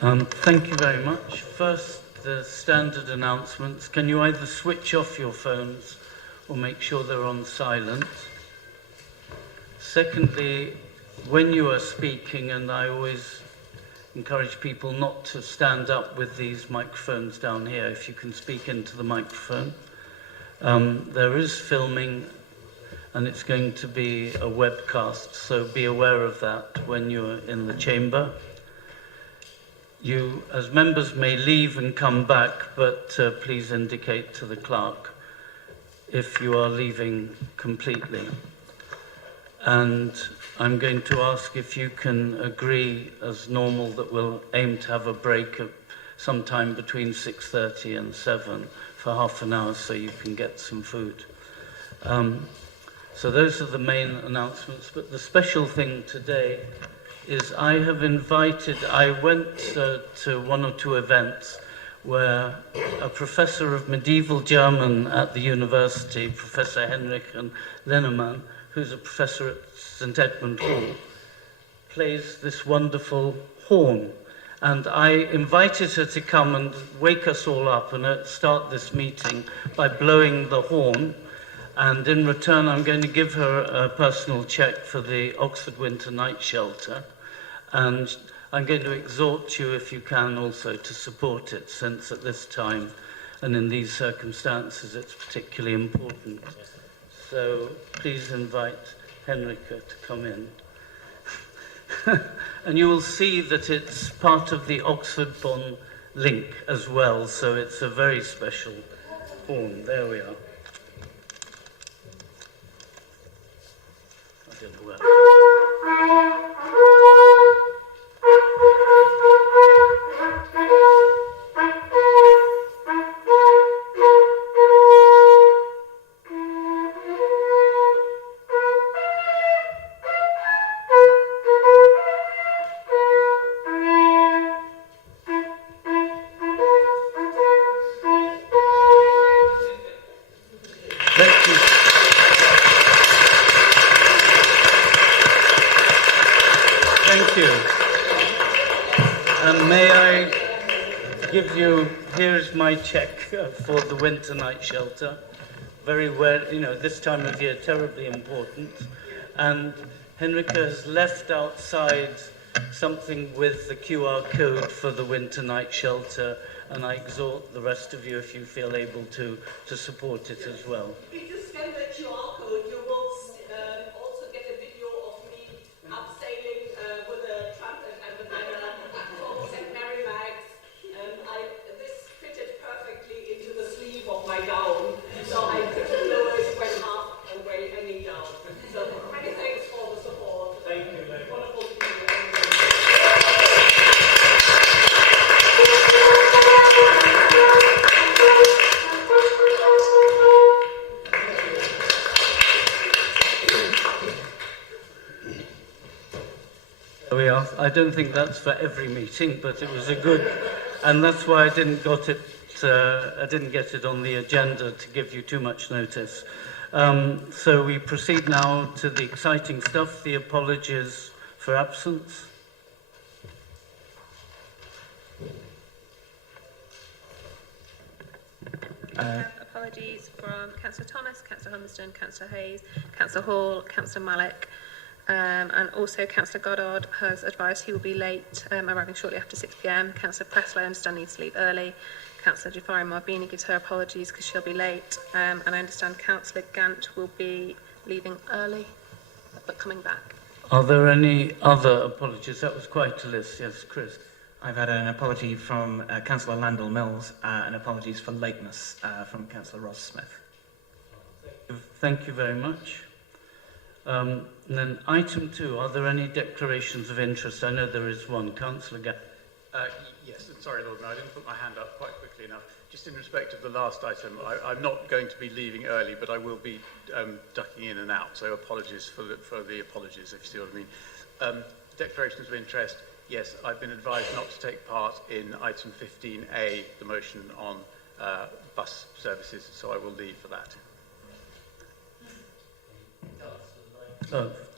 Thank you very much. First, the standard announcements. Can you either switch off your phones or make sure they're on silent? Secondly, when you are speaking, and I always encourage people not to stand up with these microphones down here, if you can speak into the microphone. There is filming, and it's going to be a webcast, so be aware of that when you're in the chamber. You, as members, may leave and come back, but please indicate to the clerk if you are leaving completely. And I'm going to ask if you can agree, as normal, that we'll aim to have a break at sometime between 6:30 and 7 for half an hour so you can get some food. So those are the main announcements, but the special thing today is I went to one or two events where a professor of medieval German at the university, Professor Henrik Lennemann, who's a professor at St. Edmund Hall, plays this wonderful horn. And I invited her to come and wake us all up and start this meeting by blowing the horn. And in return, I'm going to give her a personal check for the Oxford Winter Night Shelter. And I'm going to exhort you, if you can, also to support it, since at this time and in these circumstances, it's particularly important. So please invite Henrika to come in. And you will see that it's part of the Oxford-Bonn link as well, so it's a very special horn. There we are. I don't know where. Here's my check for the Winter Night Shelter. Very well, this time of year, terribly important. And Henrika has left outside something with the QR code for the Winter Night Shelter, and I exhort the rest of you, if you feel able to support it as well. If you scan the QR code, you will also get a video of me abseiling with a trumpet and a banner from St. Mary Mag's. This fitted perfectly into the sleeve of my gown, so I could blow it when half away hanging down. So many thanks for the support. Thank you very much. Wonderful to meet you. There we are. I don't think that's for every meeting, but it was a good, and that's why I didn't get it on the agenda to give you too much notice. So we proceed now to the exciting stuff, the apologies for absence. Apologies from Councillor Thomas, Councillor Humberston, Councillor Hayes, Councillor Hall, Councillor Malik, and also Councillor Goddard has advised he will be late, arriving shortly after 6 p.m. Councillor Presley, I understand, needs to leave early. Councillor Jafari Marbini gives her apologies because she'll be late, and I understand Councillor Gant will be leaving early, but coming back. Are there any other apologies? That was quite a list. Yes, Chris. I've had an apology from Councillor Landell Mills and apologies for lateness from Councillor Ross Smith. Thank you very much. And then item 2, are there any declarations of interest? I know there is one. Councillor Gant. Yes, sorry, Lord Mayor, I didn't put my hand up quite quickly enough. Just in respect of the last item, I'm not going to be leaving early, but I will be ducking in and out, so apologies for the apologies, if you see what I mean. Declarations of interest. Yes, I've been advised not to take part in item 15A, the motion on bus services, so I will leave for that.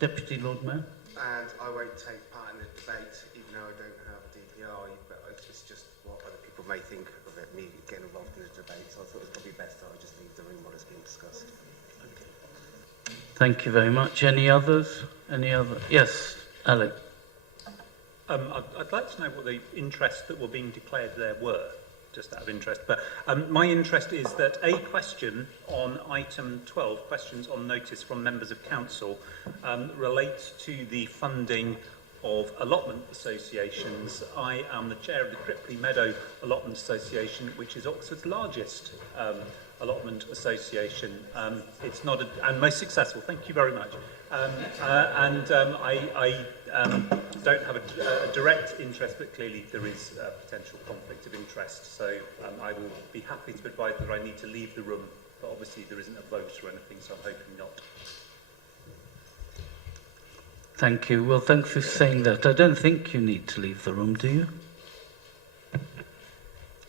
Deputy Lord Mayor. And I won't take part in the debate, even though I don't have DPR, but I may think of it, me getting involved in the debate. So I thought it was probably best that I just leave the room while it's being discussed. Thank you very much. Any others? Any other? Yes, Alec. I'd like to know what the interests that were being declared there were, just out of interest. But my interest is that a question on item 12, questions on notice from members of council, relates to the funding of allotment associations. I am the chair of the Cripley Meadow Allotment Association, which is Oxford's largest allotment association. It's not and most successful. Thank you very much. I don't have a direct interest, but clearly there is a potential conflict of interest. So I will be happy to advise that I need to leave the room, but obviously there isn't a vote or anything, so I'm hoping not. Thank you. Well, thanks for saying that. I don't think you need to leave the room, do you?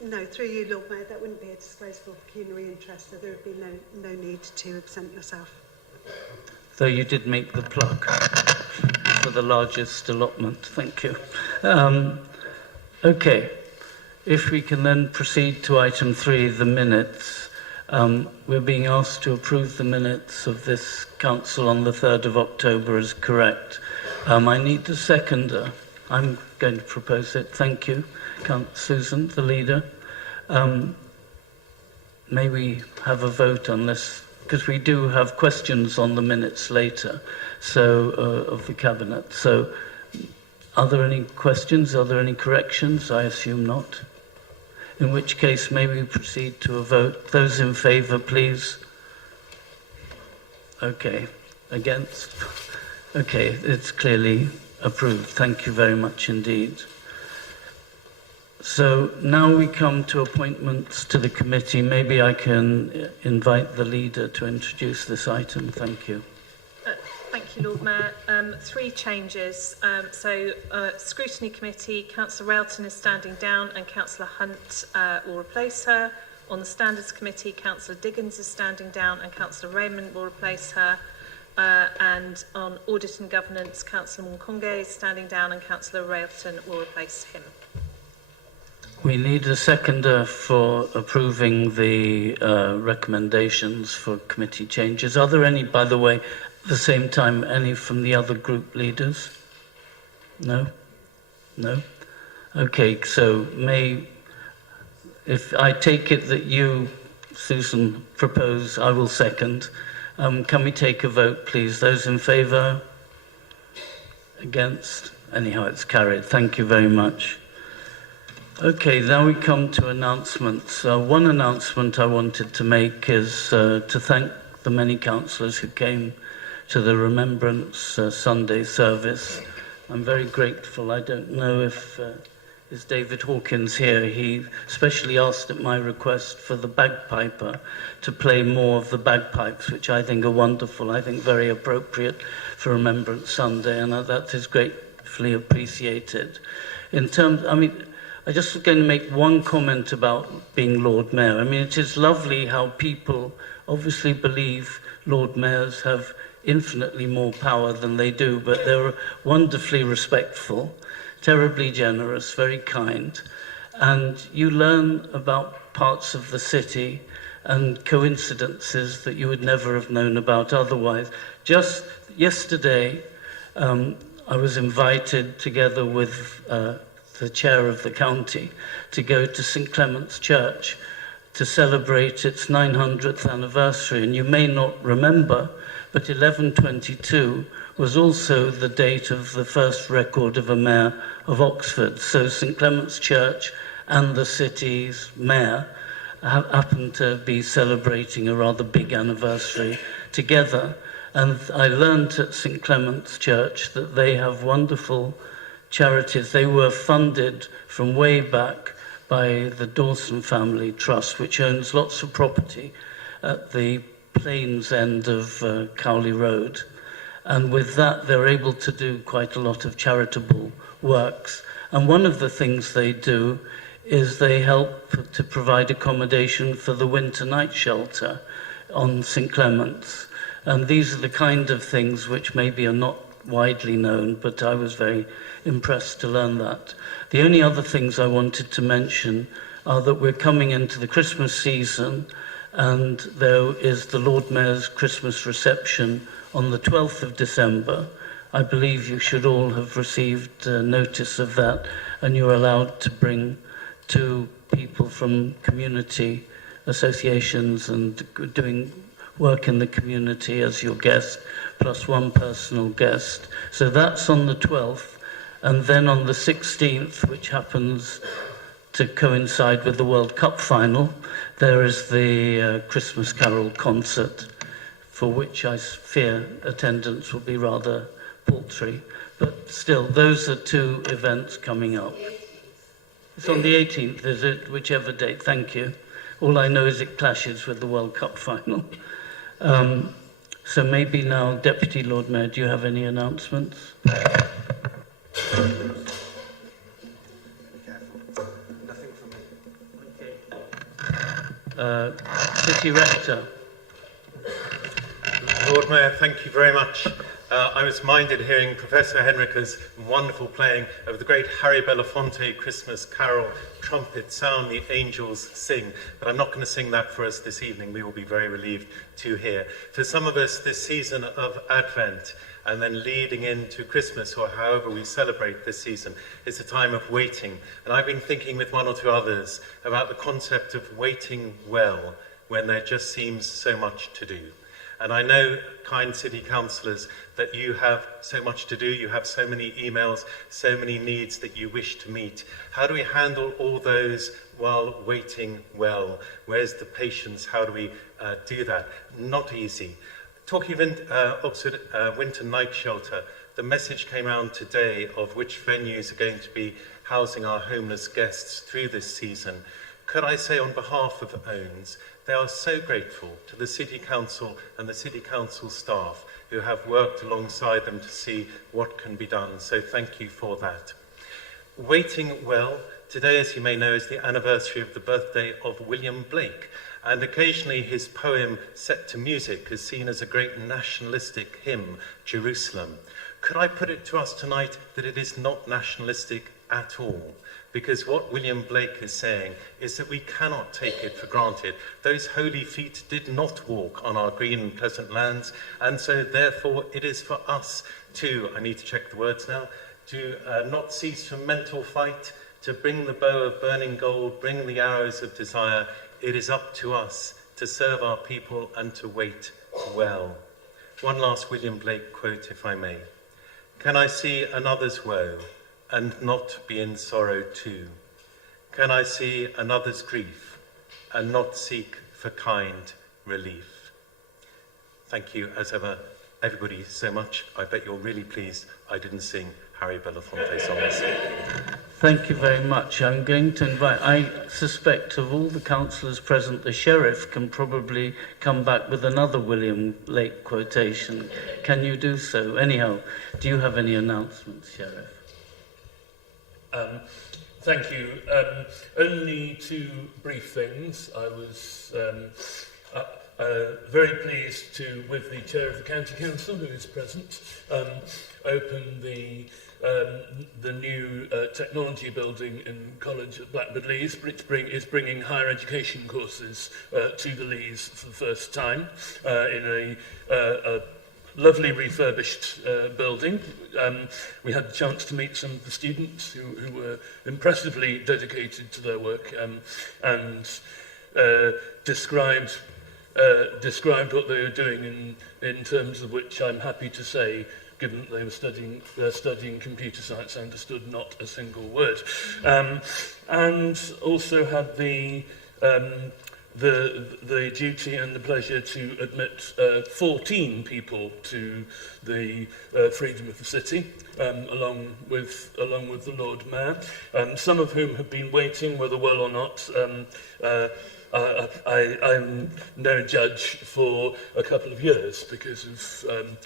No, through you, Lord Mayor, that wouldn't be a disclosable pecuniary interest, so there would be no need to absent yourself. Though you did make the plug for the largest allotment. Thank you. Okay. If we can then proceed to item 3, the minutes. We're being asked to approve the minutes of this council on the 3rd of October as correct. I need a seconder. I'm going to propose it. Thank you. Susan, the leader. May we have a vote on this? Because we do have questions on the minutes later, so of the cabinet. So, are there any questions? Are there any corrections? I assume not. In which case, may we proceed to a vote? Those in favour, please. Okay. Against? Okay, it's clearly approved. Thank you very much indeed. So now we come to appointments to the committee. Maybe I can invite the leader to introduce this item. Thank you. Thank you, Lord Mayor. 3 changes. Scrutiny Committee, Councillor Railton is standing down and Councillor Hunt will replace her. On the Standards Committee, Councillor Diggins is standing down and Councillor Raymond will replace her. And on Audit and Governance, Councillor Munkonge is standing down and Councillor Railton will replace him. We need a seconder for approving the recommendations for committee changes. Are there any, by the way, at the same time, any from the other group leaders? No? No? Okay, so if I take it that you, Susan, propose, I will second. Can we take a vote, please? Those in favour? Against? Anyhow, it's carried. Thank you very much. Okay, now we come to announcements. One announcement I wanted to make is to thank the many councillors who came to the Remembrance Sunday service. I'm very grateful. I don't know if is David Hawkins here. He especially asked at my request for the bagpiper to play more of the bagpipes, which I think are wonderful. I think very appropriate for Remembrance Sunday, and that is gratefully appreciated. In terms, I just was going to make one comment about being Lord Mayor. It is lovely how people obviously believe Lord Mayors have infinitely more power than they do, but they're wonderfully respectful, terribly generous, very kind, and you learn about parts of the city and coincidences that you would never have known about otherwise. Just yesterday, I was invited together with the chair of the county to go to St Clement's Church to celebrate its 900th anniversary. And you may not remember, but 1122 was also the date of the first record of a mayor of Oxford. So St Clement's Church and the city's mayor happen to be celebrating a rather big anniversary together. And I learned at St Clement's Church that they have wonderful charities. They were funded from way back by the Dawson Family Trust, which owns lots of property at the Plains end of Cowley Road. And with that, they're able to do quite a lot of charitable works. And one of the things they do is they help to provide accommodation for the winter night shelter on St Clement's. And these are the kind of things which maybe are not widely known, but I was very impressed to learn that. The only other things I wanted to mention are that we're coming into the Christmas season, and there is the Lord Mayor's Christmas reception on the 12th of December. I believe you should all have received notice of that, and you're allowed to bring 2 people from community associations and doing work in the community as your guest, plus 1 personal guest. So that's on the 12th, and then on the 16th, which happens to coincide with the World Cup final, there is the Christmas Carol concert, for which I fear attendance will be rather paltry. But still, those are 2 events coming up. It's on the 18th, is it? Whichever date, thank you. All I know is it clashes with the World Cup final. So maybe now, Deputy Lord Mayor, do you have any announcements? Nothing from me. Okay. City Rector. Lord Mayor, thank you very much. I was minded hearing Professor Henrika's wonderful playing of the great Harry Belafonte Christmas Carol, Trumpet Sound, the Angels Sing. But I'm not going to sing that for us this evening. We will be very relieved to hear. For some of us, this season of Advent and then leading into Christmas, or however we celebrate this season, is a time of waiting. And I've been thinking with 1 or 2 others about the concept of waiting well when there just seems so much to do. And I know, kind city councillors, that you have so much to do, you have so many emails, so many needs that you wish to meet. How do we handle all those while waiting well? Where's the patience? How do we do that? Not easy. Talking of Oxford Winter Night Shelter, the message came out today of which venues are going to be housing our homeless guests through this season. Could I say on behalf of OWNS, they are so grateful to the City Council and the City Council staff who have worked alongside them to see what can be done. So thank you for that. Waiting well, today, as you may know, is the anniversary of the birthday of William Blake. And occasionally his poem set to music is seen as a great nationalistic hymn, Jerusalem. Could I put it to us tonight that it is not nationalistic at all? Because what William Blake is saying is that we cannot take it for granted. Those holy feet did not walk on our green and pleasant lands, and so therefore it is for us to, I need to check the words now, to not cease from mental fight, to bring the bow of burning gold, bring the arrows of desire. It is up to us to serve our people and to wait well. One last William Blake quote, if I may. Can I see another's woe and not be in sorrow too? Can I see another's grief and not seek for kind relief? Thank you, as ever, everybody, so much. I bet you're really pleased I didn't sing Harry Belafonte songs. Thank you very much. I'm going to invite, I suspect of all the councillors present, the Sheriff can probably come back with another William Blake quotation. Can you do so? Anyhow, do you have any announcements, Sheriff? Thank you. Only 2 brief things. I was very pleased to, with the Chair of the County Council, who is present, open the new technology building in College at Blackbird Leys, which is bringing higher education courses to the Leys for the first time in a lovely refurbished building. We had the chance to meet some of the students who were impressively dedicated to their work and described what they were doing in terms of which I'm happy to say, given that they were studying computer science, I understood not a single word. And also had the duty and the pleasure to admit 14 people to the freedom of the city, along with the Lord Mayor, some of whom have been waiting, whether well or not. I'm no judge for a couple of years because of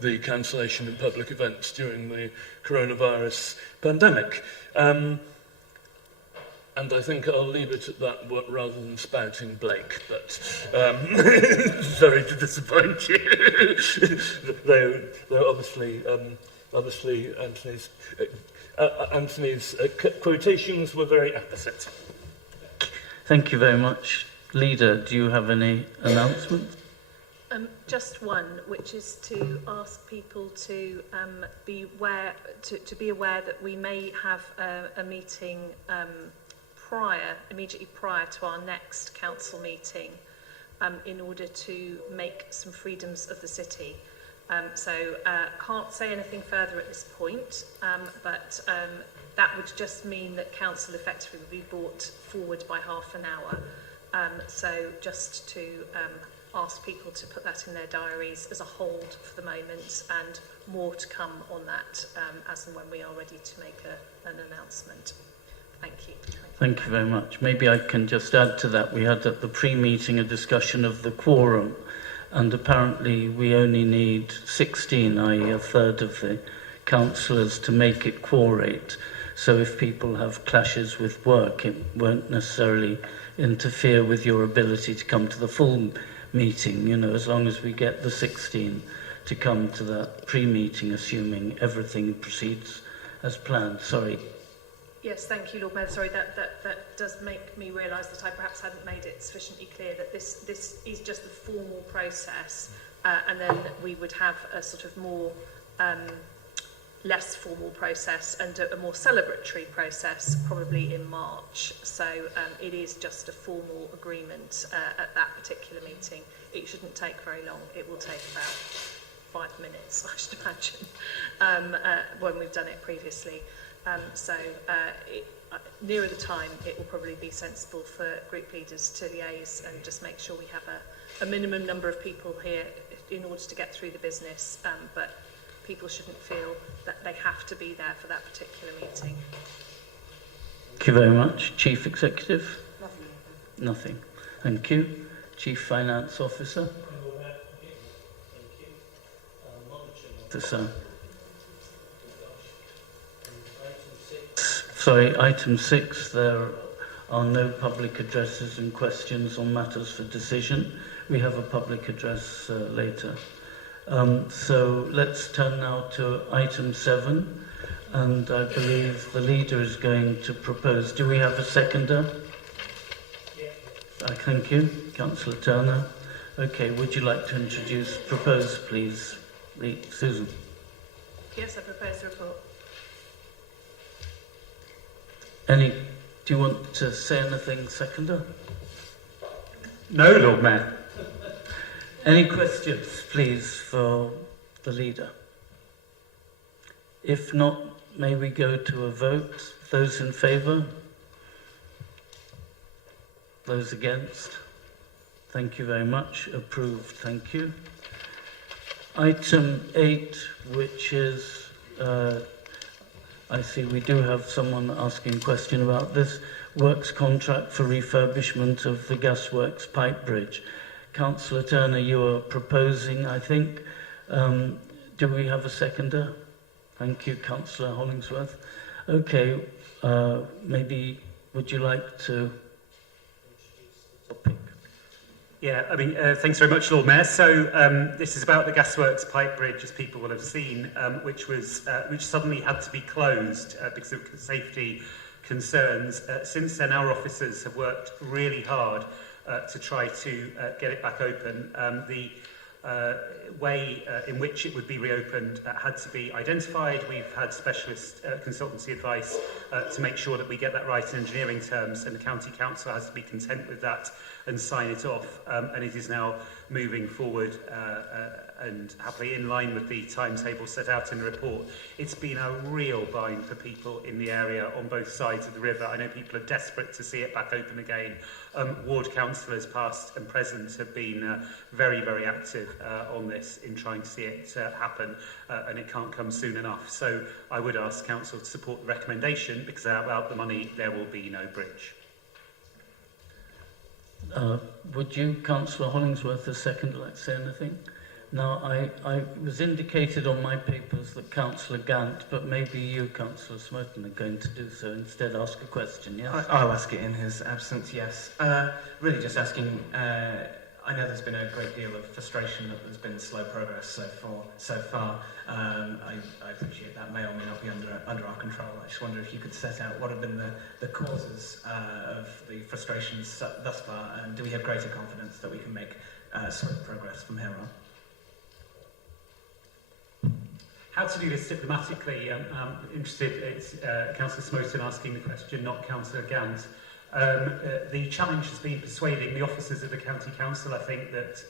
the cancellation of public events during the coronavirus pandemic. And I think I'll leave it at that rather than spouting Blake, but sorry to disappoint you. Though obviously Anthony's quotations were very apposite. Thank you very much. Leader, do you have any announcements? Just one, which is to ask people to be aware that we may have a meeting immediately prior to our next council meeting, in order to make some freedoms of the city. Can't say anything further at this point, but that would just mean that council effectively would be brought forward by half an hour. So just to ask people to put that in their diaries as a hold for the moment, and more to come on that as and when we are ready to make an announcement. Thank you. Thank you very much. Maybe I can just add to that. We had at the pre-meeting a discussion of the quorum, and apparently we only need 16, i.e. a third of the councillors to make it quorate. So if people have clashes with work, it won't necessarily interfere with your ability to come to the full meeting, you know, as long as we get the 16 to come to that pre-meeting, assuming everything proceeds as planned. Sorry. Yes, thank you, Lord Mayor. Sorry, that does make me realise that I perhaps hadn't made it sufficiently clear that this is just the formal process, and then we would have a sort of more less formal process and a more celebratory process probably in March. So it is just a formal agreement at that particular meeting. It shouldn't take very long. It will take about 5 minutes, I should imagine, when we've done it previously. Nearer the time, it will probably be sensible for group leaders to liaise and just make sure we have a minimum number of people here in order to get through the business, but people shouldn't feel that they have to be there for that particular meeting. Thank you very much. Chief Executive? Nothing. Thank you. Chief Finance Officer? Sorry, item 6, there are no public addresses and questions on matters for decision. We have a public address later. So let's turn now to item 7, and I believe the leader is going to propose. Do we have a seconder? Thank you, Councillor Turner. Okay, would you like to propose, please, Susan? Yes, I propose the report. Do you want to say anything, seconder? No, Lord Mayor. Any questions, please, for the leader? If not, may we go to a vote? Those in favour? Those against? Thank you very much. Approved. Thank you. Item 8, which is, I see we do have someone asking a question about this, works contract for refurbishment of the Gasworks Pipe Bridge. Councillor Turner, you are proposing, I think. Do we have a seconder? Thank you, Councillor Hollingsworth. Okay, maybe would you like to introduce the topic? Yeah, I mean, thanks very much, Lord Mayor. So this is about the Gasworks Pipe Bridge, as people will have seen, which suddenly had to be closed because of safety concerns. Since then, our officers have worked really hard to try to get it back open. The way in which it would be reopened had to be identified. We've had specialist consultancy advice to make sure that we get that right in engineering terms, and the County Council has to be content with that and sign it off, and it is now moving forward and happily in line with the timetable set out in the report. It's been a real bind for people in the area on both sides of the river. I know people are desperate to see it back open again. Ward councillors, past and present, have been very, very active on this in trying to see it happen, and it can't come soon enough. So I would ask Council to support the recommendation, because without the money there will be no bridge. Would you, Councillor Hollingsworth, the second, like to say anything? Now, I was indicated on my papers that Councillor Gant, but maybe you, Councillor Smoton, are going to do so. Instead, ask a question, yes? I'll ask it in his absence, yes. Really just asking, I know there's been a great deal of frustration that there's been slow progress so far. I appreciate that may or may not be under our control. I just wonder if you could set out what have been the causes of the frustrations thus far, and do we have greater confidence that we can make swift progress from here on? How to do this diplomatically? I'm interested, it's Councillor Smoton asking the question, not Councillor Gant. The challenge has been persuading the officers of the County Council. I think that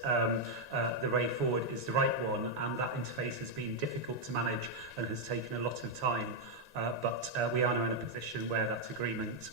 the way forward is the right one, and that interface has been difficult to manage and has taken a lot of time. But we are now in a position where that agreement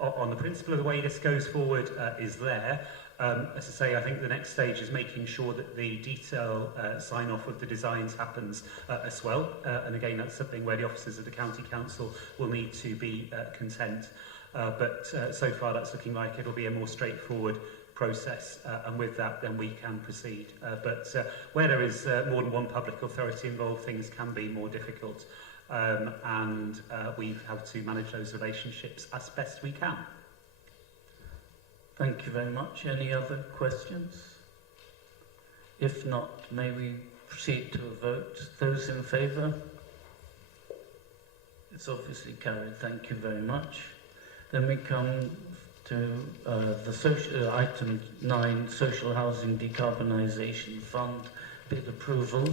on the principle of the way this goes forward is there. As I say, I think the next stage is making sure that the detail sign-off of the designs happens as well. And again, that's something where the officers of the County Council will need to be content. But so far that's looking like it'll be a more straightforward process, and with that then we can proceed. But where there is more than one public authority involved, things can be more difficult, and we have to manage those relationships as best we can. Thank you very much. Any other questions? If not, may we proceed to a vote? Those in favour? It's obviously carried. Thank you very much. Then we come to the item 9, Social Housing Decarbonisation Fund bid approval.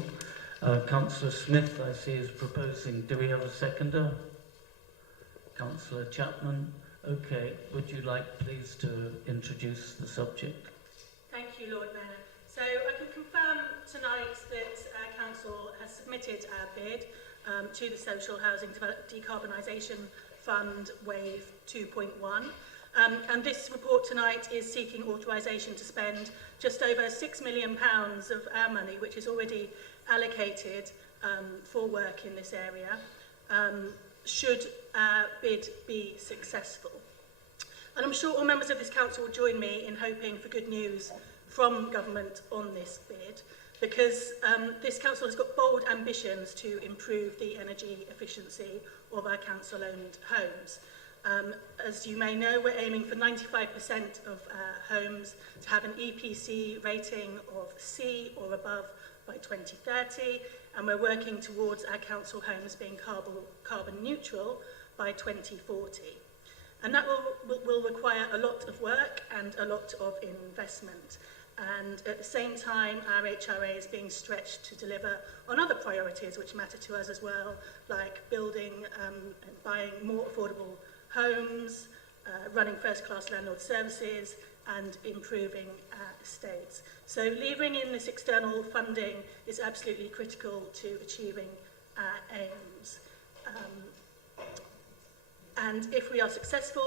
Councillor Smith, I see, is proposing. Do we have a seconder? Councillor Chapman. Okay, would you like please to introduce the subject? Thank you, Lord Mayor. So I can confirm tonight that Council has submitted our bid to the Social Housing Decarbonisation Fund Wave 2.1. And this report tonight is seeking authorisation to spend just over £6 million of our money, which is already allocated for work in this area, should our bid be successful. And I'm sure all members of this council will join me in hoping for good news from government on this bid, because this council has got bold ambitions to improve the energy efficiency of our council-owned homes. As you may know, we're aiming for 95% of our homes to have an EPC rating of C or above by 2030, and we're working towards our council homes being carbon neutral by 2040. And that will require a lot of work and a lot of investment. And at the same time, our HRA is being stretched to deliver on other priorities which matter to us as well, like building and buying more affordable homes, running first-class landlord services, and improving our estates. So levering in this external funding is absolutely critical to achieving our aims. And if we are successful,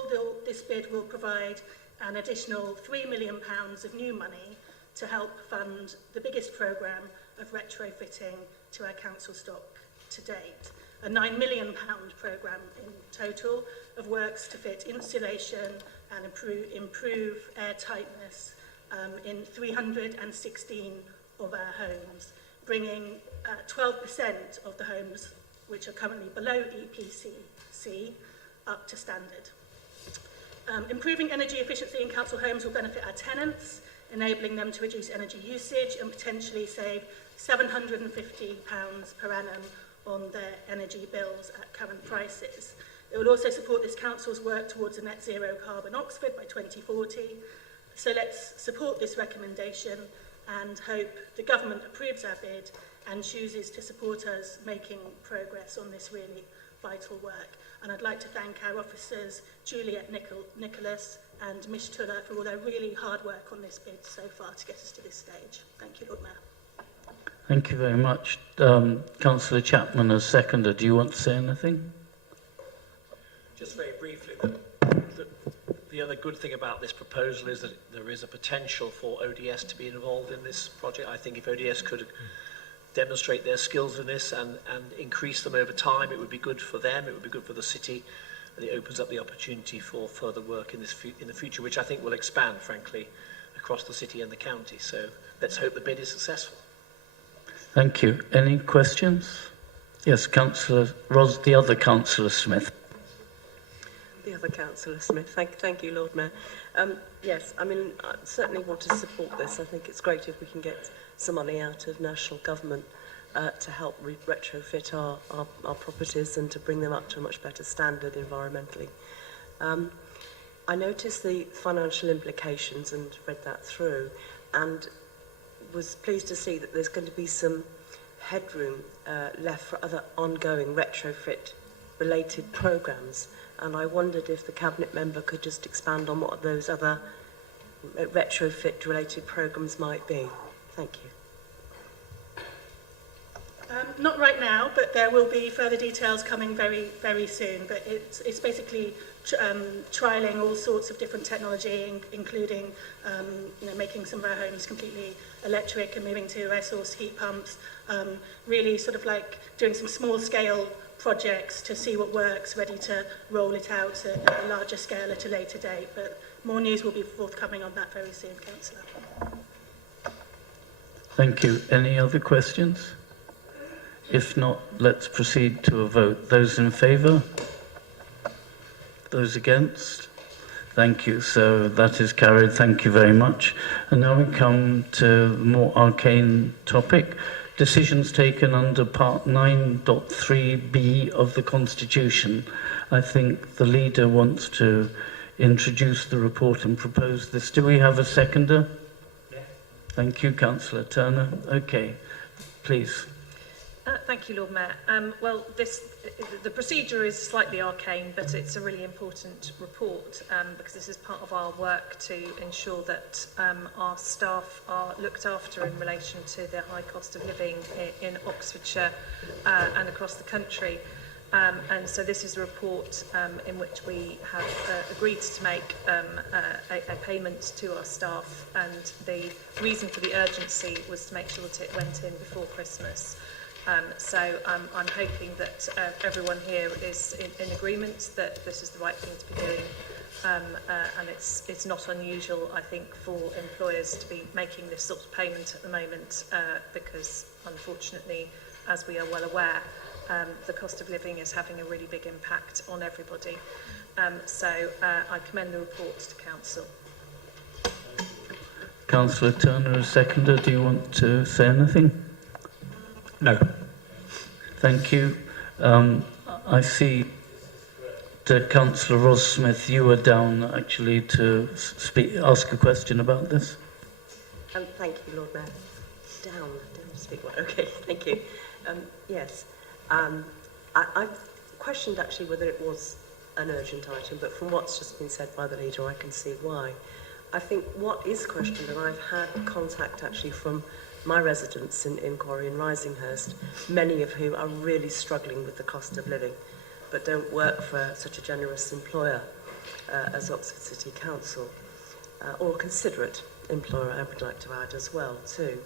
this bid will provide an additional £3 million of new money to help fund the biggest programme of retrofitting to our council stock to date. A £9 million programme in total of works to fit insulation and improve air tightness in 316 of our homes, bringing 12% of the homes which are currently below EPC up to standard. Improving energy efficiency in council homes will benefit our tenants, enabling them to reduce energy usage and potentially save £750 per annum on their energy bills at current prices. It will also support this council's work towards a net zero carbon Oxford by 2040. So let's support this recommendation and hope the government approves our bid and chooses to support us making progress on this really vital work. And I'd like to thank our officers, Juliet Nicholas and Mish Tuller, for all their really hard work on this bid so far to get us to this stage. Thank you, Lord Mayor. Thank you very much. Councillor Chapman as seconder. Do you want to say anything? Just very briefly, the other good thing about this proposal is that there is a potential for ODS to be involved in this project. I think if ODS could demonstrate their skills in this and increase them over time, it would be good for them, it would be good for the city, and it opens up the opportunity for further work in the future, which I think will expand, frankly, across the city and the county. So let's hope the bid is successful. Thank you. Any questions? Yes, Councillor the other Councillor Smith. the other Councillor Smith. Thank you, Lord Mayor. Yes, I mean, I certainly want to support this. I think it's great if we can get some money out of national government to help retrofit our properties and to bring them up to a much better standard environmentally. I noticed the financial implications and read that through, and was pleased to see that there's going to be some headroom left for other ongoing retrofit related programmes, and I wondered if the Cabinet member could just expand on what those other retrofit related programmes might be. Thank you. Not right now, but there will be further details coming very, very soon. But it's basically trialling all sorts of different technology, including making some of our homes completely electric and moving to air source heat pumps. Really sort of like doing some small scale projects to see what works, ready to roll it out at a larger scale at a later date. But more news will be forthcoming on that very soon, Councillor. Thank you. Any other questions? If not, let's proceed to a vote. Those in favour? Those against? Thank you. So that is carried. Thank you very much. And now we come to the more arcane topic. Decisions taken under Part 9.3b of the Constitution. I think the leader wants to introduce the report and propose this. Do we have a seconder? Yes. Thank you, Councillor Turner. Okay, please. Thank you, Lord Mayor. Well, the procedure is slightly arcane, but it's a really important report because this is part of our work to ensure that our staff are looked after in relation to the high cost of living in Oxfordshire and across the country. And so this is a report in which we have agreed to make a payment to our staff, and the reason for the urgency was to make sure that it went in before Christmas. So I'm hoping that everyone here is in agreement that this is the right thing to be doing, and it's not unusual, I think, for employers to be making this sort of payment at the moment because, unfortunately, as we are well aware, the cost of living is having a really big impact on everybody. So I commend the report to Council. Councillor Turner, a seconder. Do you want to say anything? No. Thank you. I see that Councillor Ross Smith, you were down actually to ask a question about this. Thank you, Lord Mayor. Down to speak. Okay, thank you. Yes, I questioned actually whether it was an urgent item, but from what's just been said by the leader, I can see why. I think what is questioned, and I've had contact actually from my residents in Quarry and Risinghurst, many of whom are really struggling with the cost of living, but don't work for such a generous employer as Oxford City Council, or a considerate employer, I would like to add as well, too.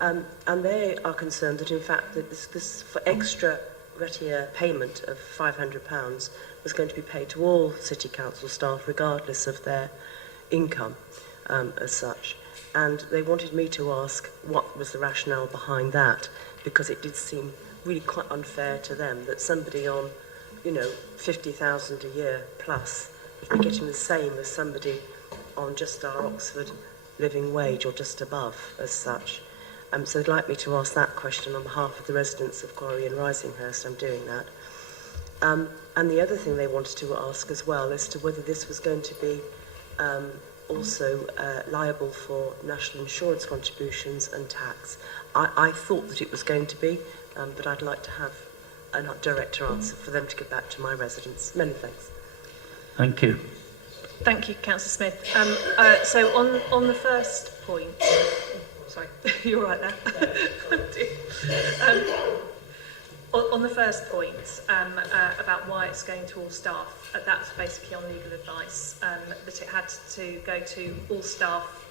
And they are concerned that, in fact, that this for extra retier payment of £500 was going to be paid to all City Council staff, regardless of their income as such. And they wanted me to ask what was the rationale behind that, because it did seem really quite unfair to them that somebody on, 50,000 a year plus would be getting the same as somebody on just our Oxford living wage or just above as such. So they'd like me to ask that question on behalf of the residents of Quarry and Risinghurst. I'm doing that. And the other thing they wanted to ask as well as to whether this was going to be also liable for national insurance contributions and tax. I thought that it was going to be, but I'd like to have a direct answer for them to get back to my residents. Many thanks. Thank you. Thank you, Councillor Smith. So on the first point, sorry, you're right there. On the first point about why it's going to all staff, that's basically on legal advice, that it had to go to all staff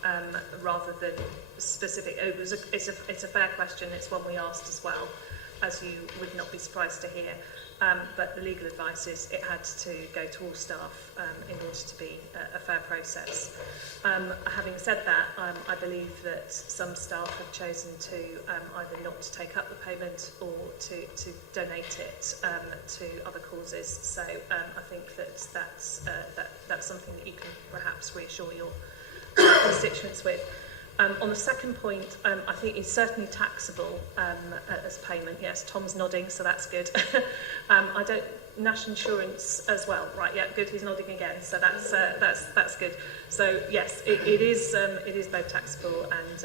rather than specific. It's a fair question, it's one we asked as well. as you would not be surprised to hear. But the legal advice is it had to go to all staff in order to be a fair process. Having said that, I believe that some staff have chosen to either not to take up the payment or to donate it to other causes. So I think that's something that you can perhaps reassure your constituents with. On the second point, I think it's certainly taxable as payment. Yes, Tom's nodding, so that's good. National insurance as well, right? Yeah, good. He's nodding again, so that's good. So yes, it is both taxable and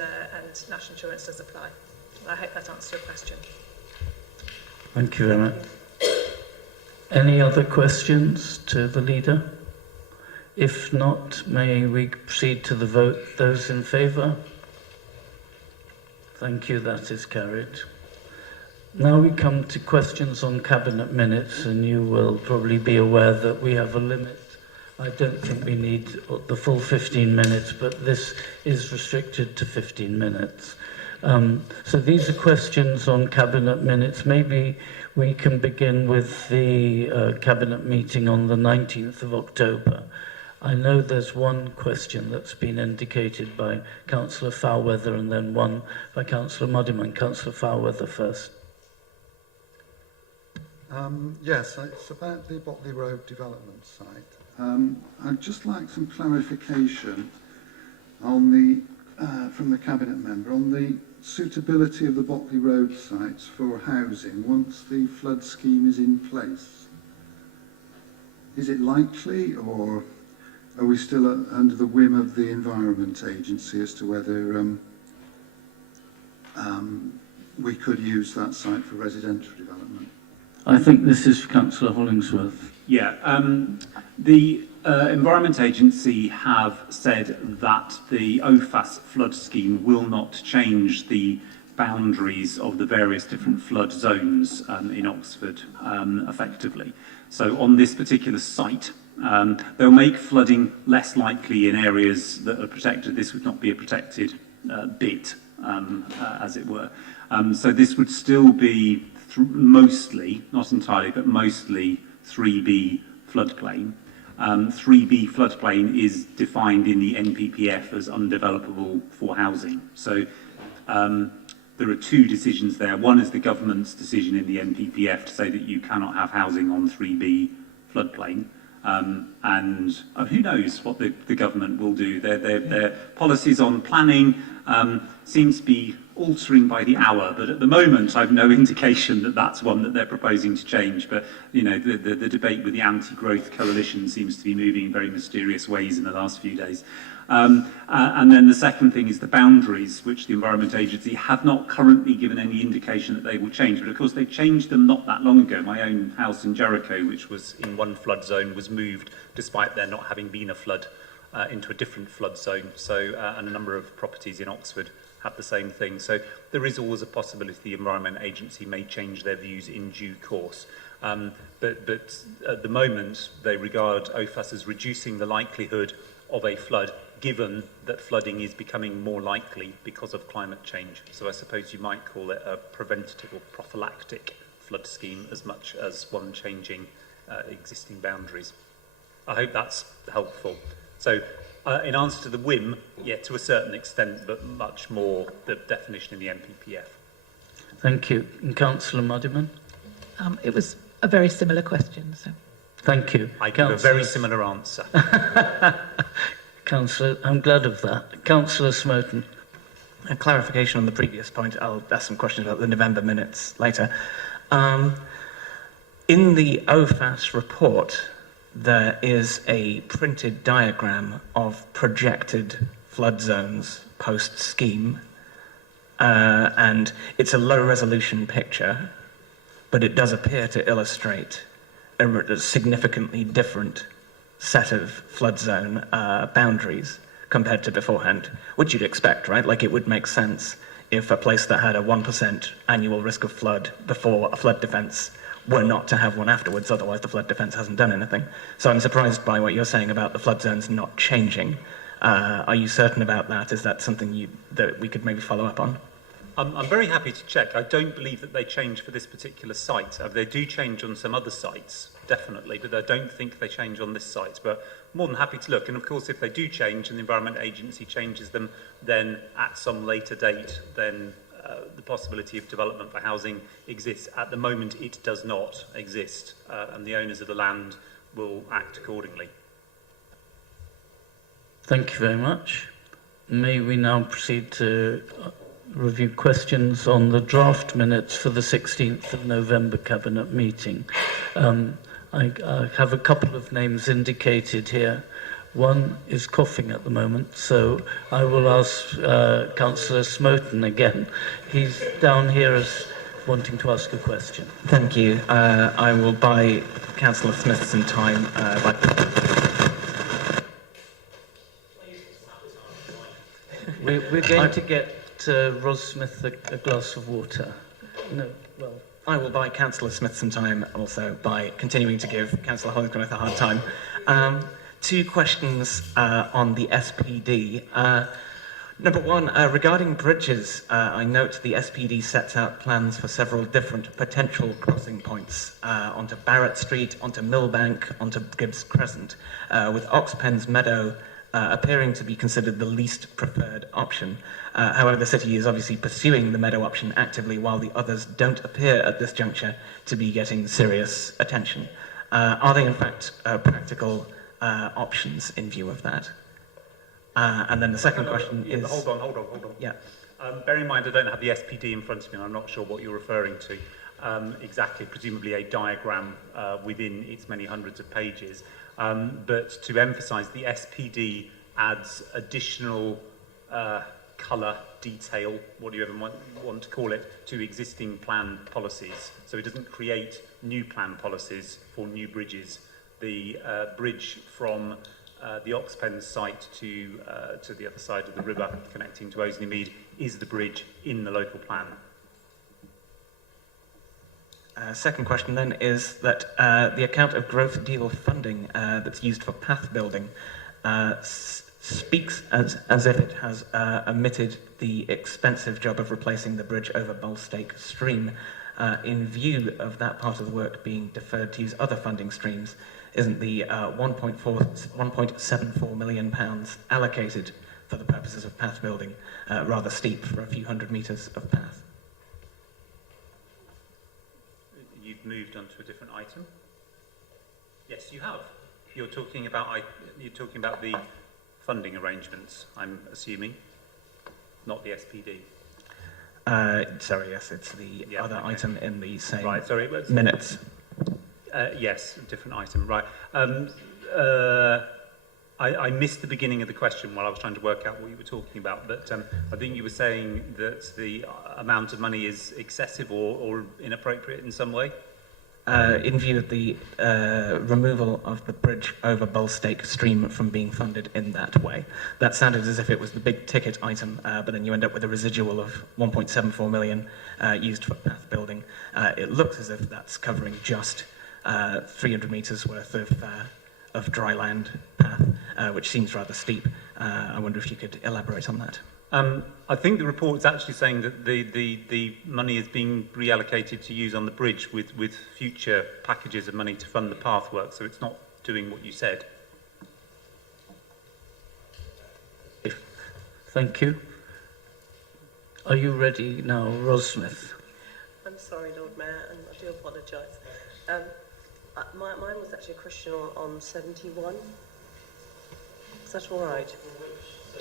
national insurance does apply. I hope that answers your question. Thank you, Emma. Any other questions to the leader? If not, may we proceed to the vote? Those in favour? Thank you, that is carried. Now we come to questions on Cabinet minutes, and you will probably be aware that we have a limit. I don't think we need the full 15 minutes, but this is restricted to 15 minutes. So these are questions on Cabinet minutes. Maybe we can begin with the Cabinet meeting on the 19th of October. I know there's one question that's been indicated by Councillor Foulweather and then one by Councillor Muddiman. Councillor Foulweather first. Yes, it's about the Botley Road development site. I'd just like some clarification on from the Cabinet member on the suitability of the Botley Road sites for housing once the flood scheme is in place. Is it likely, or are we still under the whim of the Environment Agency as to whether we could use that site for residential development? I think this is for Councillor Hollingsworth. Yeah, the Environment Agency have said that the OFAS flood scheme will not change the boundaries of the various different flood zones in Oxford effectively. So on this particular site, they'll make flooding less likely in areas that are protected. This would not be a protected bit, as it were. So this would still be mostly, not entirely, but mostly 3B floodplain. 3B floodplain is defined in the NPPF as undevelopable for housing. So there are two decisions there. One is the government's decision in the NPPF to say that you cannot have housing on 3B floodplain. And who knows what the government will do. Their policies on planning seems to be altering by the hour, but at the moment I've no indication that that's one that they're proposing to change. But you know, the debate with the anti-growth coalition seems to be moving in very mysterious ways in the last few days. And then the second thing is the boundaries, which the Environment Agency have not currently given any indication that they will change. But of course they changed them not that long ago. My own house in Jericho, which was in one flood zone, was moved despite there not having been a flood into a different flood zone. So and a number of properties in Oxford have the same thing. So there is always a possibility the Environment Agency may change their views in due course. But at the moment, they regard OFAS as reducing the likelihood of a flood, given that flooding is becoming more likely because of climate change. So I suppose you might call it a preventative or prophylactic flood scheme as much as one changing existing boundaries. I hope that's helpful. So in answer to the whim, yeah, to a certain extent, but much more the definition in the NPPF. Thank you. And Councillor Muddiman? It was a very similar question. So. Thank you. I give a very similar answer. Councillor, I'm glad of that. Councillor Smoten. A clarification on the previous point. I'll ask some questions about the November minutes later. In the OFAS report, there is a printed diagram of projected flood zones post-scheme, and it's a low-resolution picture, but it does appear to illustrate a significantly different set of flood zone boundaries compared to beforehand, which you'd expect, right? Like, it would make sense if a place that had a 1% annual risk of flood before a flood defence were not to have one afterwards, otherwise the flood defence hasn't done anything. So I'm surprised by what you're saying about the flood zones not changing. Are you certain about that? Is that something that we could maybe follow up on? I'm very happy to check. I don't believe that they change for this particular site. They do change on some other sites, definitely, but I don't think they change on this site. But more than happy to look. And of course, if they do change and the Environment Agency changes them, then at some later date, then the possibility of development for housing exists. At the moment, it does not exist, and the owners of the land will act accordingly. Thank you very much. May we now proceed to review questions on the draft minutes for the 16th of November Cabinet meeting. I have a couple of names indicated here. One is coughing at the moment, so I will ask Councillor Smoten again. He's down here as wanting to ask a question. Thank you. I will buy Councillor Smith some time. We're going to get Ros Smith a glass of water. No, well, I will buy Councillor Smith some time also by continuing to give Councillor Hollingsworth a hard time. Two questions on the SPD. Number one, regarding bridges, I note the SPD sets out plans for several different potential crossing points onto Barrett Street, onto Millbank, onto Gibbs Crescent, with Oxpens Meadow appearing to be considered the least preferred option. However, the city is obviously pursuing the Meadow option actively, while the others don't appear at this juncture to be getting serious attention. Are they in fact practical options in view of that? And then the second question is... Hold on. Yeah. Bear in mind, I don't have the SPD in front of me, and I'm not sure what you're referring to exactly, presumably a diagram within its many hundreds of pages. But to emphasise, the SPD adds additional colour, detail, what do you ever want to call it, to existing plan policies. So it doesn't create new plan policies for new bridges. The bridge from the Oxpens site to the other side of the river connecting to Oasley Mead is the bridge in the local plan. Second question then is that the account of growth deal funding that's used for path building speaks as if it has omitted the expensive job of replacing the bridge over Bulstake Stream. In view of that part of the work being deferred to use other funding streams, isn't the £1.74 million allocated for the purposes of path building rather steep for a few hundred metres of path? You've moved on to a different item. Yes, you have. You're talking about the funding arrangements, I'm assuming, not the SPD. Sorry, yes, it's the other item in the same minutes. Yes, a different item, right. I missed the beginning of the question while I was trying to work out what you were talking about, but I think you were saying that the amount of money is excessive or inappropriate in some way? In view of the removal of the bridge over Bulstake Stream from being funded in that way. That sounded as if it was the big ticket item, but then you end up with a residual of 1.74 million used for path building. It looks as if that's covering just 300 metres worth of dry land path, which seems rather steep. I wonder if you could elaborate on that. I think the report is actually saying that the money is being reallocated to use on the bridge with future packages of money to fund the path work, so it's not doing what you said. Thank you. Are you ready now, Ros Smith? I'm sorry, Lord Mayor, and I do apologise. Mine was actually a question on 71. Is that all right?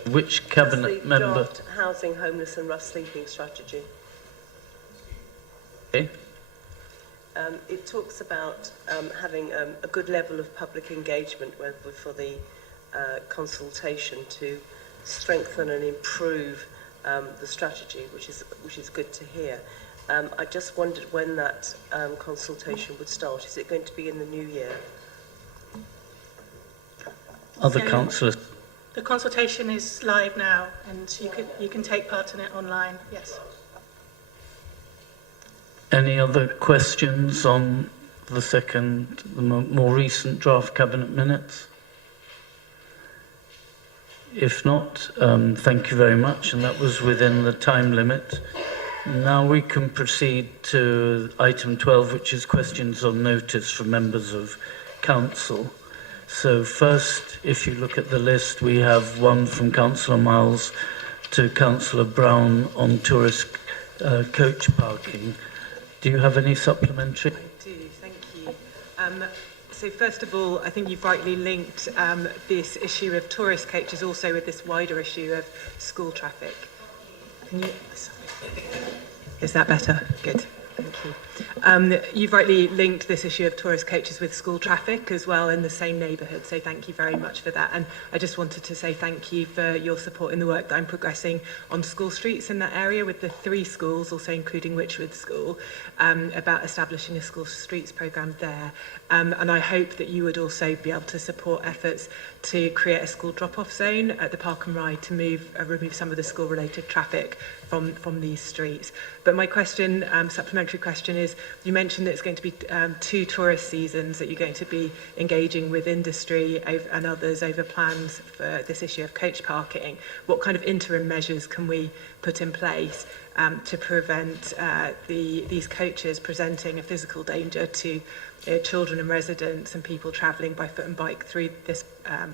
Which cabinet member? Draft housing, homeless and rough sleeping strategy. Okay. It talks about having a good level of public engagement for the consultation to strengthen and improve the strategy, which is good to hear. I just wondered when that consultation would start. Is it going to be in the new year? Other councillors? The consultation is live now, and you can take part in it online. Yes. Any other questions on the more recent draft cabinet minutes? If not, thank you very much, and that was within the time limit. Now we can proceed to item 12, which is questions on notice from members of council. So first, if you look at the list, we have one from Councillor Miles to Councillor Brown on tourist coach parking. Do you have any supplementary? I do, thank you. So first of all, I think you've rightly linked this issue of tourist coaches also with this wider issue of school traffic. Can you, sorry. Is that better? Good. Thank you. You've rightly linked this issue of tourist coaches with school traffic as well in the same neighbourhood, so thank you very much for that. And I just wanted to say thank you for your support in the work that I'm progressing on school streets in that area with the 3 schools, also including Witchwood School, about establishing a school streets programme there. And I hope that you would also be able to support efforts to create a school drop-off zone at the Park and Ride to remove some of the school-related traffic from these streets. But my question, supplementary question is, you mentioned that it's going to be 2 tourist seasons that you're going to be engaging with industry and others over plans for this issue of coach parking. What kind of interim measures can we put in place to prevent these coaches presenting a physical danger to children and residents and people travelling by foot and bike through this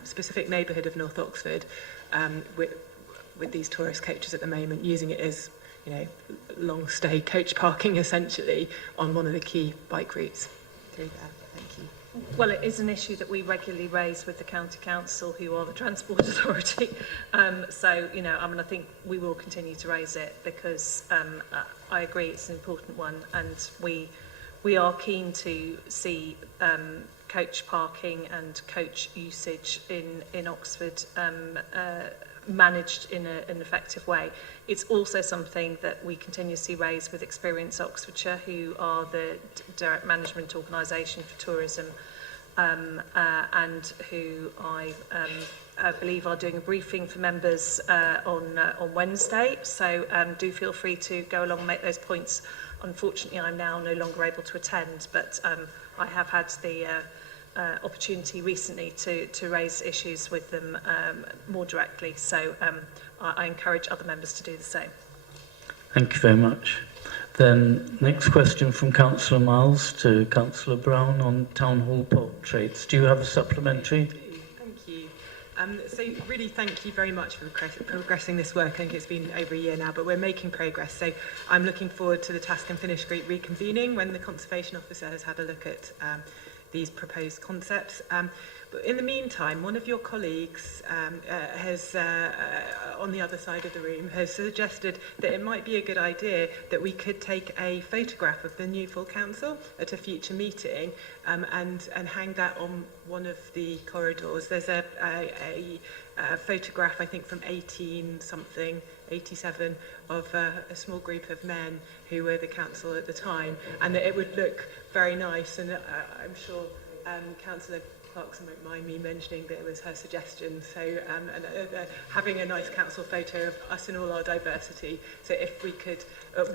specific neighbourhood of North Oxford with these tourist coaches at the moment, using it as, you know, long stay coach parking essentially on one of the key bike routes through there. Thank you. Well, it is an issue that we regularly raise with the County Council, who are the Transport Authority. So, you know, I mean, I think we will continue to raise it because I agree it's an important one, and we are keen to see coach parking and coach usage in Oxford managed in an effective way. It's also something that we continuously raise with Experience Oxfordshire, who are the direct management organisation for tourism, and who I believe are doing a briefing for members on Wednesday. So do feel free to go along and make those points. Unfortunately, I'm now no longer able to attend, but I have had the opportunity recently to raise issues with them more directly. So I encourage other members to do the same. Thank you very much. Then next question from Councillor Miles to Councillor Brown on Town Hall portraits. Do you have a supplementary? Thank you. So really thank you very much for progressing this work. I think it's been over a year now, but we're making progress. So I'm looking forward to the Task and Finish group reconvening when the Conservation Officer has had a look at these proposed concepts. But in the meantime, one of your colleagues has, on the other side of the room, has suggested that it might be a good idea that we could take a photograph of the new full council at a future meeting and hang that on one of the corridors. There's a photograph, I think, from 87, of a small group of men who were the council at the time, and that it would look very nice. And I'm sure Councillor Clarkson won't mind me mentioning that it was her suggestion. So having a nice council photo of us in all our diversity. So if we could,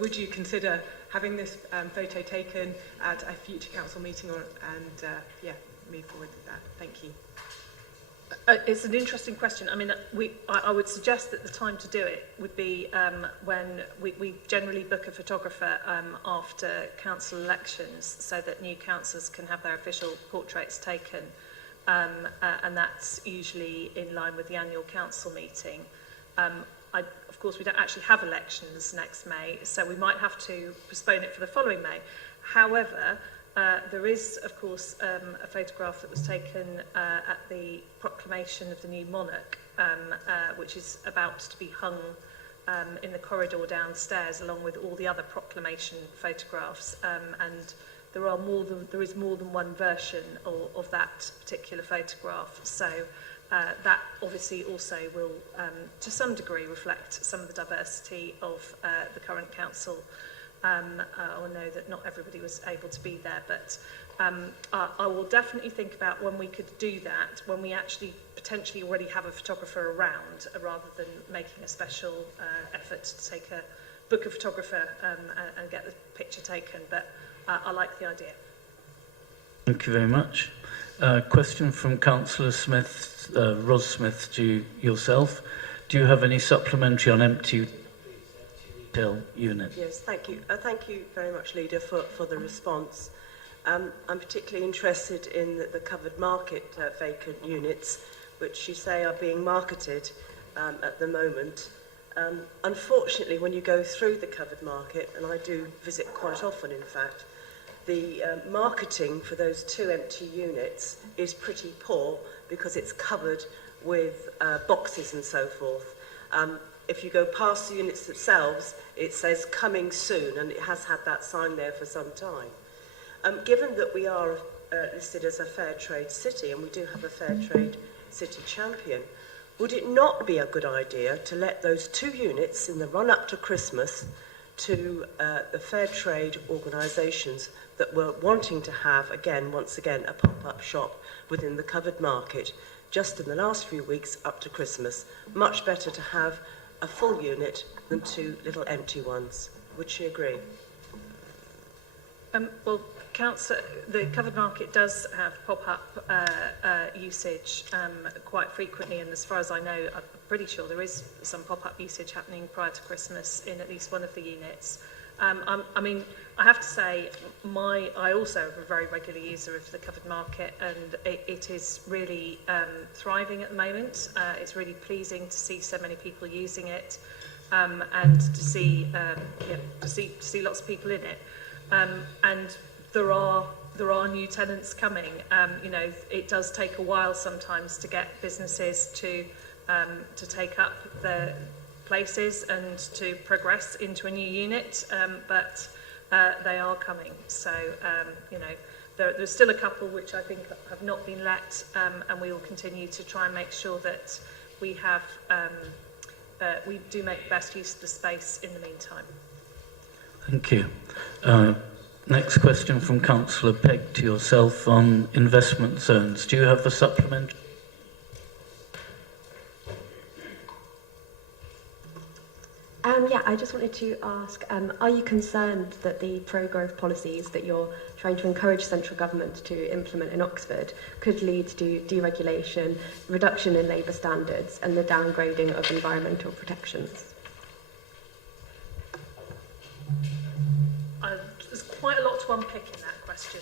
would you consider having this photo taken at a future council meeting, and move forward with that? Thank you. It's an interesting question. I mean, I would suggest that the time to do it would be when we generally book a photographer after council elections, so that new councillors can have their official portraits taken, and that's usually in line with the annual council meeting. Of course, we don't actually have elections next May, so we might have to postpone it for the following May. However, there is, of course, a photograph that was taken at the proclamation of the new monarch, which is about to be hung in the corridor downstairs, along with all the other proclamation photographs. And there is more than one version of that particular photograph. So that obviously also will, to some degree, reflect some of the diversity of the current council. I know that not everybody was able to be there, but I will definitely think about when we could do that, when we actually potentially already have a photographer around, rather than making a special effort to book a photographer and get the picture taken. But I like the idea. Thank you very much. Question from Councillor Smith, Ros Smith, to yourself. Do you have any supplementary on empty? unit. Yes, thank you. Thank you very much, Leader, for the response. I'm particularly interested in the covered market vacant units, which you say are being marketed at the moment. Unfortunately, when you go through the covered market, and I do visit quite often, in fact, the marketing for those 2 empty units is pretty poor because it's covered with boxes and so forth. If you go past the units themselves, it says coming soon, and it has had that sign there for some time. Given that we are listed as a fair trade city, and we do have a fair trade city champion, would it not be a good idea to let those 2 units in the run-up to Christmas to the fair trade organisations that were wanting to have, once again, a pop-up shop within the covered market just in the last few weeks up to Christmas? Much better to have a full unit than 2 little empty ones. Would she agree? Well, Councillor, the covered market does have pop-up usage quite frequently, and as far as I know, I'm pretty sure there is some pop-up usage happening prior to Christmas in at least one of the units. I mean, I have to say, I also am a very regular user of the covered market, and it is really thriving at the moment. It's really pleasing to see so many people using it, and to see lots of people in it. And there are new tenants coming. You know, it does take a while sometimes to get businesses to take up the places and to progress into a new unit, but they are coming. So, you know, there's still a couple which I think have not been let, and we will continue to try and make sure that we have, we do make the best use of the space in the meantime. Thank you. Next question from Councillor Pegg to yourself on investment zones. Do you have a supplement? Yeah, I just wanted to ask, are you concerned that the pro-growth policies that you're trying to encourage central government to implement in Oxford could lead to deregulation, reduction in labour standards and the downgrading of environmental protections? There's quite a lot to unpick in that question.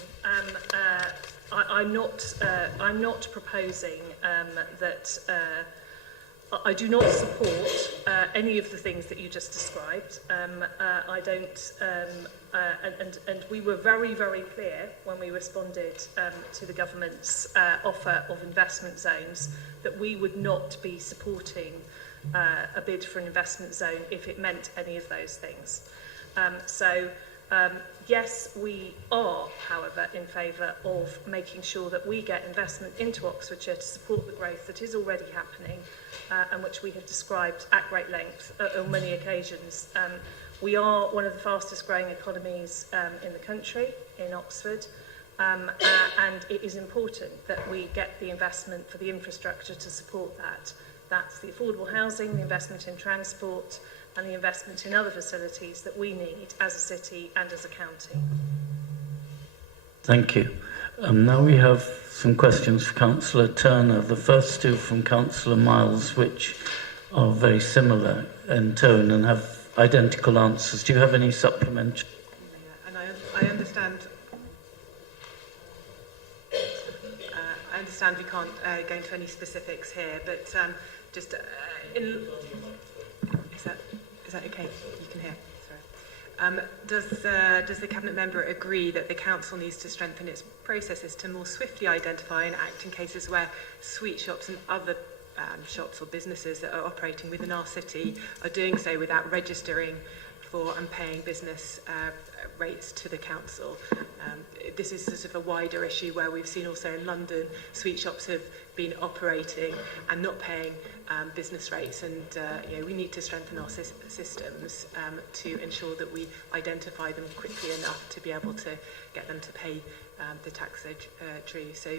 I'm not proposing that. I do not support any of the things that you just described. I don't, and we were very, very clear when we responded to the government's offer of investment zones that we would not be supporting a bid for an investment zone if it meant any of those things. Yes, we are, however, in favour of making sure that we get investment into Oxfordshire to support the growth that is already happening, and which we have described at great length on many occasions. We are one of the fastest growing economies in the country, in Oxford, and it is important that we get the investment for the infrastructure to support that. That's the affordable housing, the investment in transport, and the investment in other facilities that we need as a city and as a county. Thank you. Now we have some questions for Councillor Turner. The first 2 from Councillor Miles, which are very similar in tone and have identical answers. Do you have any supplementary? And I understand. I understand we can't go into any specifics here, but just in. Is that okay? You can hear. Sorry. Does the Cabinet Member agree that the Council needs to strengthen its processes to more swiftly identify and act in cases where sweet shops and other shops or businesses that are operating within our city are doing so without registering for and paying business rates to the Council? This is sort of a wider issue where we've seen also in London sweet shops have been operating and not paying business rates, and you know, we need to strengthen our systems to ensure that we identify them quickly enough to be able to get them to pay the tax due. So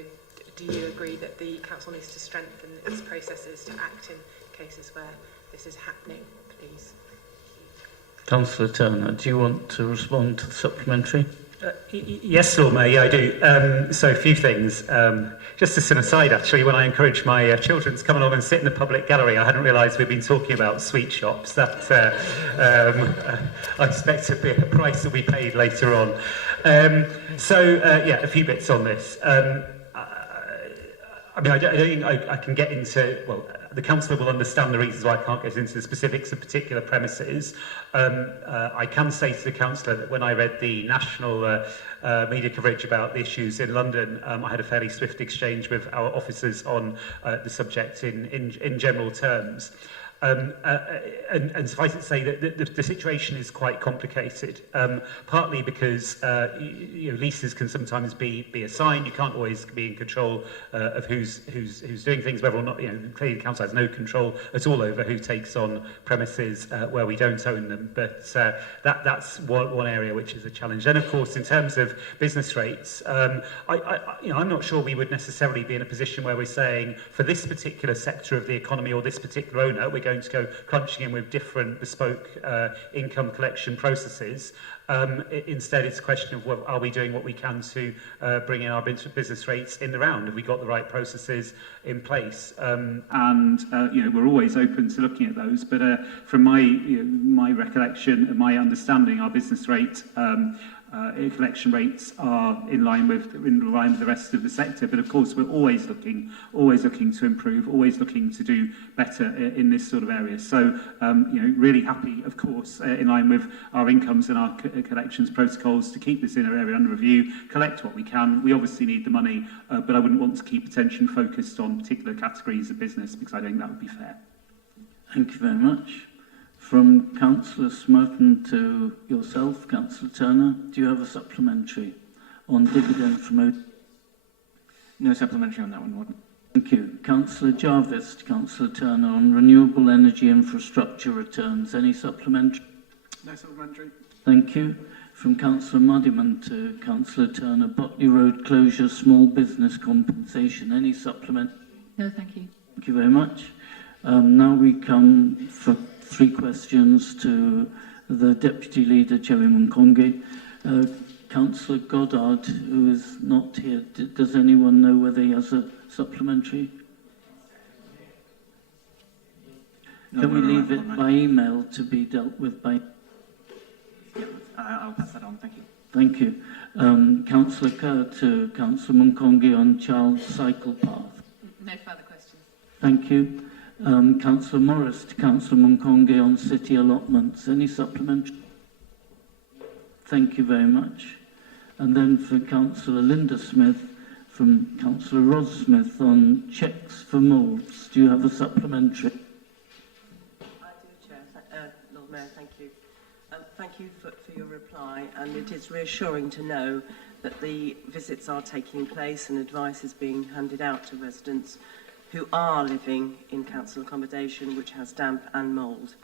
do you agree that the Council needs to strengthen its processes to act in cases where this is happening, please? Councillor Turner, do you want to respond to the supplementary? Yes, Lord Mayor, yeah, I do. So a few things. Just as an aside, actually, when I encouraged my children to come along and sit in the public gallery, I hadn't realised we'd been talking about sweet shops. That I expect to be a price that we paid later on. Yeah, a few bits on this. I mean, I don't think I can get into, well, the councillor will understand the reasons why I can't get into the specifics of particular premises. I can say to the councillor that when I read the national media coverage about the issues in London, I had a fairly swift exchange with our officers on the subject in general terms. And suffice it to say that the situation is quite complicated, partly because leases can sometimes be assigned. You can't always be in control of who's doing things, whether or not, clearly the council has no control at all over who takes on premises where we don't own them. But that's one area which is a challenge. Then, of course, in terms of business rates, I'm not sure we would necessarily be in a position where we're saying for this particular sector of the economy or this particular owner, we're going to go crunching in with different bespoke income collection processes. Instead, it's a question of, well, are we doing what we can to bring in our business rates in the round? Have we got the right processes in place? We're always open to looking at those. But from my recollection and my understanding, our business rate collection rates are in line with the rest of the sector. But of course, we're always looking to improve, always looking to do better in this sort of area. So, really happy, of course, in line with our incomes and our collections protocols to keep this area under review, collect what we can. We obviously need the money, but I wouldn't want to keep attention focused on particular categories of business because I think that would be fair. Thank you very much. From Councillor Smerton to yourself, Councillor Turner, do you have a supplementary on dividend from No supplementary on that one, Warden. Thank you. Councillor Jarvis to Councillor Turner on renewable energy infrastructure returns. Any supplementary? No supplementary. Thank you. From Councillor Muddiman to Councillor Turner, Botley Road closure, small business compensation. Any supplement? No, thank you. Thank you very much. Now we come for 3 questions to the Deputy Leader, Cherry Munkongi. Councillor Goddard, who is not here, does anyone know whether he has a supplementary? Can we leave it by email to be dealt with by... I'll pass that on, thank you. Thank you. Councillor Kerr to Councillor Munkongi on child cycle path. No further questions. Thank you. Councillor Morris to Councillor Munkongi on city allotments. Any supplementary? Thank you very much. And then for Councillor Linda Smith from Councillor Ros Smith on checks for moulds. Do you have a supplementary? I do, Chair. Lord Mayor, thank you. Thank you for your reply, and it is reassuring to know that the visits are taking place and advice is being handed out to residents who are living in council accommodation which has damp and mould.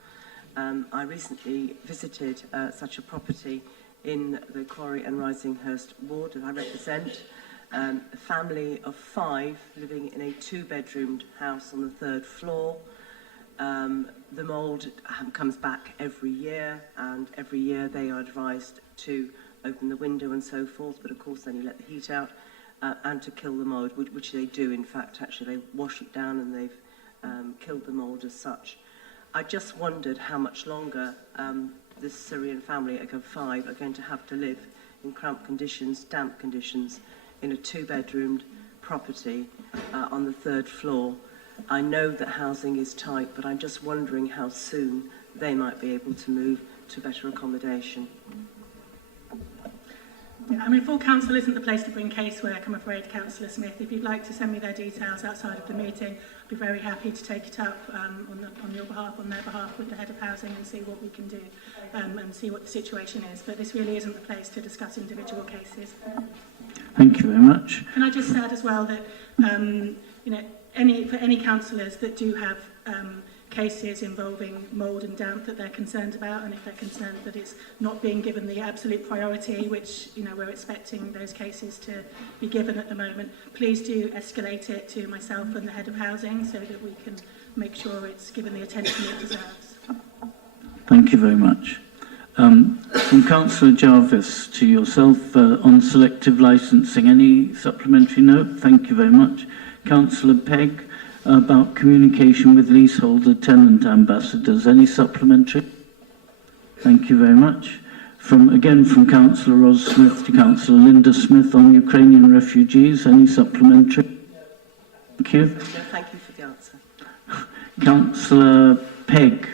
I recently visited such a property in the Quarry and Risinghurst ward that I represent. A family of 5 living in a 2-bedroomed house on the 3rd floor. The mould comes back every year, and every year they are advised to open the window and so forth, but of course then you let the heat out. And to kill the mould, which they do, in fact, actually. They wash it down and they've killed the mould as such. I just wondered how much longer this Syrian family of 5 are going to have to live in cramped conditions, damp conditions, in a 2-bedroomed property on the 3rd floor. I know that housing is tight, but I'm just wondering how soon they might be able to move to better accommodation. Yeah, I mean, full council isn't the place to bring casework, I'm afraid, Councillor Smith. If you'd like to send me their details outside of the meeting, I'd be very happy to take it up on your behalf, on their behalf, with the head of housing and see what we can do and see what the situation is. But this really isn't the place to discuss individual cases. Thank you very much. Can I just add as well that, for any councillors that do have cases involving mould and damp that they're concerned about, and if they're concerned that it's not being given the absolute priority, which we're expecting those cases to be given at the moment, please do escalate it to myself and the head of housing so that we can make sure it's given the attention it deserves. Thank you very much. From Councillor Jarvis to yourself on selective licensing, any supplementary note? Thank you very much. Councillor Pegg, about communication with leaseholder tenant ambassadors, any supplementary? Thank you very much. From Councillor Ros Smith to Councillor Linda Smith on Ukrainian refugees, any supplementary? Thank you. No, thank you for the answer. Councillor Pegg,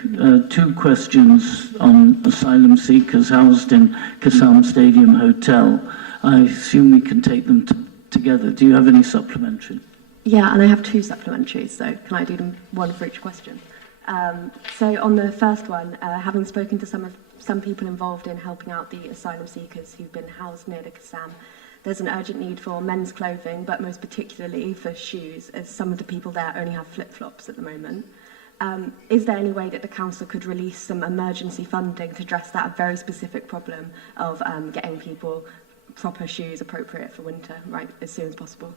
two questions on asylum seekers housed in Kassam Stadium Hotel. I assume we can take them together. Do you have any supplementary? Yeah, and I have two supplementaries, so can I do them one for each question? So on the first one, having spoken to some people involved in helping out the asylum seekers who've been housed near the Kassam, there's an urgent need for men's clothing, but most particularly for shoes, as some of the people there only have flip-flops at the moment. Is there any way that the council could release some emergency funding to address that very specific problem of getting people proper shoes appropriate for winter, right, as soon as possible?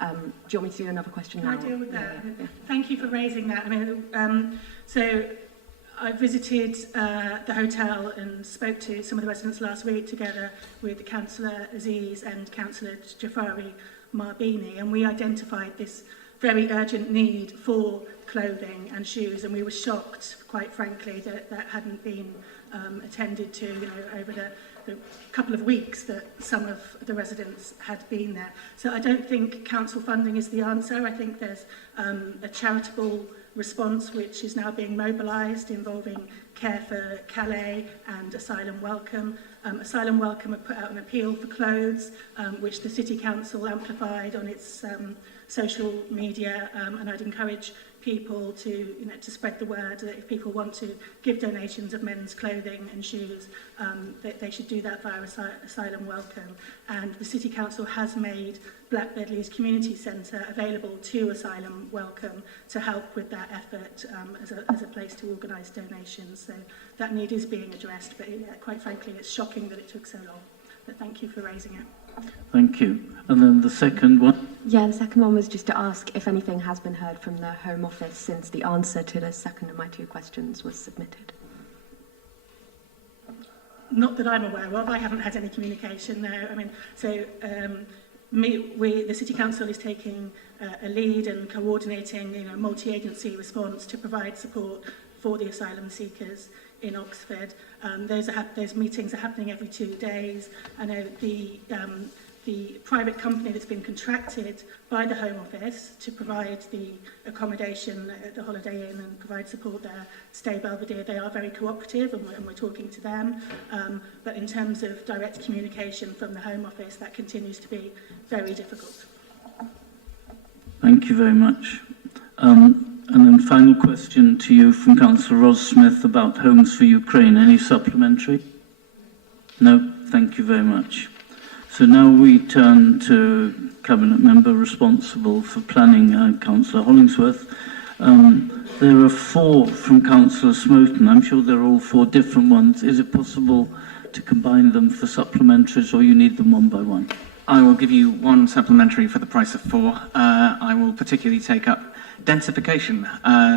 Do you want me to do another question now? Can I deal with that? Yeah. Thank you for raising that. I mean, so I visited the hotel and spoke to some of the residents last week together with Councillor Aziz and Councillor Jafari Marbini, and we identified this very urgent need for clothing and shoes, and we were shocked, quite frankly, that that hadn't been attended to, over the couple of weeks that some of the residents had been there. So I don't think council funding is the answer. I think there's a charitable response which is now being mobilised involving Care for Calais and Asylum Welcome. Asylum Welcome have put out an appeal for clothes, which the City Council amplified on its social media, and I'd encourage people to spread the word that if people want to give donations of men's clothing and shoes, that they should do that via Asylum Welcome. And the City Council has made Black Bedleys Community Centre available to Asylum Welcome to help with that effort as a place to organise donations. So that need is being addressed, but quite frankly, it's shocking that it took so long. But thank you for raising it. Thank you. And then the second one? Yeah, the second one was just to ask if anything has been heard from the Home Office since the answer to the second of my two questions was submitted. Not that I'm aware of. I haven't had any communication, no. I mean, so the City Council is taking a lead and coordinating a multi-agency response to provide support for the asylum seekers in Oxford. Those meetings are happening every 2 days. I know the private company that's been contracted by the Home Office to provide the accommodation at the Holiday Inn and provide support there, Stay Belvedere, they are very cooperative and we're talking to them. But in terms of direct communication from the Home Office, that continues to be very difficult. Thank you very much. And then final question to you from Councillor Ros Smith about Homes for Ukraine. Any supplementary? No, thank you very much. So now we turn to Cabinet Member responsible for planning, Councillor Hollingsworth. There are 4 from Councillor Smoten. I'm sure they're all 4 different ones. Is it possible to combine them for supplementaries, or you need them one by one? I will give you one supplementary for the price of 4. I will particularly take up densification.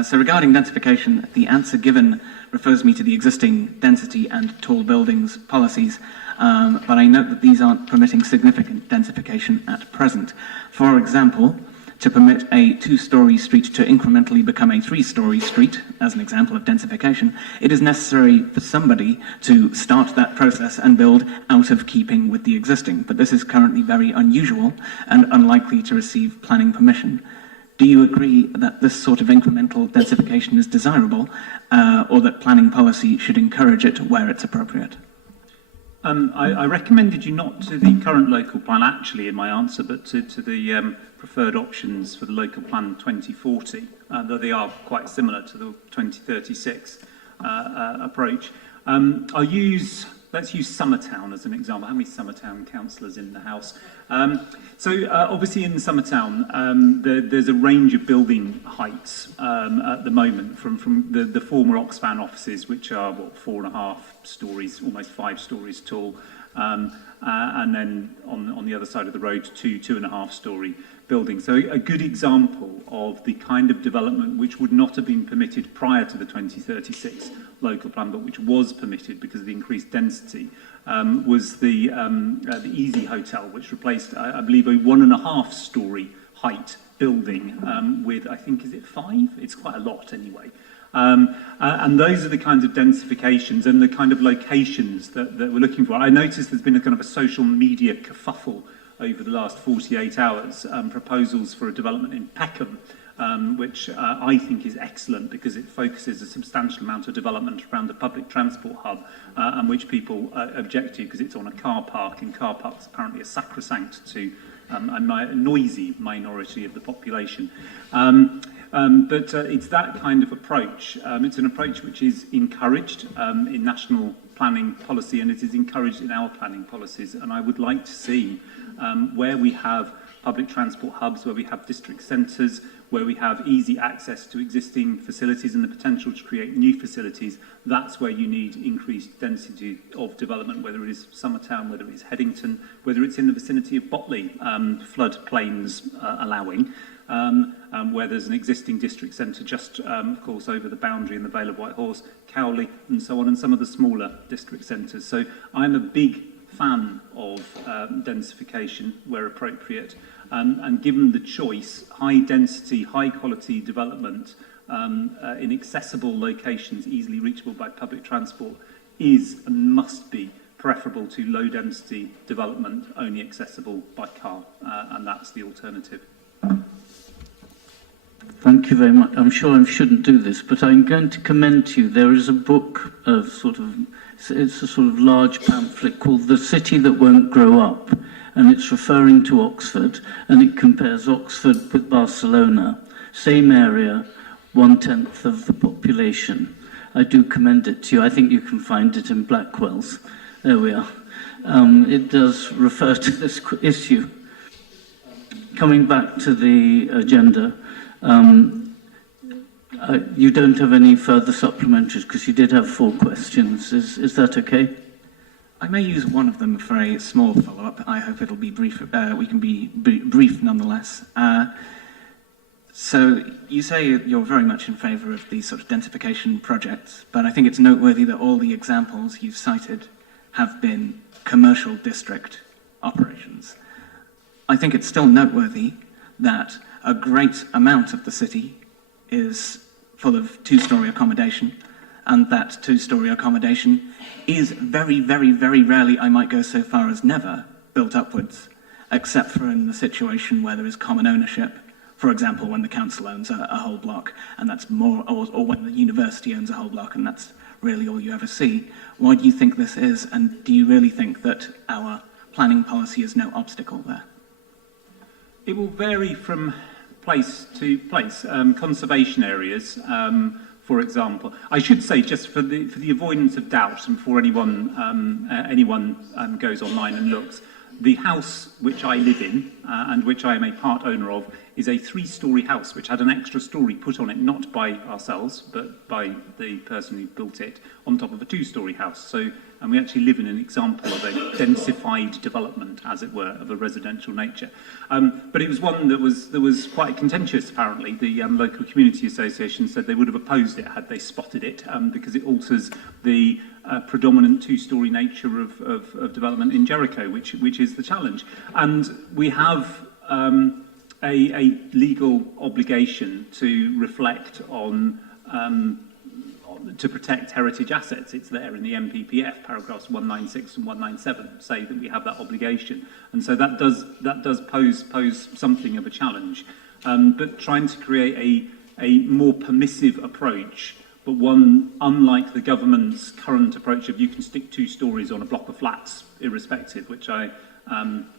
So regarding densification, the answer given refers me to the existing density and tall buildings policies, but I note that these aren't permitting significant densification at present. For example, to permit a 2-storey street to incrementally become a 3-storey street, as an example of densification, it is necessary for somebody to start that process and build out of keeping with the existing. But this is currently very unusual and unlikely to receive planning permission. Do you agree that this sort of incremental densification is desirable, or that planning policy should encourage it where it's appropriate? I recommended you not to the current local plan, actually, in my answer, but to the preferred options for the local plan 2040, though they are quite similar to the 2036 approach. Let's use Summertown as an example. How many Summertown councillors in the House? Obviously in Summertown, there's a range of building heights at the moment from the former Oxfam offices, which are 4.5 stories, almost 5 stories tall, and then on the other side of the road, 2.5-storey buildings. So a good example of the kind of development which would not have been permitted prior to the 2036 local plan, but which was permitted because of the increased density, was the Easy Hotel, which replaced, I believe, a 1.5-storey height building with, I think, is it 5? It's quite a lot anyway. And those are the kinds of densifications and the kind of locations that we're looking for. I noticed there's been a kind of a social media kerfuffle over the last 48 hours, proposals for a development in Peckham, which I think is excellent because it focuses a substantial amount of development around the public transport hub, and which people object to because it's on a car park, and car parks apparently are sacrosanct to a noisy minority of the population. But it's that kind of approach. It's an approach which is encouraged in national planning policy, and it is encouraged in our planning policies. And I would like to see where we have public transport hubs, where we have district centres, where we have easy access to existing facilities and the potential to create new facilities, that's where you need increased density of development, whether it is Summertown, whether it is Headington, whether it's in the vicinity of Botley, floodplains allowing, where there's an existing district centre just, of course, over the boundary in the Vale of Whitehorse, Cowley, and so on, and some of the smaller district centres. So I'm a big fan of densification where appropriate, and given the choice, high density, high quality development in accessible locations, easily reachable by public transport, is and must be preferable to low density development only accessible by car, and that's the alternative. Thank you very much. I'm sure I shouldn't do this, but I'm going to commend to you. There is a book of it's a sort of large pamphlet called The City That Won't Grow Up, and it's referring to Oxford, and it compares Oxford with Barcelona, same area, 1/10 of the population. I do commend it to you. I think you can find it in Blackwell's. There we are. It does refer to this issue. Coming back to the agenda, you don't have any further supplementaries because you did have 4 questions. Is that okay? I may use one of them for a small follow-up. I hope it'll be brief. We can be brief nonetheless. So you say you're very much in favour of these sort of densification projects, but I think it's noteworthy that all the examples you've cited have been commercial district operations. I think it's still noteworthy that a great amount of the city is full of 2-storey accommodation, and that 2-storey accommodation is very, very, very rarely, I might go so far as never, built upwards, except for in the situation where there is common ownership. For example, when the council owns a whole block, and that's more, or when the university owns a whole block, and that's really all you ever see. Why do you think this is, and do you really think that our planning policy is no obstacle there? It will vary from place to place. Conservation areas, for example. I should say, just for the avoidance of doubt, and before anyone goes online and looks, the house which I live in and which I am a part owner of is a 3-storey house which had an extra storey put on it, not by ourselves, but by the person who built it, on top of a 2-storey house. So, and we actually live in an example of a densified development, as it were, of a residential nature. But it was one that was quite contentious, apparently. The local community association said they would have opposed it had they spotted it, because it alters the predominant 2-storey nature of development in Jericho, which is the challenge. And we have a legal obligation to reflect on to protect heritage assets. It's there in the MPPF, paragraphs 196 and 197 say that we have that obligation, and so that does pose something of a challenge. But trying to create a more permissive approach, but one unlike the government's current approach of you can stick 2 stories on a block of flats irrespective, which I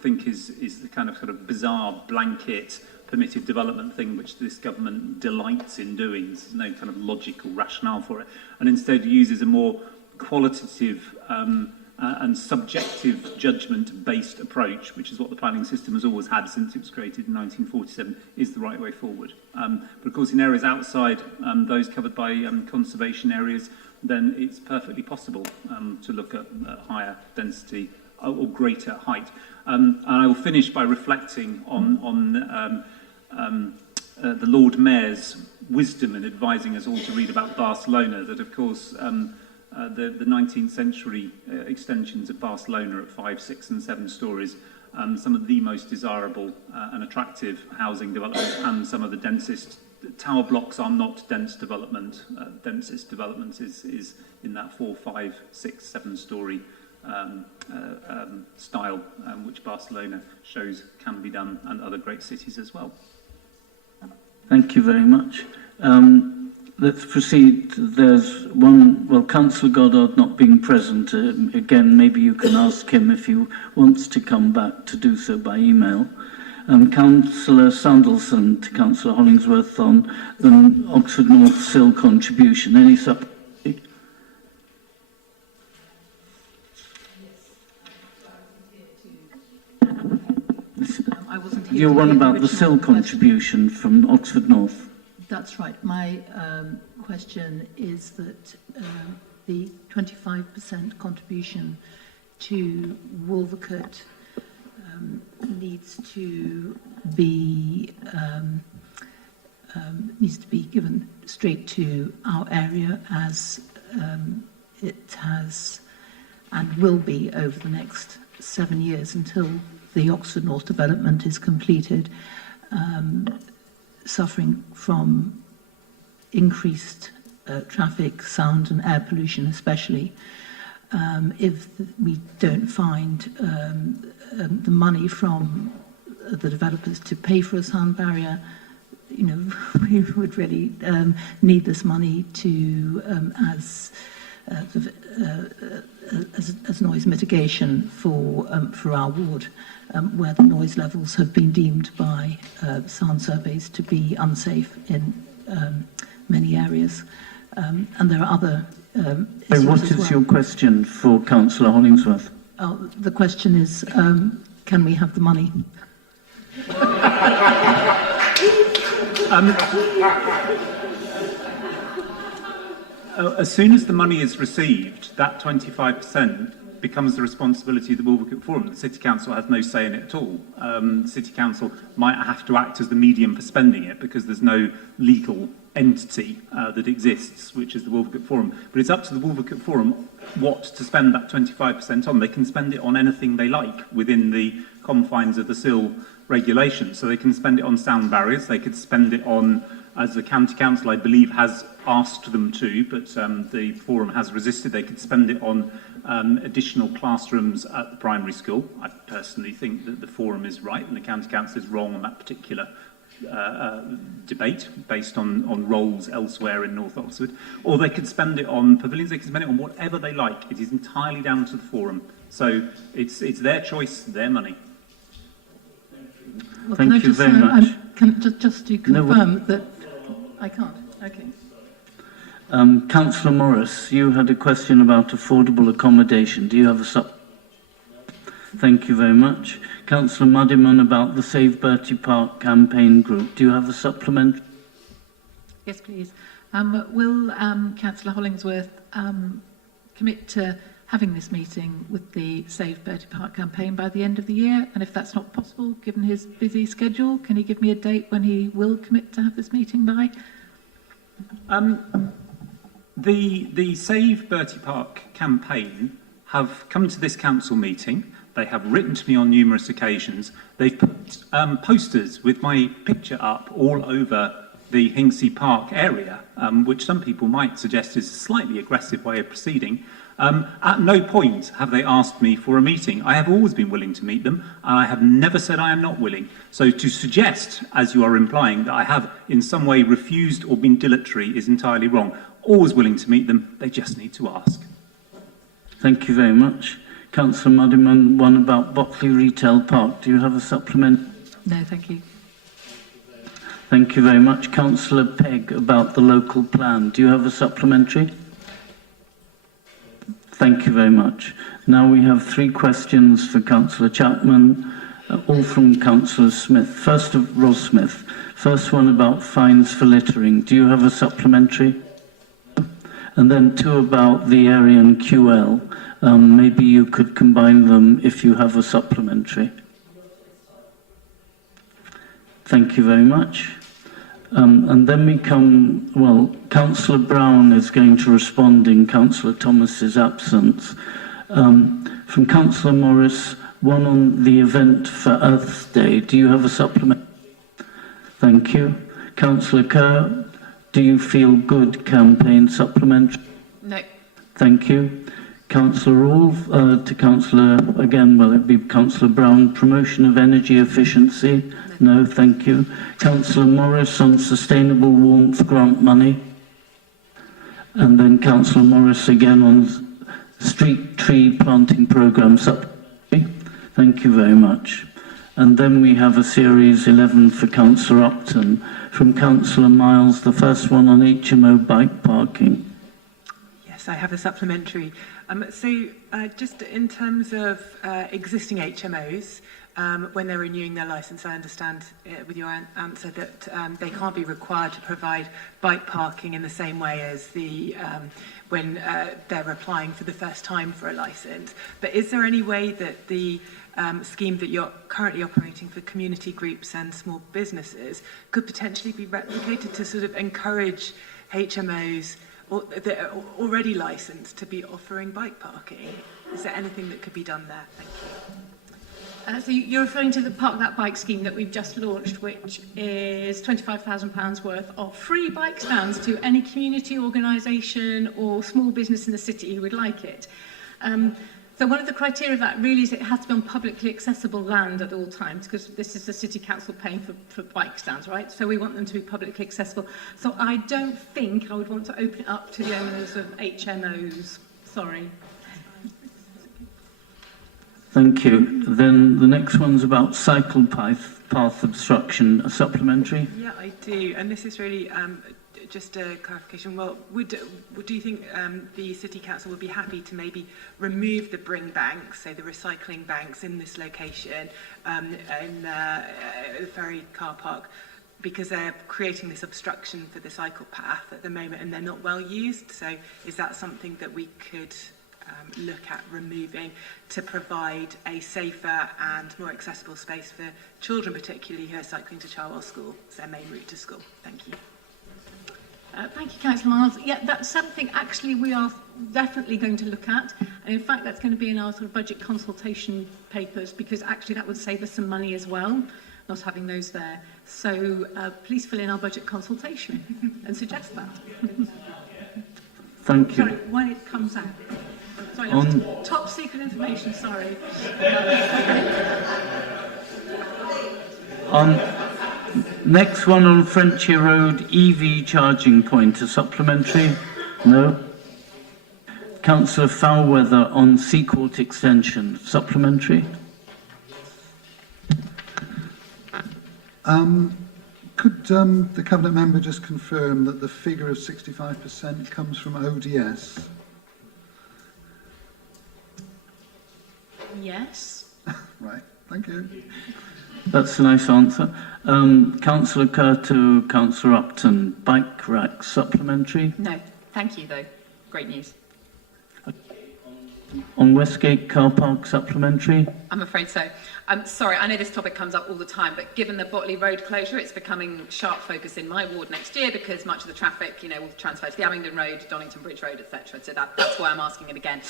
think is the kind of sort of bizarre blanket permitted development thing which this government delights in doing. There's no kind of logical rationale for it, and instead uses a more qualitative and subjective judgment-based approach, which is what the planning system has always had since it was created in 1947, is the right way forward. But of course, in areas outside those covered by conservation areas, then it's perfectly possible to look at higher density or greater height. And I will finish by reflecting on the Lord Mayor's wisdom in advising us all to read about Barcelona, that of course the 19th century extensions of Barcelona at 5, 6 and 7 stories, some of the most desirable and attractive housing developments, and some of the densest. Tower blocks are not dense development. Densest development is in that 4, 5, 6, 7 story style, which Barcelona shows can be done, and other great cities as well. Thank you very much. Let's proceed. There's one, well, Councillor Goddard not being present. Again, maybe you can ask him if he wants to come back to do so by email. Councillor Sandelson to Councillor Hollingsworth on the Oxford North Sill contribution. Any I wasn't here. You're to one hear about the Sill contribution from Oxford North. That's right. My question is that the 25% contribution to Wolvercote needs to be given straight to our area, as it has and will be over the next 7 years until the Oxford North development is completed, suffering from increased traffic, sound and air pollution especially. If we don't find the money from the developers to pay for a sound barrier, you know, we would really need this money to as noise mitigation for our ward, where the noise levels have been deemed by sound surveys to be unsafe in many areas, and there are other issues What as is well. your question for Councillor Hollingsworth? The question is, can we have the money? As soon as the money is received, that 25% becomes the responsibility of the Wolvercote Forum. The City Council has no say in it at all. The City Council might have to act as the medium for spending it, because there's no legal entity that exists, which is the Wolvercote Forum. But it's up to the Wolvercote Forum what to spend that 25% on. They can spend it on anything they like within the confines of the Sill regulation. So they can spend it on sound barriers, they could spend it on, as the County Council, I believe, has asked them to, but the Forum has resisted, they could spend it on additional classrooms at the primary school. I personally think that the Forum is right and the County Council is wrong on that particular debate based on roles elsewhere in North Oxford. Or they could spend it on pavilions, they could spend it on whatever they like. It is entirely down to the Forum. So it's their choice, their money. Well, Thank you very much. Just to confirm that I can't. Okay. Councillor Morris, you had a question about affordable accommodation. Do you have a Thank you very much. Councillor Muddiman about the Save Bertie Park campaign group. Do you have a supplement? Yes, please. Will Councillor Hollingsworth commit to having this meeting with the Save Bertie Park campaign by the end of the year? And if that's not possible, given his busy schedule, can he give me a date when he will commit to have this meeting by? The Save Bertie Park campaign have come to this council meeting. They have written to me on numerous occasions. They've put posters with my picture up all over the Hingsey Park area, which some people might suggest is a slightly aggressive way of proceeding. At no point have they asked me for a meeting. I have always been willing to meet them, and I have never said I am not willing. So to suggest, as you are implying, that I have in some way refused or been dilatory is entirely wrong. Always willing to meet them, they just need to ask. Thank you very much. Councillor Muddiman, one about Botley Retail Park. Do you have a supplement? No, thank you. Thank you very much. Councillor Pegg about the local plan. Do you have a supplementary? Thank you very much. Now we have 3 questions for Councillor Chapman, all from Councillor Smith. First of Ros Smith. First one about fines for littering. Do you have a supplementary? And then 2 about the Aryan QL. Maybe you could combine them if you have a supplementary. Thank you very much. And then we come, well, Councillor Brown is going to respond in Councillor Thomas's absence. From Councillor Morris, one on the event for Earth Day. Do you have a supplement? Thank you. Councillor Kerr, do you feel good campaign supplementary? No. Thank you. Councillor Rule, to Councillor, again, well, it'd be Councillor Brown, promotion of energy efficiency. No, thank you. Councillor Morris on sustainable warmth grant money. And then Councillor Morris again on street tree planting programme supplementary. Thank you very much. And then we have a series 11 for Councillor Upton. From Councillor Miles, the first one on HMO bike parking. Yes, I have a supplementary. Just in terms of existing HMOs, when they're renewing their licence, I understand with your answer that they can't be required to provide bike parking in the same way as when they're applying for the first time for a licence. But is there any way that the scheme that you're currently operating for community groups and small businesses could potentially be replicated to sort of encourage HMOs that are already licensed to be offering bike parking? Is there anything that could be done there? Thank you. So you're referring to the Park That Bike scheme that we've just launched, which is £25,000 worth of free bike stands to any community organisation or small business in the city who would like it. So one of the criteria of that really is it has to be on publicly accessible land at all times, because this is the City Council paying for bike stands, right? So we want them to be publicly accessible. So I don't think I would want to open it up to the owners of HMOs. Sorry. Thank you. Then the next one's about cycle path obstruction, a supplementary. Yeah, I do. And this is really just a clarification. Well, do you think the City Council would be happy to maybe remove the bring banks, say the recycling banks in this location, in the ferry car park, because they're creating this obstruction for the cycle path at the moment and they're not well used? So is that something that we could look at removing to provide a safer and more accessible space for children, particularly who are cycling to Charwell School? It's their main route to school. Thank you. Thank you, Councillor Miles. Yeah, that's something actually we are definitely going to look at. And in fact, that's going to be in our sort of budget consultation papers, because actually that would save us some money as well, not having those there. So please fill in our budget consultation and suggest that. Thank you. Sorry, when it comes out. Sorry, that's top secret information, sorry. Next one on Frenchy Road, EV charging point, a supplementary? No. Councillor Foulweather on Seacourt Extension, supplementary? Could the Cabinet member just confirm that the figure of 65% comes from ODS? Yes. Right, thank you. That's a nice answer. Councillor Kerr to Councillor Upton, bike rack supplementary? No, thank you though. Great news. On Westgate car park supplementary? I'm afraid so. Sorry, I know this topic comes up all the time, but given the Botley Road closure, it's becoming sharp focus in my ward next year because much of the traffic, will transfer to the Abingdon Road, Donington Bridge Road, etc. So that's why I'm asking it again.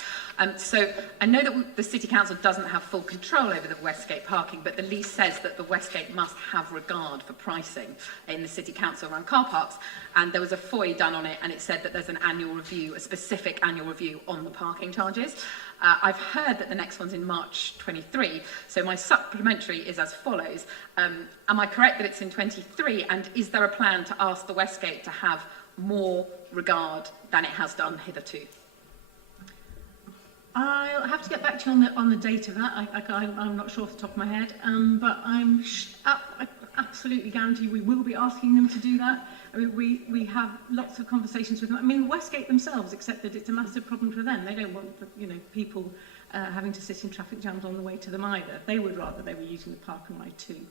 So I know that the City Council doesn't have full control over the Westgate parking, but the lease says that the Westgate must have regard for pricing in the City Council around car parks. And there was a FOI done on it, and it said that there's an annual review, a specific annual review on the parking charges. I've heard that the next one's in March 23, so my supplementary is as follows. Am I correct that it's in 23, and is there a plan to ask the Westgate to have more regard than it has done hitherto? I'll have to get back to you on the date of that. I'm not sure off the top of my head, but I absolutely guarantee we will be asking them to do that. I mean, we have lots of conversations with them. I mean, Westgate themselves accept that it's a massive problem for them. They don't want, people having to sit in traffic jams on the way to them either. They would rather they were using the park and ride too.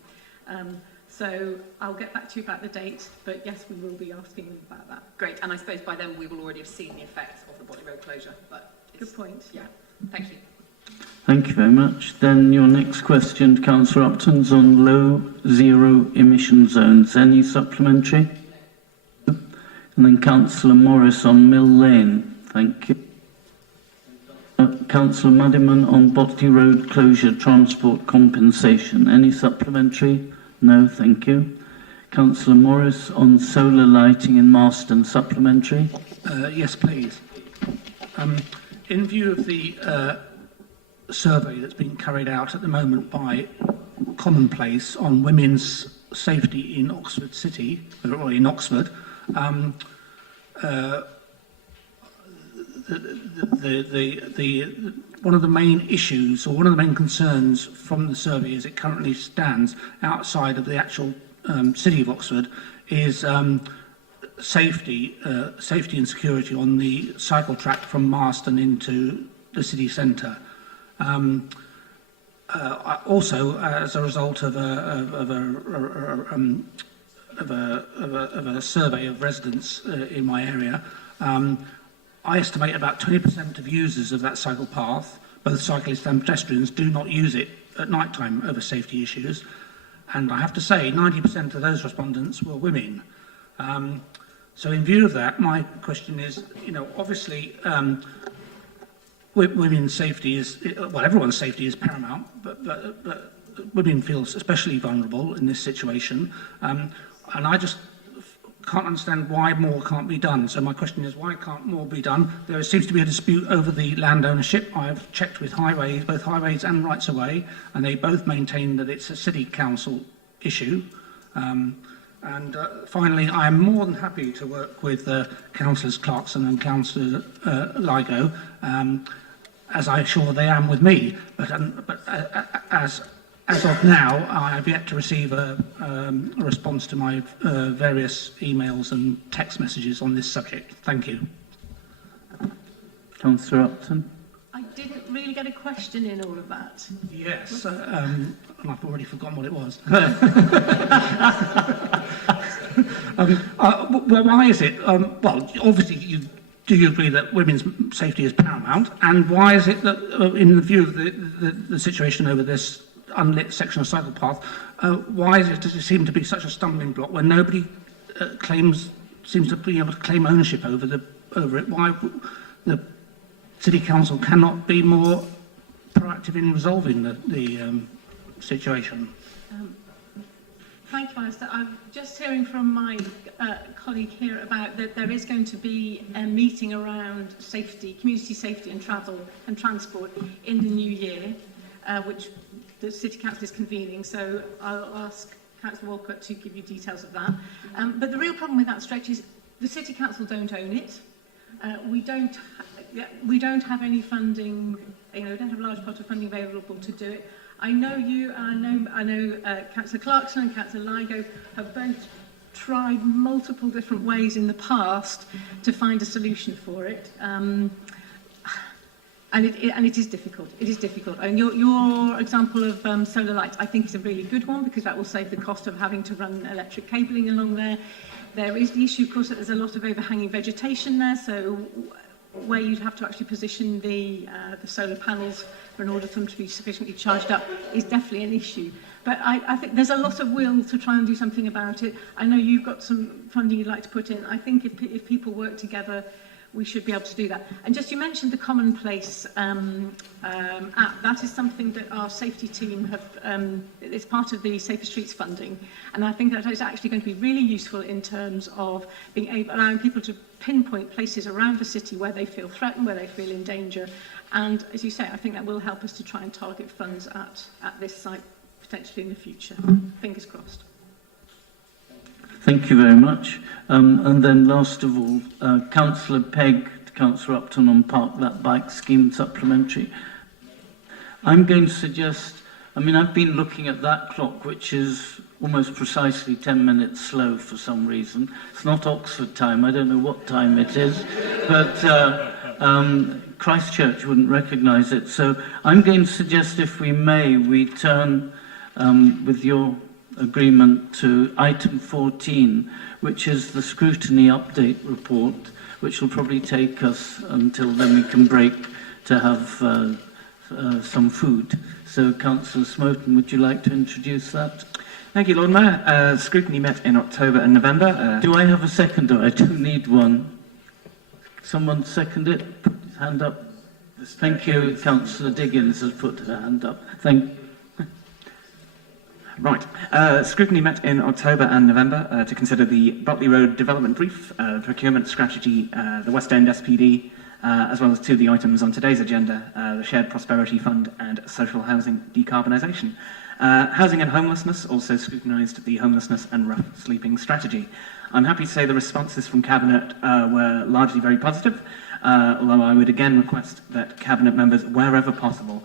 So I'll get back to you about the date, but yes, we will be asking them about that. Great, and I suppose by then we will already have seen the effects of the Botley Road closure. But good point. Yeah. Thank you. Thank you very much. Then your next question, Councillor Upton's on low zero emission zones. Any supplementary? And then Councillor Morris on Mill Lane. Thank you. Councillor Muddiman on Botley Road closure transport compensation. Any supplementary? No, thank you. Councillor Morris on solar lighting in Marston. Supplementary? Yes, please. In view of the survey that's being carried out at the moment by Commonplace on women's safety in Oxford City, or in Oxford, one of the main issues, or one of the main concerns from the survey as it currently stands outside of the actual city of Oxford is safety and security on the cycle track from Marston into the city centre. Also, as a result of a survey of residents in my area, I estimate about 20% of users of that cycle path, both cyclists and pedestrians, do not use it at night time over safety issues. And I have to say, 90% of those respondents were women. So in view of that, my question is, obviously, women's safety is, well, everyone's safety is paramount, but women feel especially vulnerable in this situation. And I just can't understand why more can't be done. So my question is, why can't more be done? There seems to be a dispute over the land ownership. I've checked with Highways, both Highways and Rights of Way, and they both maintain that it's a city council issue. Finally, I am more than happy to work with Councillors Clarkson and Councillor Ligo, as I'm sure they am with me. But as of now, I have yet to receive a response to my various emails and text messages on this subject. Thank you. Councillor Upton. I didn't really get a question in all of that. Yes, and I've already forgotten what it was. Well, why is it? Well, obviously, do you agree that women's safety is paramount? And why is it that, in the view of the situation over this unlit section of cycle path, why does it seem to be such a stumbling block when nobody seems to be able to claim ownership over it? Why the City Council cannot be more proactive in resolving the situation? Thank you, Alistair. I'm just hearing from my colleague here about that there is going to be a meeting around safety, community safety and travel and transport in the new year, which the City Council is convening. So I'll ask Councillor Walcott to give you details of that. But the real problem with that stretch is the City Council don't own it. We don't have any funding. We don't have a large pot of funding available to do it. I know you, and I know Councillor Clarkson and Councillor Ligo have both tried multiple different ways in the past to find a solution for it. And it is difficult. It is difficult. And your example of solar lights, I think, is a really good one, because that will save the cost of having to run electric cabling along there. There is the issue, of course, that there's a lot of overhanging vegetation there, so where you'd have to actually position the solar panels in order for them to be sufficiently charged up is definitely an issue. But I think there's a lot of will to try and do something about it. I know you've got some funding you'd like to put in. I think if people work together, we should be able to do that. And just, you mentioned the Commonplace app. That is something that our safety team have, it's part of the Safer Streets funding. And I think that is actually going to be really useful in terms of allowing people to pinpoint places around the city where they feel threatened, where they feel in danger. And as you say, I think that will help us to try and target funds at this site potentially in the future. Fingers crossed. Thank you very much. And then last of all, Councillor Pegg, Councillor Upton on Park That Bike Scheme supplementary. I'm going to suggest, I've been looking at that clock, which is almost precisely 10 minutes slow for some reason. It's not Oxford time, I don't know what time it is, but Christchurch wouldn't recognise it. So I'm going to suggest, if we may, we turn, with your agreement, to item 14, which is the scrutiny update report, which will probably take us until then we can break to have some food. So, Councillor Smoten, would you like to introduce that? Thank you, Lord Mayor. Scrutiny met in October and November. Do I have a seconder? I do need one. Someone second it? Put his hand up. Thank you. Councillor Diggins has put her hand up. Thank you. Right. Scrutiny met in October and November to consider the Botley Road development brief, procurement strategy, the West End SPD, as well as two of the items on today's agenda, the Shared Prosperity Fund and social housing decarbonisation. Housing and homelessness also scrutinised the homelessness and rough sleeping strategy. I'm happy to say the responses from Cabinet were largely very positive, although I would again request that Cabinet members, wherever possible,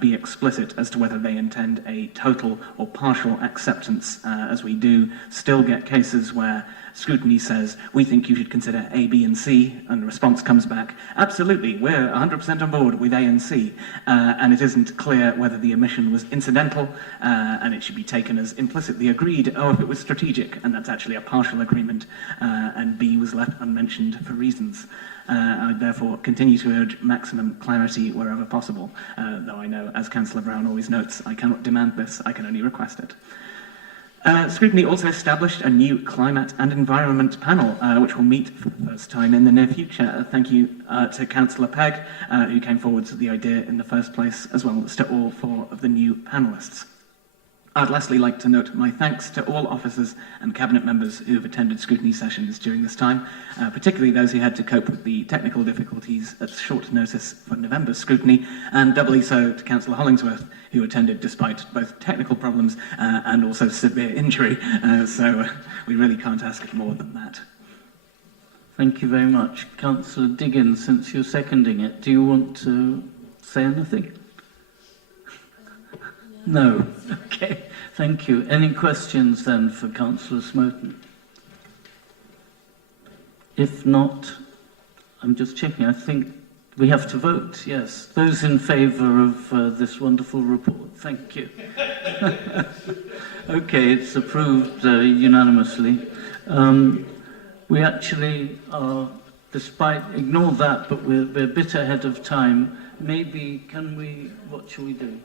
be explicit as to whether they intend a total or partial acceptance, as we do still get cases where scrutiny says, we think you should consider A, B and C, and the response comes back, absolutely, we're 100% on board with A and C, and it isn't clear whether the omission was incidental, and it should be taken as implicitly agreed, or if it was strategic, and that's actually a partial agreement, and B was left unmentioned for reasons. I therefore continue to urge maximum clarity wherever possible, though I know, as Councillor Brown always notes, I cannot demand this, I can only request it. Scrutiny also established a new climate and environment panel, which will meet for the first time in the near future. Thank you to Councillor Pegg, who came forward with the idea in the first place, as well as to all four of the new panellists. I'd lastly like to note my thanks to all officers and Cabinet members who have attended scrutiny sessions during this time, particularly those who had to cope with the technical difficulties at short notice for November's scrutiny, and doubly so to Councillor Hollingsworth, who attended despite both technical problems and also severe injury, so we really can't ask for more than that. Thank you very much. Councillor Diggins, since you're seconding it, do you want to say anything? No. Okay, thank you. Any questions then for Councillor Smoten? If not, I'm just checking. I think we have to vote, yes. Those in favour of this wonderful report, thank you. Okay, it's approved unanimously. We actually are, ignore that, but we're a bit ahead of time. Maybe, what shall we do?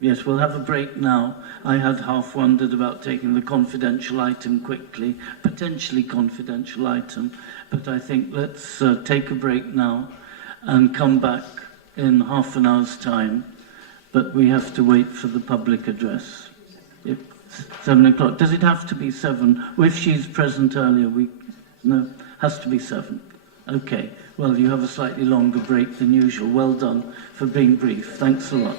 Yes, we'll have a break now. I had half wondered about taking the confidential item quickly, potentially confidential item, but I think let's take a break now and come back in half an hour's time. But we have to wait for the public address. 7 o'clock. Does it have to be 7? Well, if she's present earlier, no, has to be 7. Okay. Well, you have a slightly longer break than usual. Well done for being brief. Thanks a lot.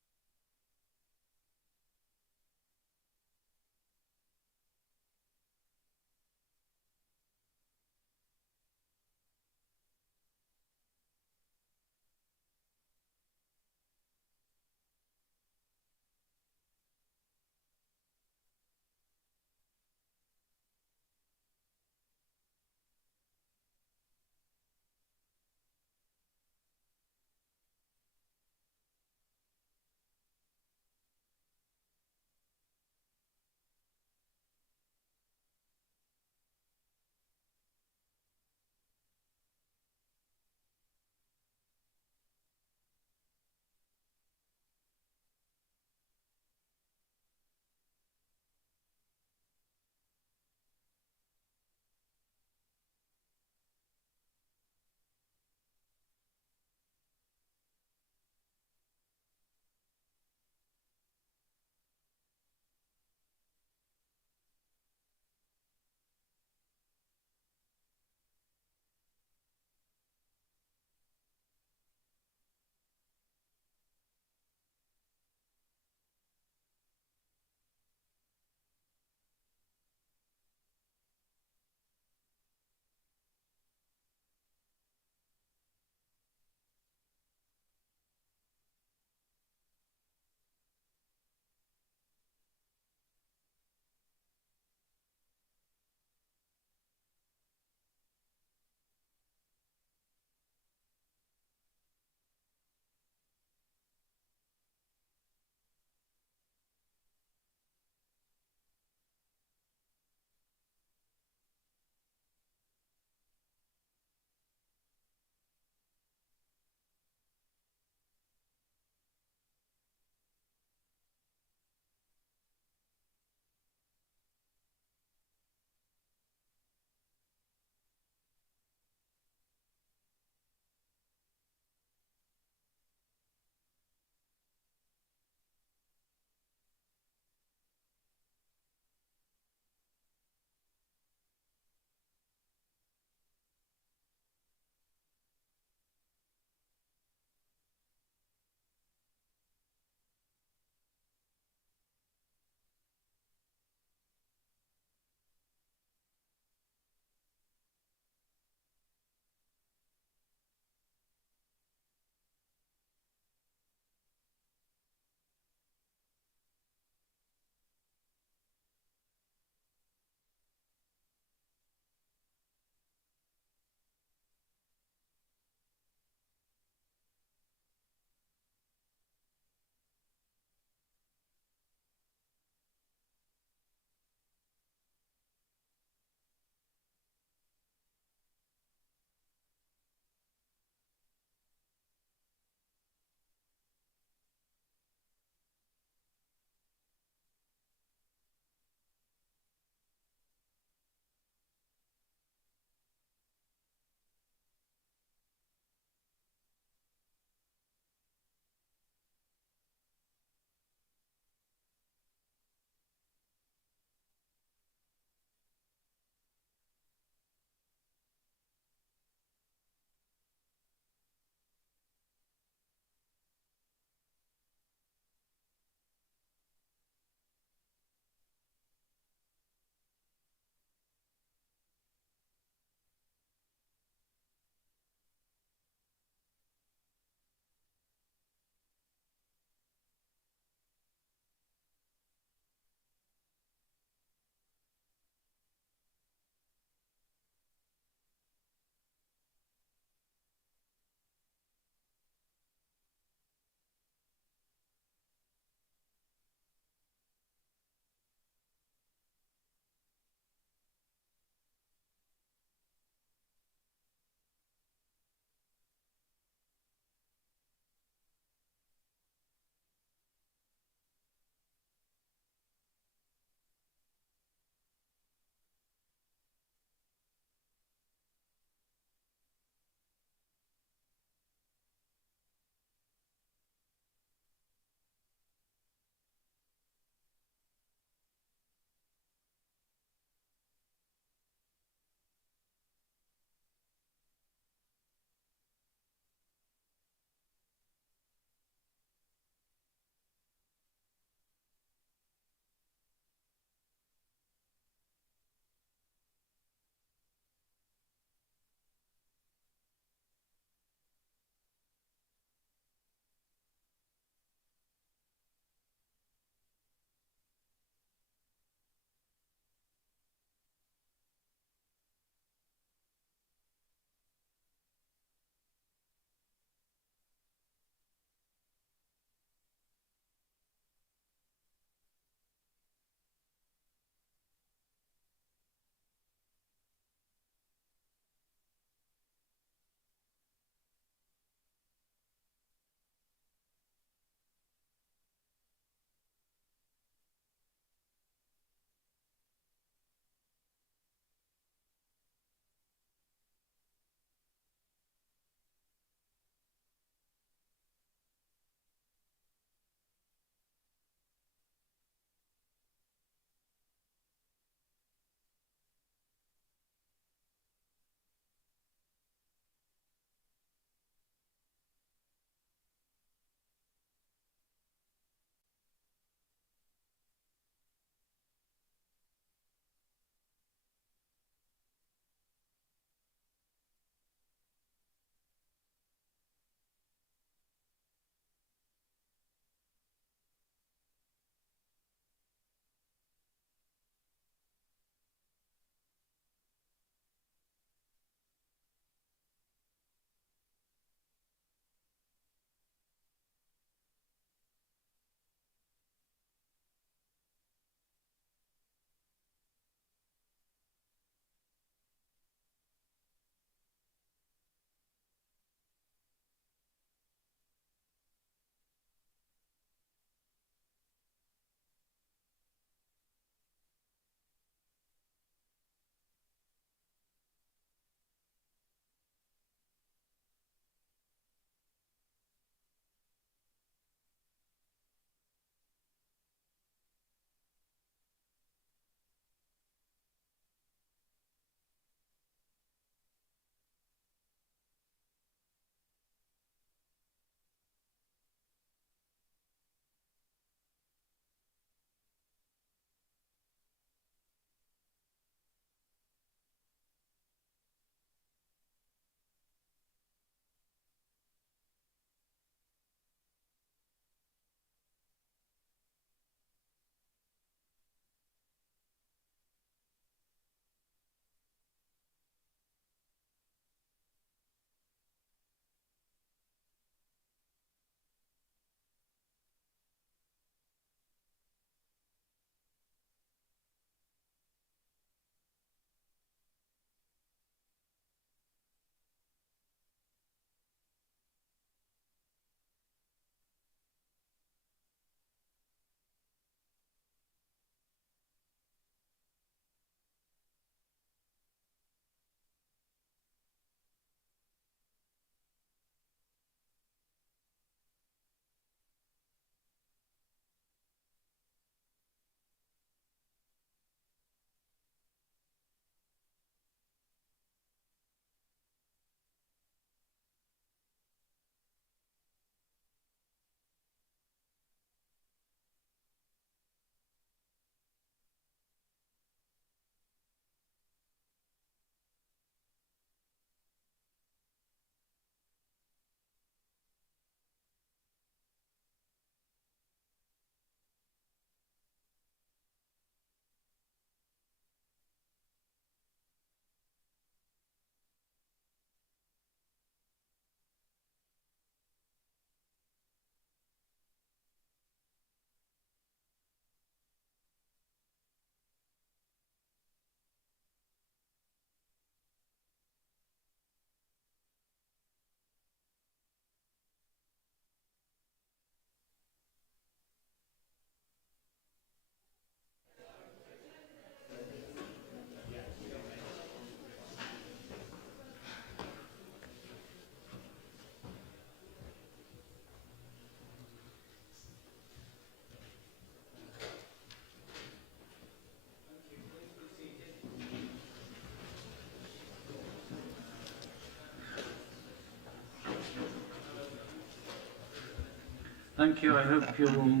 Thank you. I hope you're all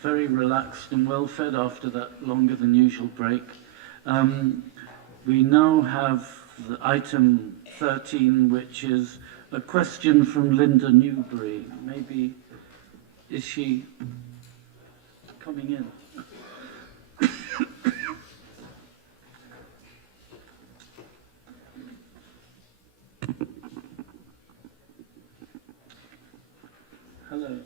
very relaxed and well fed after that longer than usual break. We now have the item 13, which is a question from Linda Newbury. Maybe, is she coming in? Hello.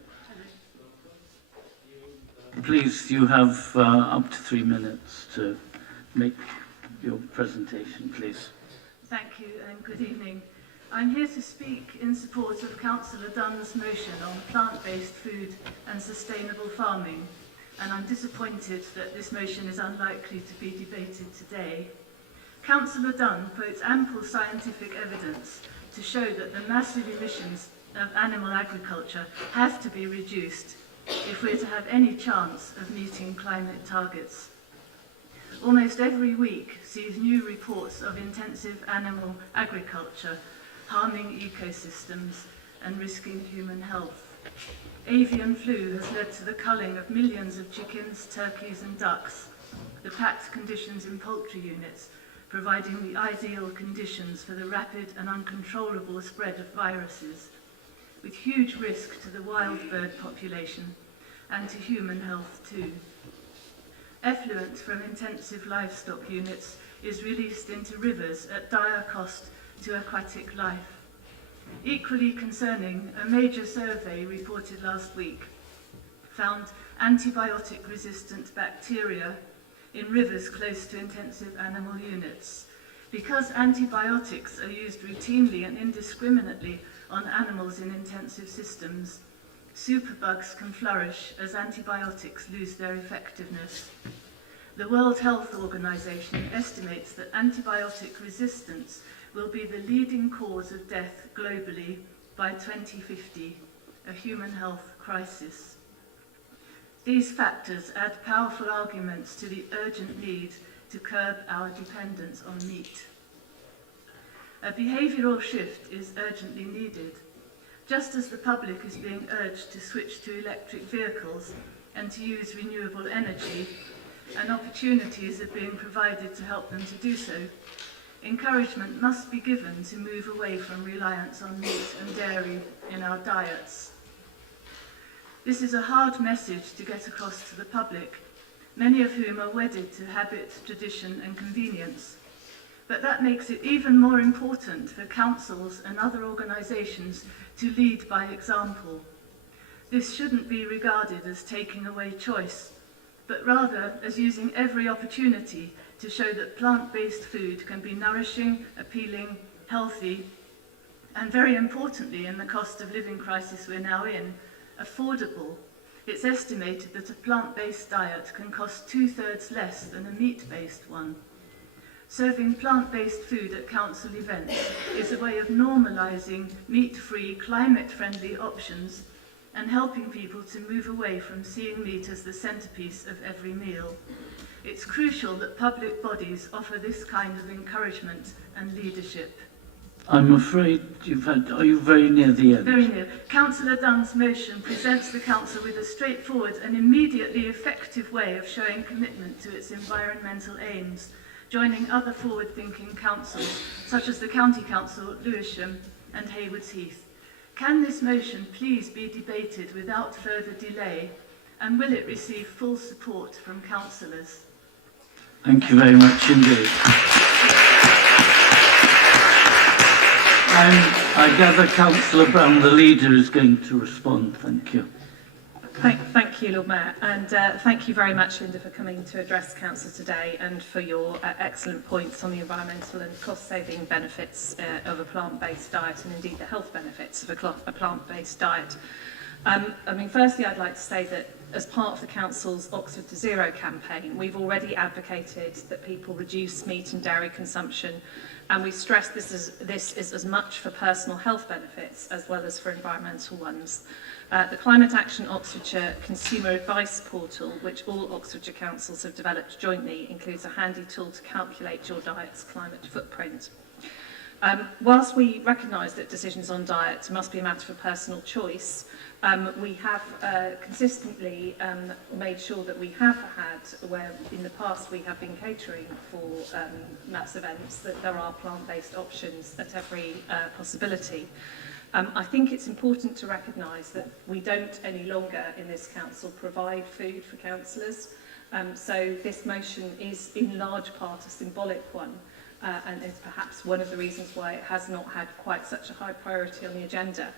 Please, you have up to 3 minutes to make your presentation, please. Thank you and good evening. I'm here to speak in support of Councillor Dunn's motion on plant-based food and sustainable farming, and I'm disappointed that this motion is unlikely to be debated today. Councillor Dunn quotes ample scientific evidence to show that the massive emissions of animal agriculture have to be reduced if we're to have any chance of meeting climate targets. Almost every week sees new reports of intensive animal agriculture harming ecosystems and risking human health. Avian flu has led to the culling of millions of chickens, turkeys and ducks, the packed conditions in poultry units providing the ideal conditions for the rapid and uncontrollable spread of viruses, with huge risk to the wild bird population and to human health too. Effluent from intensive livestock units is released into rivers at dire cost to aquatic life. Equally concerning, a major survey reported last week found antibiotic-resistant bacteria in rivers close to intensive animal units. Because antibiotics are used routinely and indiscriminately on animals in intensive systems, superbugs can flourish as antibiotics lose their effectiveness. The World Health Organization estimates that antibiotic resistance will be the leading cause of death globally by 2050, a human health crisis. These factors add powerful arguments to the urgent need to curb our dependence on meat. A behavioural shift is urgently needed. Just as the public is being urged to switch to electric vehicles and to use renewable energy, and opportunities are being provided to help them to do so, encouragement must be given to move away from reliance on meat and dairy in our diets. This is a hard message to get across to the public, many of whom are wedded to habit, tradition and convenience. But that makes it even more important for councils and other organisations to lead by example. This shouldn't be regarded as taking away choice, but rather as using every opportunity to show that plant-based food can be nourishing, appealing, healthy, and very importantly, in the cost of living crisis we're now in, affordable. It's estimated that a plant-based diet can cost 2/3 less than a meat-based one. Serving plant-based food at council events is a way of normalising meat-free, climate-friendly options and helping people to move away from seeing meat as the centrepiece of every meal. It's crucial that public bodies offer this kind of encouragement and leadership. I'm afraid are you very near the end? Very near. Councillor Dunn's motion presents the council with a straightforward and immediately effective way of showing commitment to its environmental aims, joining other forward-thinking councils, such as the County Council, Lewisham and Haywards Heath. Can this motion please be debated without further delay, and will it receive full support from councillors? Thank you very much indeed. I gather Councillor Brown, the leader, is going to respond. Thank you. Thank you, Lord Mayor, and thank you very much, Linda, for coming to address Council today and for your excellent points on the environmental and cost-saving benefits of a plant-based diet and indeed the health benefits of a plant-based diet. Firstly, I'd like to say that as part of the Council's Oxford to Zero campaign, we've already advocated that people reduce meat and dairy consumption, and we stress this is as much for personal health benefits as well as for environmental ones. The Climate Action Oxfordshire Consumer Advice Portal, which all Oxfordshire councils have developed jointly, includes a handy tool to calculate your diet's climate footprint. Whilst we recognise that decisions on diet must be a matter of personal choice, we have consistently made sure that we have had, where in the past we have been catering for mass events, that there are plant-based options at every possibility. I think it's important to recognise that we don't any longer in this council provide food for councillors, so this motion is in large part a symbolic one. And is perhaps one of the reasons why it has not had quite such a high priority on the agenda.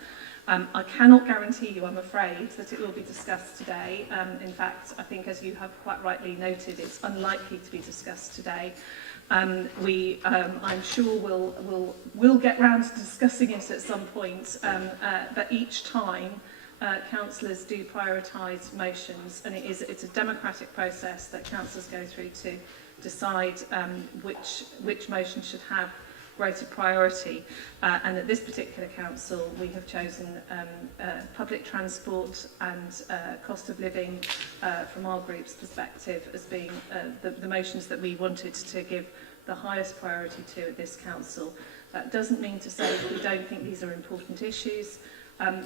I cannot guarantee you, I'm afraid, that it will be discussed today. In fact, I think, as you have quite rightly noted, it's unlikely to be discussed today. I'm sure we'll get round to discussing it at some point, but each time councillors do prioritise motions, and it's a democratic process that councillors go through to decide which motion should have greater priority. And at this particular council, we have chosen public transport and cost of living from our group's perspective as being the motions that we wanted to give the highest priority to at this council. That doesn't mean to say that we don't think these are important issues.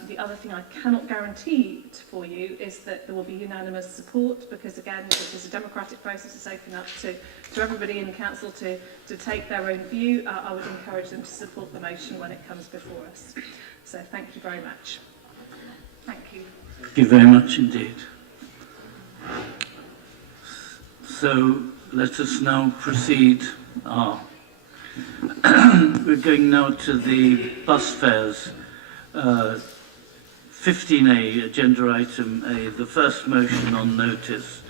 The other thing I cannot guarantee for you is that there will be unanimous support, because again, this is a democratic process. It's open up to everybody in the council to take their own view. I would encourage them to support the motion when it comes before us. So thank you very much. Thank you. Thank you very much indeed. So let us now proceed. We're going now to the bus fares. 15A, agenda item A, the first motion on notice.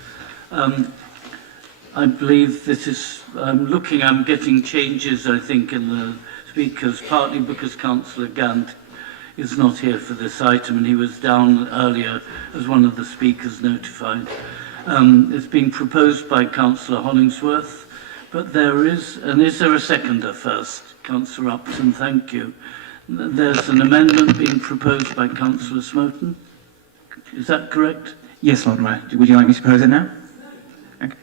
I believe this is, I'm getting changes, I think, in the speakers, partly because Councillor Gant is not here for this item, and he was down earlier as one of the speakers notified. It's being proposed by Councillor Hollingsworth, but there is there a seconder first? Councillor Upton, thank you. There's an amendment being proposed by Councillor Smoten. Is that correct? Yes, Lord Mayor. Would you like me to propose it now? Okay.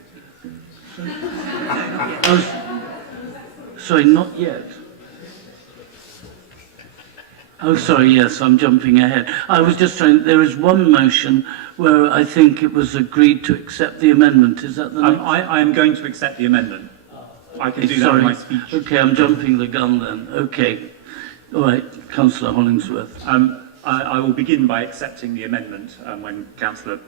Sorry, not yet. Oh, sorry, yes, I'm jumping ahead. I was just trying, there is one motion where I think it was agreed to accept the amendment. Is that the next? I am going to accept the amendment. I can do that in my speech. Okay, I'm jumping the gun then. Okay. All right, Councillor Hollingsworth. I will begin by accepting the amendment when Councillor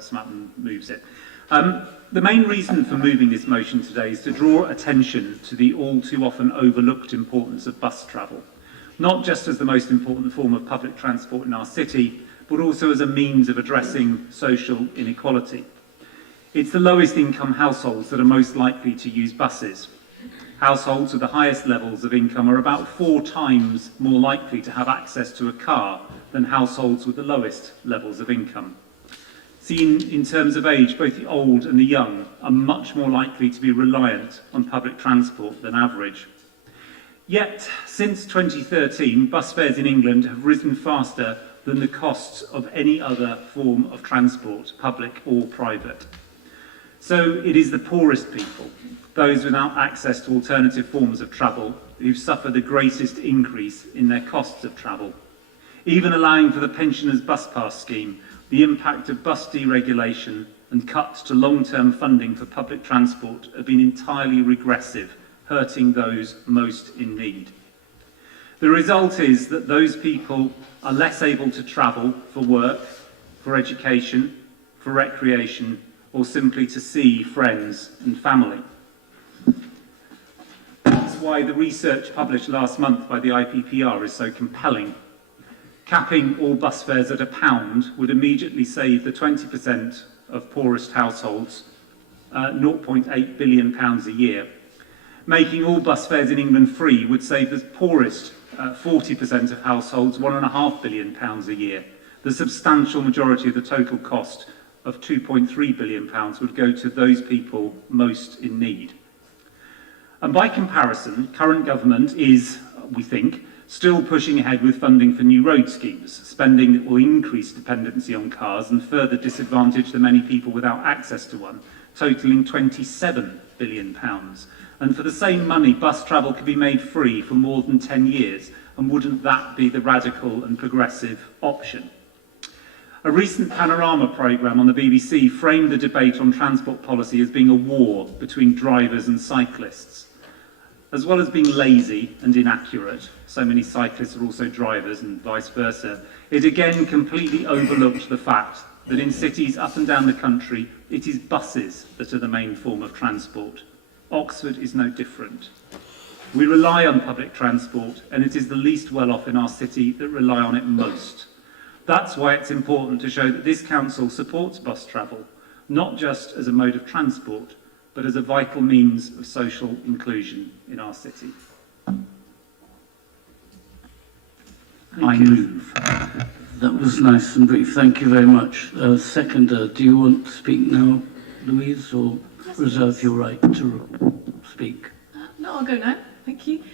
Smoten moves it. The main reason for moving this motion today is to draw attention to the all too often overlooked importance of bus travel, not just as the most important form of public transport in our city, but also as a means of addressing social inequality. It's the lowest income households that are most likely to use buses. Households with the highest levels of income are about 4 times more likely to have access to a car than households with the lowest levels of income. Seen in terms of age, both the old and the young are much more likely to be reliant on public transport than average. Yet, since 2013, bus fares in England have risen faster than the costs of any other form of transport, public or private. So it is the poorest people, those without access to alternative forms of travel, who suffer the greatest increase in their costs of travel. Even allowing for the pensioners' bus pass scheme, the impact of bus deregulation and cuts to long-term funding for public transport have been entirely regressive, hurting those most in need. The result is that those people are less able to travel for work, for education, for recreation, or simply to see friends and family. That's why the research published last month by the IPPR is so compelling. Capping all bus fares at £1 would immediately save the 20% of poorest households £0.8 billion a year. Making all bus fares in England free would save the poorest 40% of households £1.5 billion a year. The substantial majority of the total cost of £2.3 billion would go to those people most in need. And by comparison, current government is, we think, still pushing ahead with funding for new road schemes, spending that will increase dependency on cars and further disadvantage the many people without access to one, totalling £27 billion. And for the same money, bus travel could be made free for more than 10 years. And wouldn't that be the radical and progressive option? A recent Panorama programme on the BBC framed the debate on transport policy as being a war between drivers and cyclists. As well as being lazy and inaccurate, so many cyclists are also drivers and vice versa, it again completely overlooked the fact that in cities up and down the country, it is buses that are the main form of transport. Oxford is no different. We rely on public transport, and it is the least well off in our city that rely on it most. That's why it's important to show that this council supports bus travel, not just as a mode of transport, but as a vital means of social inclusion in our city. I move. That was nice and brief. Thank you very much. Seconder, do you want to speak now, Louise, or reserve your right to speak? No, I'll go now. Thank you.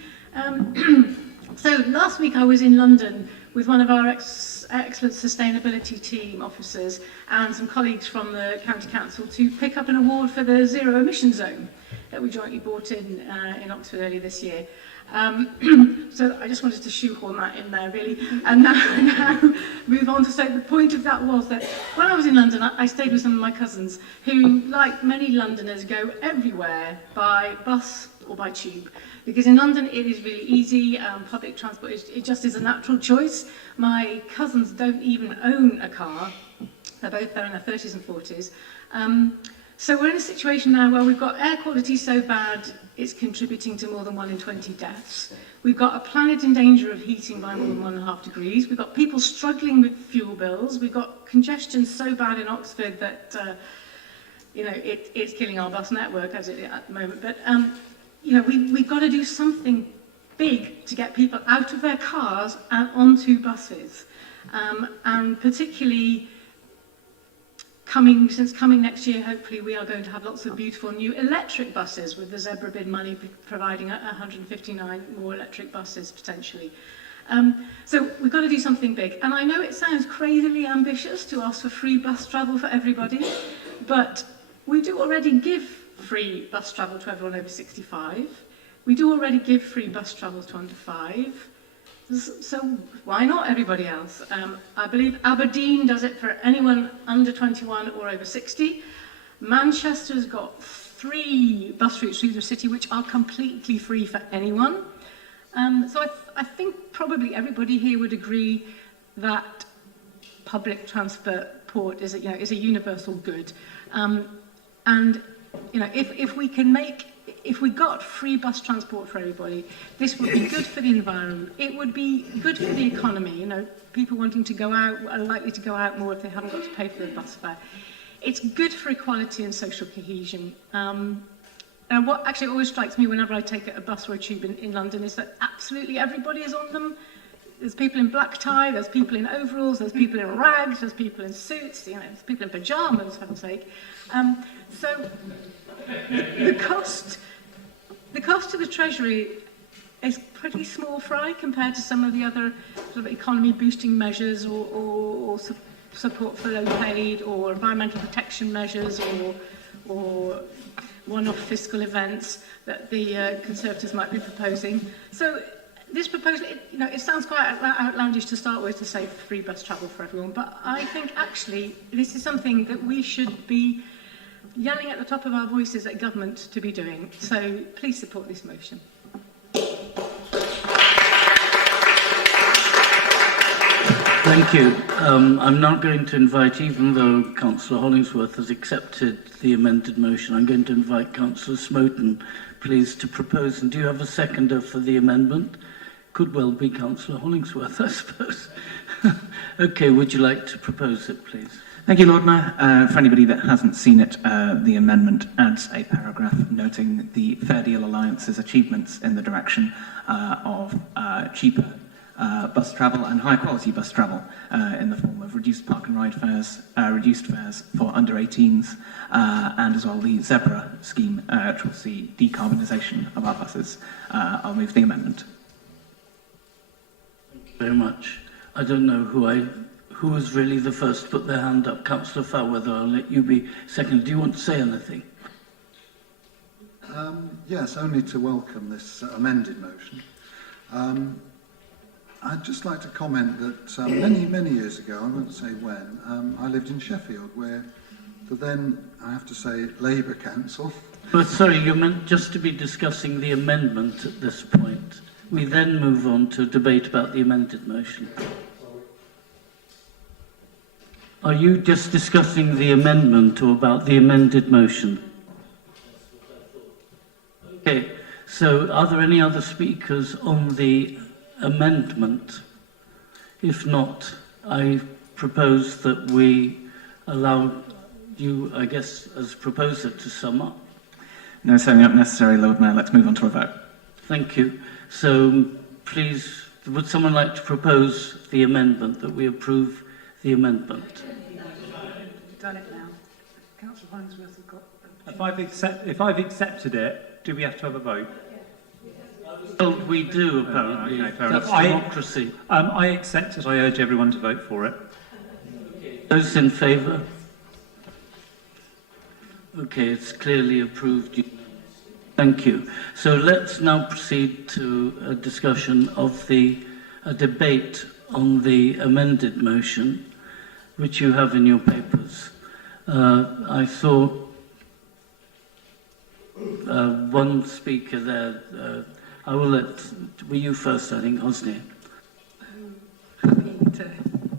So last week I was in London with one of our excellent sustainability team officers and some colleagues from the County Council to pick up an award for the Zero Emission Zone that we jointly brought in Oxford earlier this year. So I just wanted to shoehorn that in there, really, and now move on to say the point of that was that when I was in London, I stayed with some of my cousins who, like many Londoners, go everywhere by bus or by tube. Because in London it is really easy, public transport, it just is a natural choice. My cousins don't even own a car, they're both there in their 30s and 40s. So we're in a situation now where we've got air quality so bad it's contributing to more than 1 in 20 deaths. We've got a planet in danger of heating by more than 1.5 degrees. We've got people struggling with fuel bills. We've got congestion so bad in Oxford that it's killing our bus network as it is at the moment. But we've got to do something big to get people out of their cars and onto buses. And particularly coming next year, hopefully we are going to have lots of beautiful new electric buses with the Zebra bid money providing 159 more electric buses potentially. So we've got to do something big. And I know it sounds crazily ambitious to ask for free bus travel for everybody, but we do already give free bus travel to everyone over 65. We do already give free bus travel to under 5. So why not everybody else? I believe Aberdeen does it for anyone under 21 or over 60. Manchester's got 3 bus routes through the city which are completely free for anyone. So I think probably everybody here would agree that public transport is a universal good. And if we got free bus transport for everybody, this would be good for the environment. It would be good for the economy. People wanting to go out are likely to go out more if they haven't got to pay for the bus fare. It's good for equality and social cohesion. And what actually always strikes me whenever I take a bus or a tube in London is that absolutely everybody is on them. There's people in black tie, there's people in overalls, there's people in rags, there's people in suits, there's people in pyjamas, for heaven's sake. So the cost to the Treasury is pretty small fry compared to some of the other sort of economy boosting measures or support for low paid or environmental protection measures or one-off fiscal events that the Conservatives might be proposing. So this proposal, it sounds quite outlandish to start with to say free bus travel for everyone, but I think actually this is something that we should be yelling at the top of our voices at government to be doing. So please support this motion. Thank you. I'm not going to invite, even though Councillor Hollingsworth has accepted the amended motion, I'm going to invite Councillor Smoten, please, to propose. And do you have a seconder for the amendment? Could well be Councillor Hollingsworth, I suppose. Okay, would you like to propose it, please? Thank you, Lord Mayor. For anybody that hasn't seen it, the amendment adds a paragraph noting the Fair Deal Alliance's achievements in the direction of cheaper bus travel and high quality bus travel in the form of reduced park and ride fares, reduced fares for under 18s, and as well the Zebra scheme, which will see decarbonisation of our buses. I'll move the amendment. Thank you very much. I don't know who was really the first to put their hand up. Councillor Fairweather, I'll let you be second. Do you want to say anything? Yes, only to welcome this amended motion. I'd just like to comment that many years ago, I won't say when, I lived in Sheffield, where the then, I have to say, Labour Council. But sorry, you meant just to be discussing the amendment at this point. We then move on to a debate about the amended motion. Are you just discussing the amendment or about the amended motion? Okay, so are there any other speakers on the amendment? If not, I propose that we allow you, I guess, as proposer to sum up. No, certainly not necessary, Lord Mayor. Let's move on to a vote. Thank you. So please, would someone like to propose the amendment, that we approve the amendment? Done it now. Councillor Hollingsworth has got... If I've accepted it, do we have to have a vote? Well, we do, apparently. Okay, fair That's enough. democracy. I accept it. I urge everyone to vote for it. Those in favour? Okay, it's clearly approved. Thank you. So let's now proceed to a discussion of a debate on the amended motion, which you have in your papers. I saw one speaker there. I will were you first, I think, Hosni? Happy to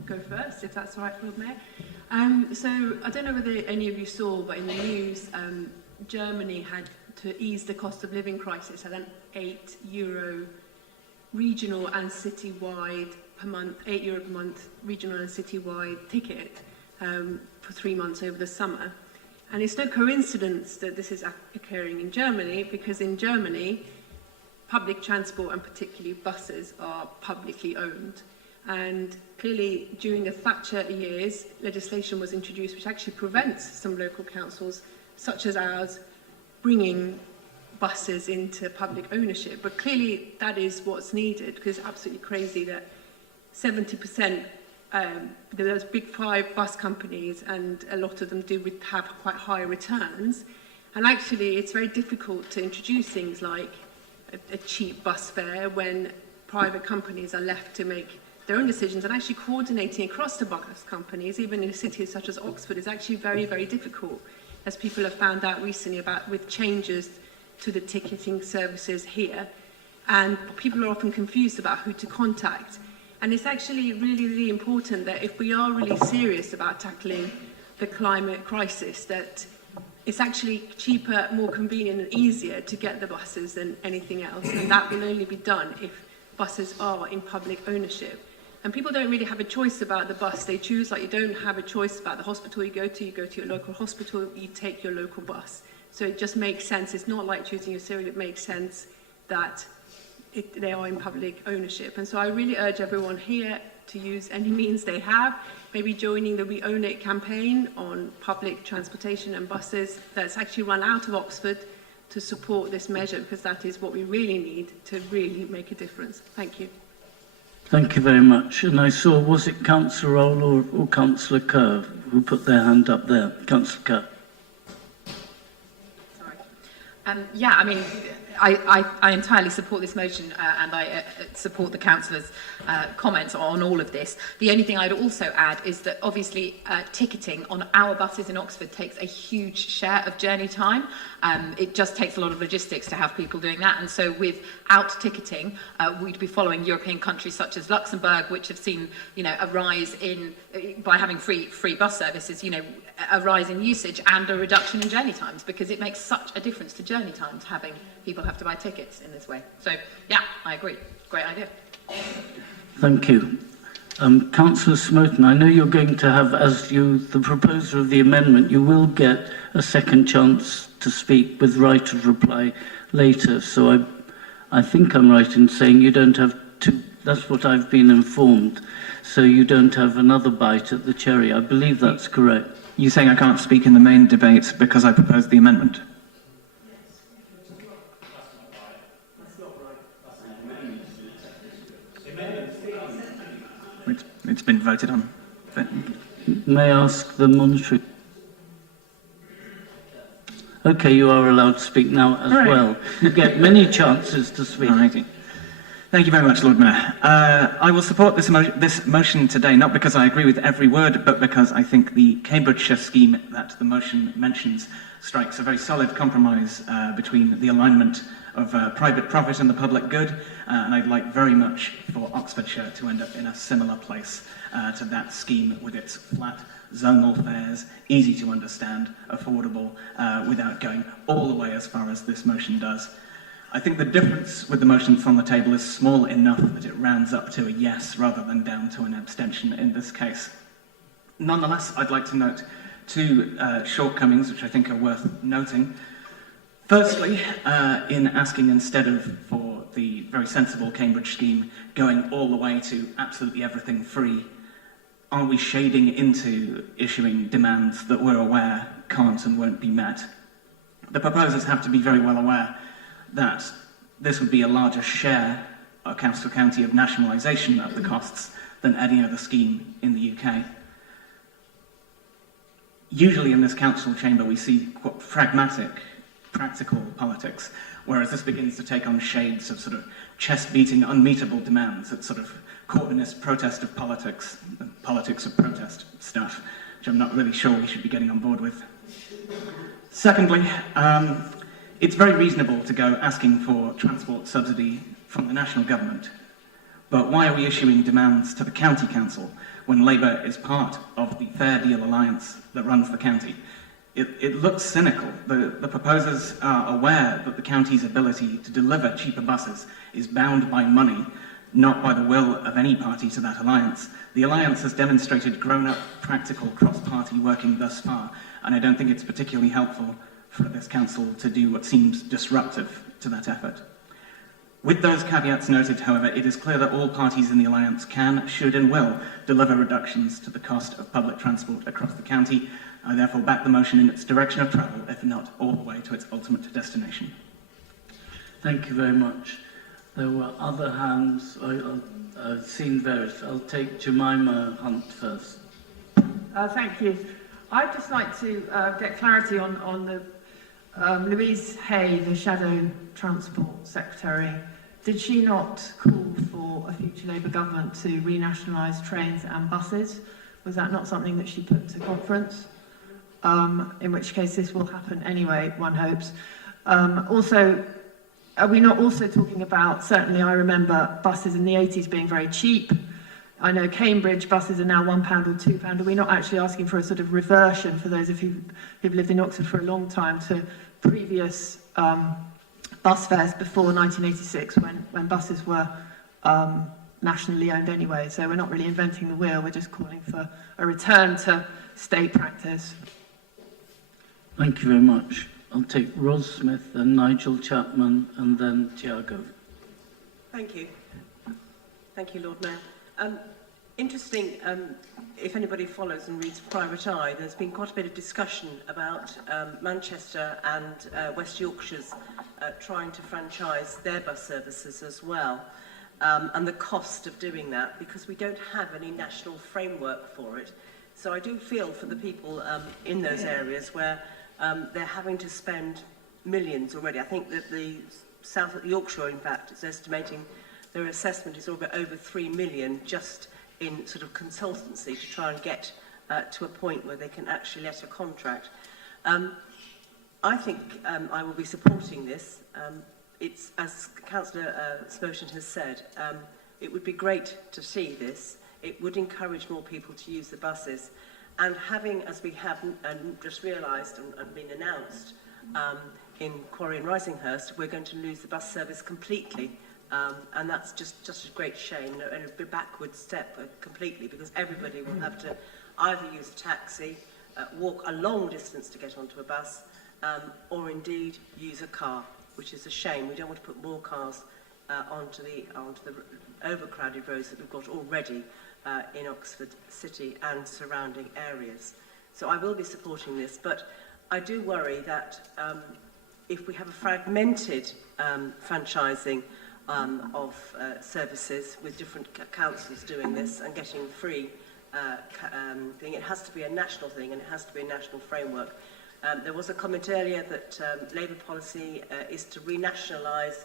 go first, if that's all right, Lord Mayor. So I don't know whether any of you saw, but in the news, Germany had, to ease the cost of living crisis, had an €8 regional and citywide per month, €8 per month regional and citywide ticket for 3 months over the summer. And it's no coincidence that this is occurring in Germany, because in Germany, public transport and particularly buses are publicly owned. And clearly, during the Thatcher years, legislation was introduced which actually prevents some local councils, such as ours, bringing buses into public ownership. But clearly, that is what's needed, because it's absolutely crazy that 70%, those big 5 bus companies, and a lot of them do have quite high returns. And actually, it's very difficult to introduce things like a cheap bus fare when private companies are left to make their own decisions, and actually coordinating across the bus companies, even in cities such as Oxford, is actually very, very difficult, as people have found out recently with changes to the ticketing services here. And people are often confused about who to contact. And it's actually really, really important that if we are really serious about tackling the climate crisis, that it's actually cheaper, more convenient and easier to get the buses than anything else. And that will only be done if buses are in public ownership. And people don't really have a choice about the bus they choose. Like, you don't have a choice about the hospital you go to your local hospital, you take your local bus. So it just makes sense. It's not like choosing your cereal. It makes sense that they are in public ownership. And so I really urge everyone here to use any means they have, maybe joining the We Own It campaign on public transportation and buses that's actually run out of Oxford to support this measure, because that is what we really need to really make a difference. Thank you. Thank you very much. And I saw, was it Councillor Roll or Councillor Kerr who put their hand up there? Councillor Kerr. Yeah, I mean, I entirely support this motion and I support the councillor's comments on all of this. The only thing I'd also add is that obviously ticketing on our buses in Oxford takes a huge share of journey time. It just takes a lot of logistics to have people doing that. And so without ticketing, we'd be following European countries such as Luxembourg, which have seen, a rise in, by having free bus services, a rise in usage and a reduction in journey times, because it makes such a difference to journey times having people have to buy tickets in this way. So, yeah, I agree. Great idea. Thank you. Councillor Smoten, I know you're going to have, as the proposer of the amendment, you will get a second chance to speak with right of reply later. So I think I'm right in saying you don't have to, that's what I've been informed. So you don't have another bite at the cherry. I believe that's correct. You're saying I can't speak in the main debate because I proposed the amendment? It's been voted on. May I ask the monetary? Okay, you are allowed to speak now as Right. well. You get many chances to speak. Alrighty. Thank you very much, Lord Mayor. I will support this motion today, not because I agree with every word, but because I think the Cambridgeshire scheme that the motion mentions strikes a very solid compromise between the alignment of private profit and the public good, and I'd like very much for Oxfordshire to end up in a similar place to that scheme with its flat zonal fares, easy to understand, affordable, without going all the way as far as this motion does. I think the difference with the motion from the table is small enough that it rounds up to a yes rather than down to an abstention in this case. Nonetheless, I'd like to note two shortcomings which I think are worth noting. Firstly, in asking instead of for the very sensible Cambridge scheme going all the way to absolutely everything free, are we shading into issuing demands that we're aware can't and won't be met? The proposers have to be very well aware that this would be a larger share, accounts to county, of nationalisation of the costs than any other scheme in the UK. Usually in this council chamber we see quite pragmatic, practical politics, whereas this begins to take on shades of sort of chest-beating, unmeetable demands. It's sort of Corbynist protest of politics, politics of protest stuff, which I'm not really sure we should be getting on board with. Secondly, it's very reasonable to go asking for transport subsidy from the national government, but why are we issuing demands to the county council when Labour is part of the Fair Deal Alliance that runs the county? It looks cynical. The proposers are aware that the county's ability to deliver cheaper buses is bound by money, not by the will of any party to that alliance. The alliance has demonstrated grown-up, practical, cross-party working thus far, and I don't think it's particularly helpful for this council to do what seems disruptive to that effort. With those caveats noted, however, it is clear that all parties in the alliance can, should and will deliver reductions to the cost of public transport across the county. I therefore back the motion in its direction of travel, if not all the way to its ultimate destination. Thank you very much. There were other hands. I've seen various. I'll take Jemima Hunt first. Thank you. I'd just like to get clarity on the Louise Hay, the Shadow Transport Secretary. Did she not call for a future Labour government to renationalise trains and buses? Was that not something that she put to conference? In which case this will happen anyway, one hopes. Also, are we not also talking about, certainly I remember buses in the 80s being very cheap. I know Cambridge buses are now £1 or £2. Are we not actually asking for a sort of reversion for those of you who've lived in Oxford for a long time to previous bus fares before 1986 when buses were nationally owned anyway? So we're not really inventing the wheel, we're just calling for a return to state practice. Thank you very much. I'll take Ros Smith and Nigel Chapman and then Tiago. Thank you. Thank you, Lord Mayor. Interesting, if anybody follows and reads Private Eye, there's been quite a bit of discussion about Manchester and West Yorkshire's trying to franchise their bus services as well, and the cost of doing that, because we don't have any national framework for it. So I do feel for the people in those areas where they're having to spend millions already. I think that the South Yorkshire, in fact, is estimating their assessment is over 3 million just in sort of consultancy to try and get to a point where they can actually let a contract. I think I will be supporting this. It's, as Councillor Smotion has said, it would be great to see this. It would encourage more people to use the buses. And having, as we have just realised and been announced in Quarry and Risinghurst, we're going to lose the bus service completely. And that's just a great shame and a backward step completely, because everybody will have to either use a taxi, walk a long distance to get onto a bus, or indeed use a car, which is a shame. We don't want to put more cars onto the overcrowded roads that we've got already in Oxford City and surrounding areas. So I will be supporting this, but I do worry that if we have a fragmented franchising of services with different councils doing this and getting free thing, it has to be a national thing and it has to be a national framework. There was a comment earlier that Labour policy is to renationalise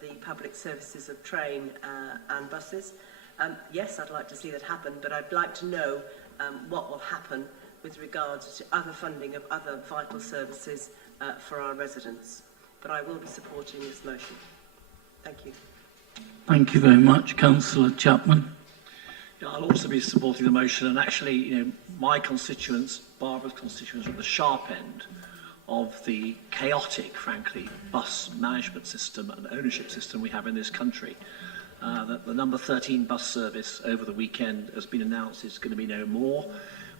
the public services of train and buses. Yes, I'd like to see that happen, but I'd like to know what will happen with regards to other funding of other vital services for our residents. But I will be supporting this motion. Thank you. Thank you very much. Councillor Chapman. Yeah, I'll also be supporting the motion, and actually, my constituents, Barbara's constituents, are at the sharp end of the chaotic, frankly, bus management system and ownership system we have in this country. That the number 13 bus service over the weekend has been announced is going to be no more,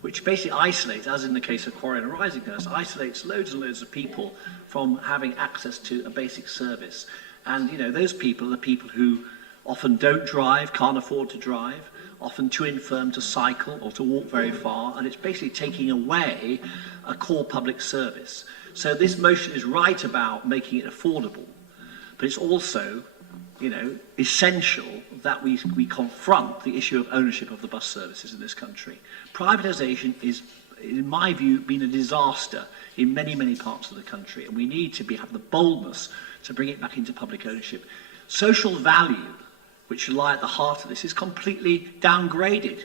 which basically isolates, as in the case of Quarry and Risinghurst, isolates loads and loads of people from having access to a basic service. And, those people are the people who often don't drive, can't afford to drive, often too infirm to cycle or to walk very far, and it's basically taking away a core public service. So this motion is right about making it affordable, but it's also, essential that we confront the issue of ownership of the bus services in this country. Privatisation is, in my view, been a disaster in many, many parts of the country, and we need to have the boldness to bring it back into public ownership. Social value, which should lie at the heart of this, is completely downgraded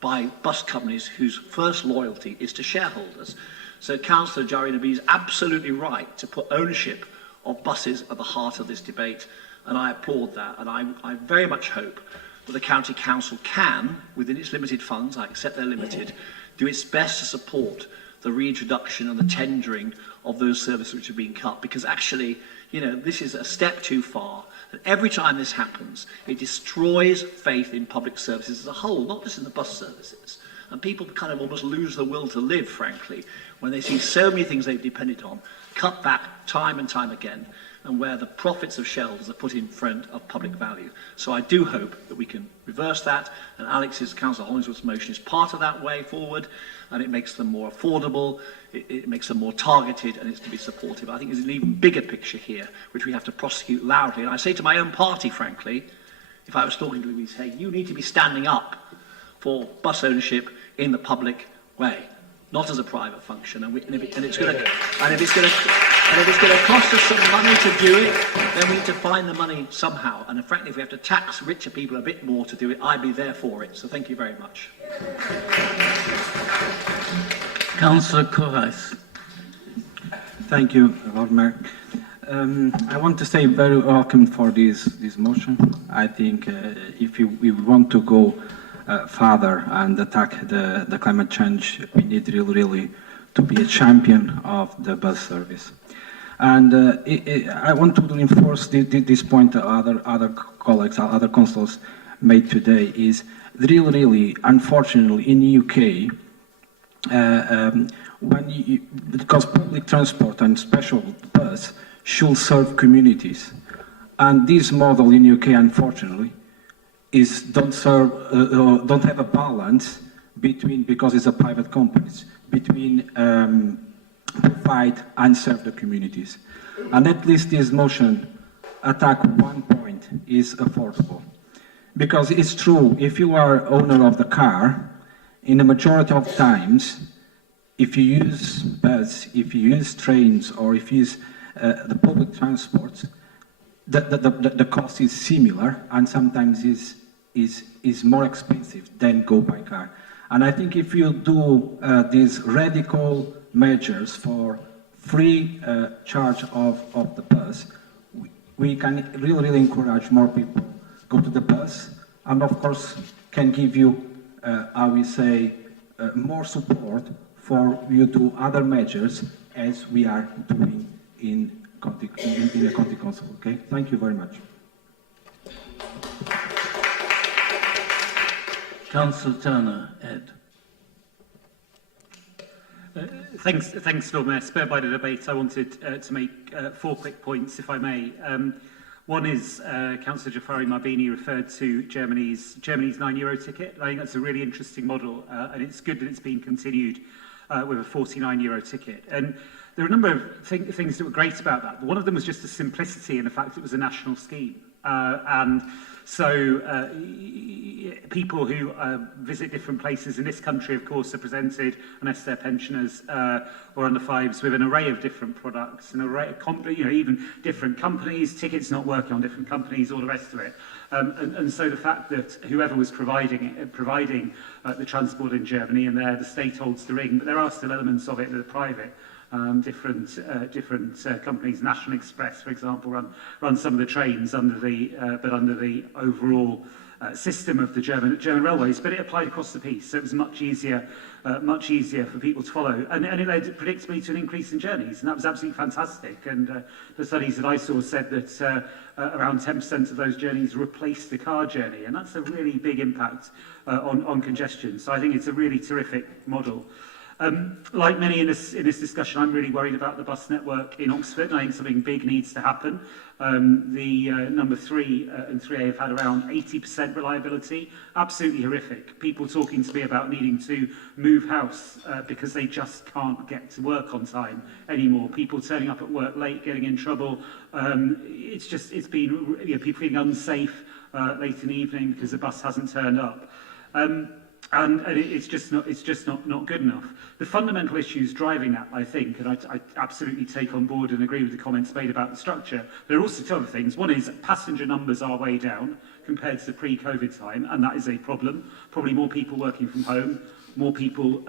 by bus companies whose first loyalty is to shareholders. So Councillor Jari Nabi is absolutely right to put ownership of buses at the heart of this debate, and I applaud that, and I very much hope that the County Council can, within its limited funds, I accept they're limited, do its best to support the reintroduction and the tendering of those services which are being cut, because actually, this is a step too far. And every time this happens, it destroys faith in public services as a whole, not just in the bus services. And people kind of almost lose the will to live, frankly, when they see so many things they've depended on cut back time and time again, and where the profits of shareholders are put in front of public value. So I do hope that we can reverse that, and Alex's, Councillor Hollingsworth's motion is part of that way forward, and it makes them more affordable, it makes them more targeted, and it's to be supportive. I think there's an even bigger picture here, which we have to prosecute loudly. And I say to my own party, frankly, if I was talking to Louise Hay, you need to be standing up for bus ownership in the public way, not as a private function. And if it's going to cost us some money to do it, then we need to find the money somehow. And frankly, if we have to tax richer people a bit more to do it, I'd be there for it. So thank you very much. Councillor Corrais. Thank you, Lord Mayor. I want to say very welcome for this motion. I think if we want to go further and attack the climate change, we need really to be a champion of the bus service. And I want to reinforce this point that other colleagues, other councillors made today, is really, unfortunately, in the UK, because public transport and special bus should serve communities, and this model in UK, unfortunately, don't have a balance between, because it's a private company, between provide and serve the communities. And at least this motion attack one point is affordable, because it's true, if you are owner of the car, in the majority of times, if you use bus, if you use trains, or if you use the public transport, the cost is similar, and sometimes is more expensive than go by car. And I think if you do these radical measures for free charge of the bus, we can really encourage more people go to the bus, and of course can give you, I will say, more support for you to other measures as we are doing in the County Council. Okay, thank you very much. Councillor Turner, Ed. Thanks, Lord Mayor. Spurred by the debate, I wanted to make 4 quick points, if I may. One is Councillor Jafari Mabini referred to Germany's €9 ticket. I think that's a really interesting model, and it's good that it's been continued with a €49 ticket. And there are a number of things that were great about that. But one of them was just the simplicity and the fact it was a national scheme. And so people who visit different places in this country, of course, are presented, unless they're pensioners or under fives, with an array of different products, an array of, even different companies, tickets not working on different companies, all the rest of it. And so the fact that whoever was providing the transport in Germany, and there the state holds the ring, but there are still elements of it that are private. Different companies, National Express, for example, run some of the trains under the overall system of the German railways. But it applied across the piece, so it was much easier for people to follow, and it led predictably to an increase in journeys, and that was absolutely fantastic. And the studies that I saw said that around 10% of those journeys replaced the car journey, and that's a really big impact on congestion. So I think it's a really terrific model. Like many in this discussion, I'm really worried about the bus network in Oxford. I think something big needs to happen. The number 3 and 3A have had around 80% reliability. Absolutely horrific. People talking to me about needing to move house because they just can't get to work on time anymore. People turning up at work late, getting in trouble. It's been people feeling unsafe late in the evening because the bus hasn't turned up. And it's just not good enough. The fundamental issues driving that, I think, and I absolutely take on board and agree with the comments made about the structure. There are also two other things. One is passenger numbers are way down compared to pre-COVID time, and that is a problem. Probably more people working from home, more people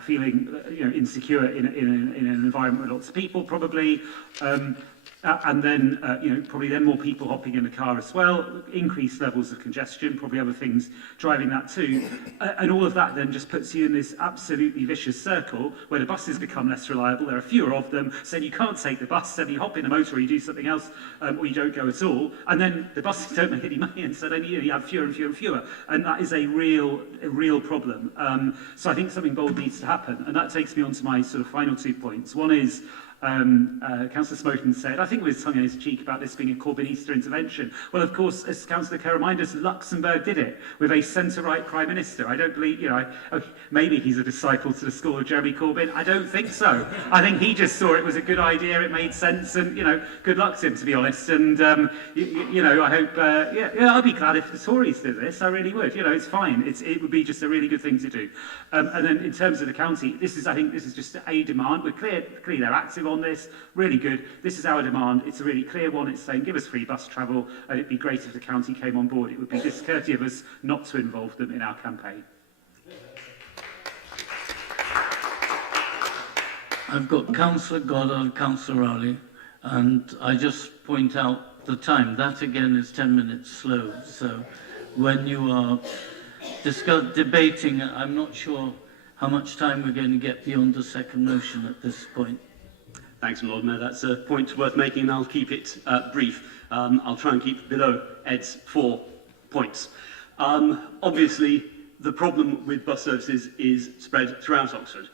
feeling insecure in an environment with lots of people, probably. And then, probably then more people hopping in the car as well, increased levels of congestion, probably other things driving that too. And all of that then just puts you in this absolutely vicious circle where the buses become less reliable, there are fewer of them, so you can't take the bus, so you hop in the motor or you do something else, or you don't go at all, and then the buses don't make any money, and so then you have fewer and fewer and fewer. And that is a real problem. So I think something bold needs to happen. And that takes me on to my sort of final 2 points. One is, Councillor Smoken said, I think with tongue in his cheek about this being a Corbynista intervention. Well, of course, as Councillor Kerr reminded us, Luxembourg did it with a centre-right Prime Minister. I don't believe, maybe he's a disciple to the school of Jeremy Corbyn. I don't think so. I think he just saw it was a good idea, it made sense, and, good luck to him, to be honest. And, I hope, I'd be glad if the Tories did this. I really would. It's fine. It would be just a really good thing to do. And then in terms of the county, I think this is just a demand. We're clearly they're active on this, really good. This is our demand. It's a really clear one. It's saying give us free bus travel, and it'd be great if the county came on board. It would be discourteous of us not to involve them in our campaign. I've got Councillor Goddard, Councillor Rowley, and I just point out the time. That again is 10 minutes slow. So when you are debating, I'm not sure how much time we're going to get beyond the second motion at this point. Thanks, Lord Mayor. That's a point worth making, and I'll keep it brief. I'll try and keep below Ed's 4 points. Obviously, the problem with bus services is spread throughout Oxford.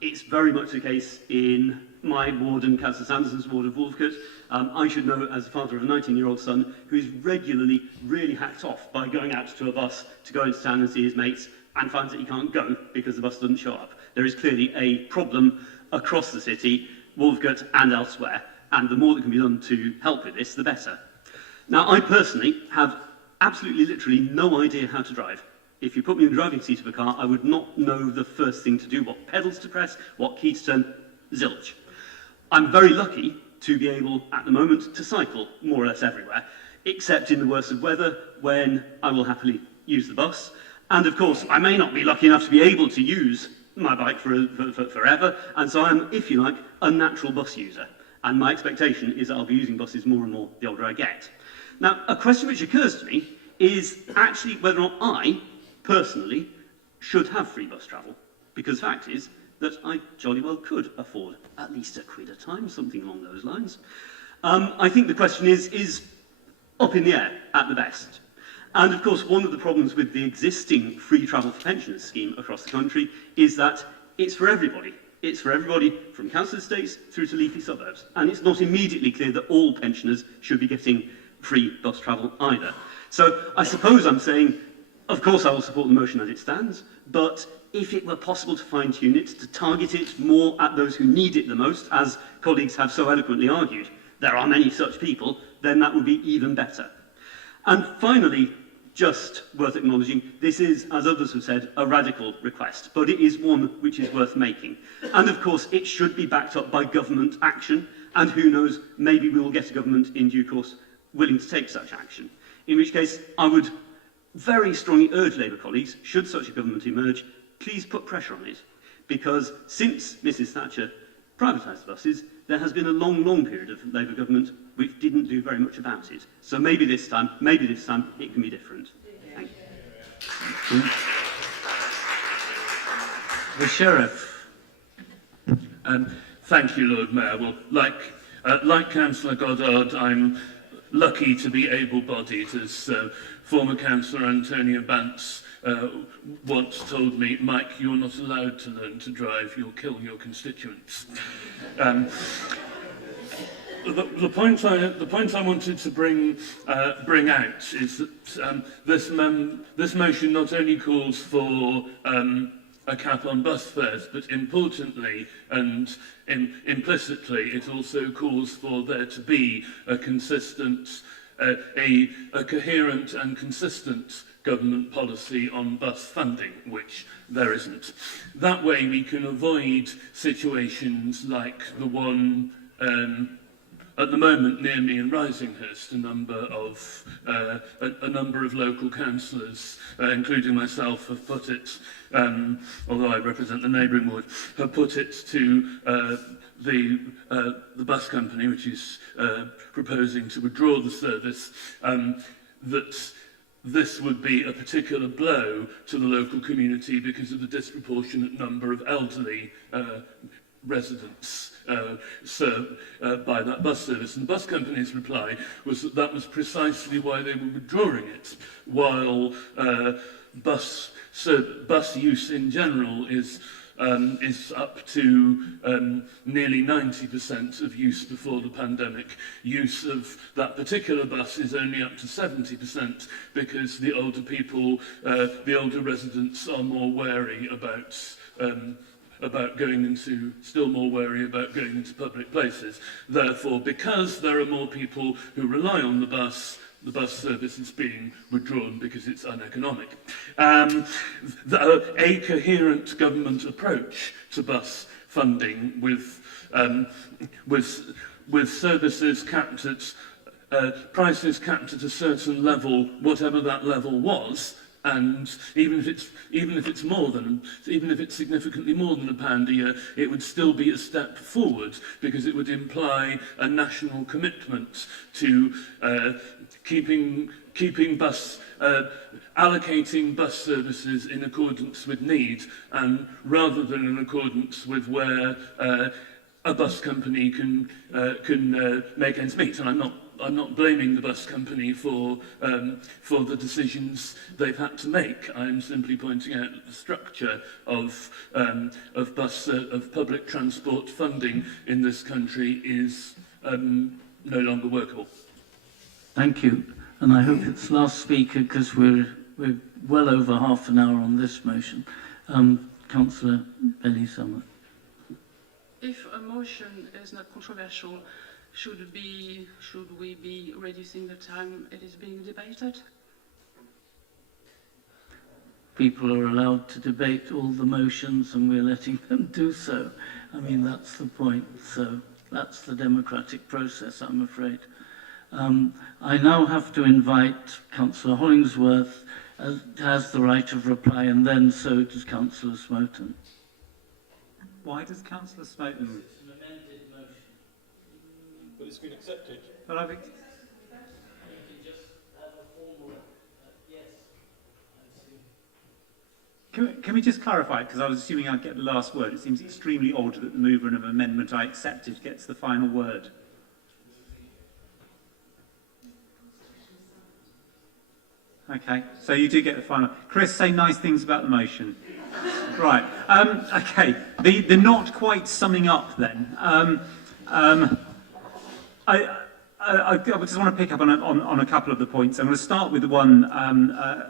It's very much the case in my ward and Councillor Sanderson's ward of Wolfcote. I should know, as the father of a 19-year-old son, who is regularly really hacked off by going out to a bus to go into town and see his mates, and finds that he can't go because the bus doesn't show up. There is clearly a problem across the city, Wolfcote and elsewhere, and the more that can be done to help with this, the better. Now, I personally have absolutely literally no idea how to drive. If you put me in the driving seat of a car, I would not know the first thing to do, what pedals to press, what key to turn, zilch. I'm very lucky to be able, at the moment, to cycle more or less everywhere, except in the worst of weather, when I will happily use the bus. And of course, I may not be lucky enough to be able to use my bike for forever, and so I'm, if you like, a natural bus user. And my expectation is that I'll be using buses more and more the older I get. Now, a question which occurs to me is actually whether or not I, personally, should have free bus travel. Because the fact is that I jolly well could afford at least £1 a time, something along those lines. I think the question is up in the air at the best. And of course, one of the problems with the existing free travel for pensioners scheme across the country is that it's for everybody. It's for everybody from council estates through to leafy suburbs. And it's not immediately clear that all pensioners should be getting free bus travel either. So I suppose I'm saying, of course I will support the motion as it stands, but if it were possible to fine-tune it, to target it more at those who need it the most, as colleagues have so eloquently argued, there are many such people, then that would be even better. And finally, just worth acknowledging, this is, as others have said, a radical request, but it is one which is worth making. And of course, it should be backed up by government action, and who knows, maybe we will get a government in due course willing to take such action. In which case, I would very strongly urge Labour colleagues, should such a government emerge, please put pressure on it. Because since Mrs Thatcher privatised buses, there has been a long, long period of Labour government which didn't do very much about it. So maybe this time it can be different. Thank you. The Sheriff. Thank you, Lord Mayor. Well, like Councillor Goddard, I'm lucky to be able-bodied, as former Councillor Antonia Bantz once told me, Mike, you're not allowed to learn to drive, you'll kill your constituents. The point I wanted to bring out is that this motion not only calls for a cap on bus fares, but importantly and implicitly, it also calls for there to be a consistent, a coherent and consistent government policy on bus funding, which there isn't. That way we can avoid situations like the one at the moment near me in Risinghurst, a number of local councillors, including myself, have put it, although I represent the neighbouring ward, have put it to the bus company, which is proposing to withdraw the service, that this would be a particular blow to the local community because of the disproportionate number of elderly residents served by that bus service. And the bus company's reply was that that was precisely why they were withdrawing it, while bus use in general is up to nearly 90% of use before the pandemic. Use of that particular bus is only up to 70% because the older people, the older residents are more wary about still more wary about going into public places. Therefore, because there are more people who rely on the bus service is being withdrawn because it's uneconomic. A coherent government approach to bus funding with services capped at prices capped at a certain level, whatever that level was, and even if it's significantly more than £1 a year, it would still be a step forward because it would imply a national commitment to allocating bus services in accordance with need, and rather than in accordance with where a bus company can make ends meet. And I'm not blaming the bus company for the decisions they've had to make. I'm simply pointing out that the structure of public transport funding in this country is no longer workable. Thank you. And I hope it's last speaker because we're well over half an hour on this motion. Councillor Benny Summer. If a motion is not controversial, should we be reducing the time it is being debated? People are allowed to debate all the motions and we're letting them do so. I mean, that's the point. So that's the democratic process, I'm afraid. I now have to invite Councillor Hollingsworth, has the right of reply, and then so does Councillor Smoten. Why does Councillor Smoten? It's an amended motion. But it's been accepted. But I've Can we just clarify, because I was assuming I'd get the last word. It seems extremely odd that the mover of an amendment I accepted gets the final word. Okay, so you do get the final. Chris, say nice things about the motion. Right. Okay. The not quite summing up then. I just want to pick up on a couple of the points. I'm going to start with the one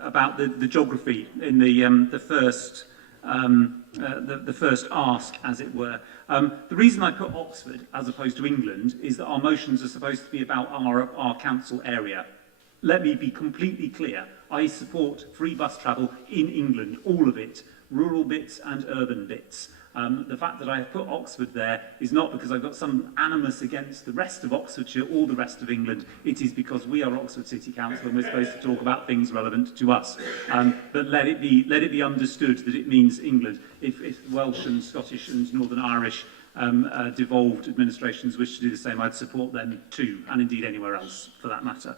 about the geography in the first the first ask, as it were. The reason I put Oxford as opposed to England is that our motions are supposed to be about our council area. Let me be completely clear. I support free bus travel in England, all of it, rural bits and urban bits. The fact that I have put Oxford there is not because I've got some animus against the rest of Oxfordshire or the rest of England. It is because we are Oxford City Council and we're supposed to talk about things relevant to us. But let it be understood that it means England. If Welsh and Scottish and Northern Irish devolved administrations wish to do the same, I'd support them too, and indeed anywhere else for that matter.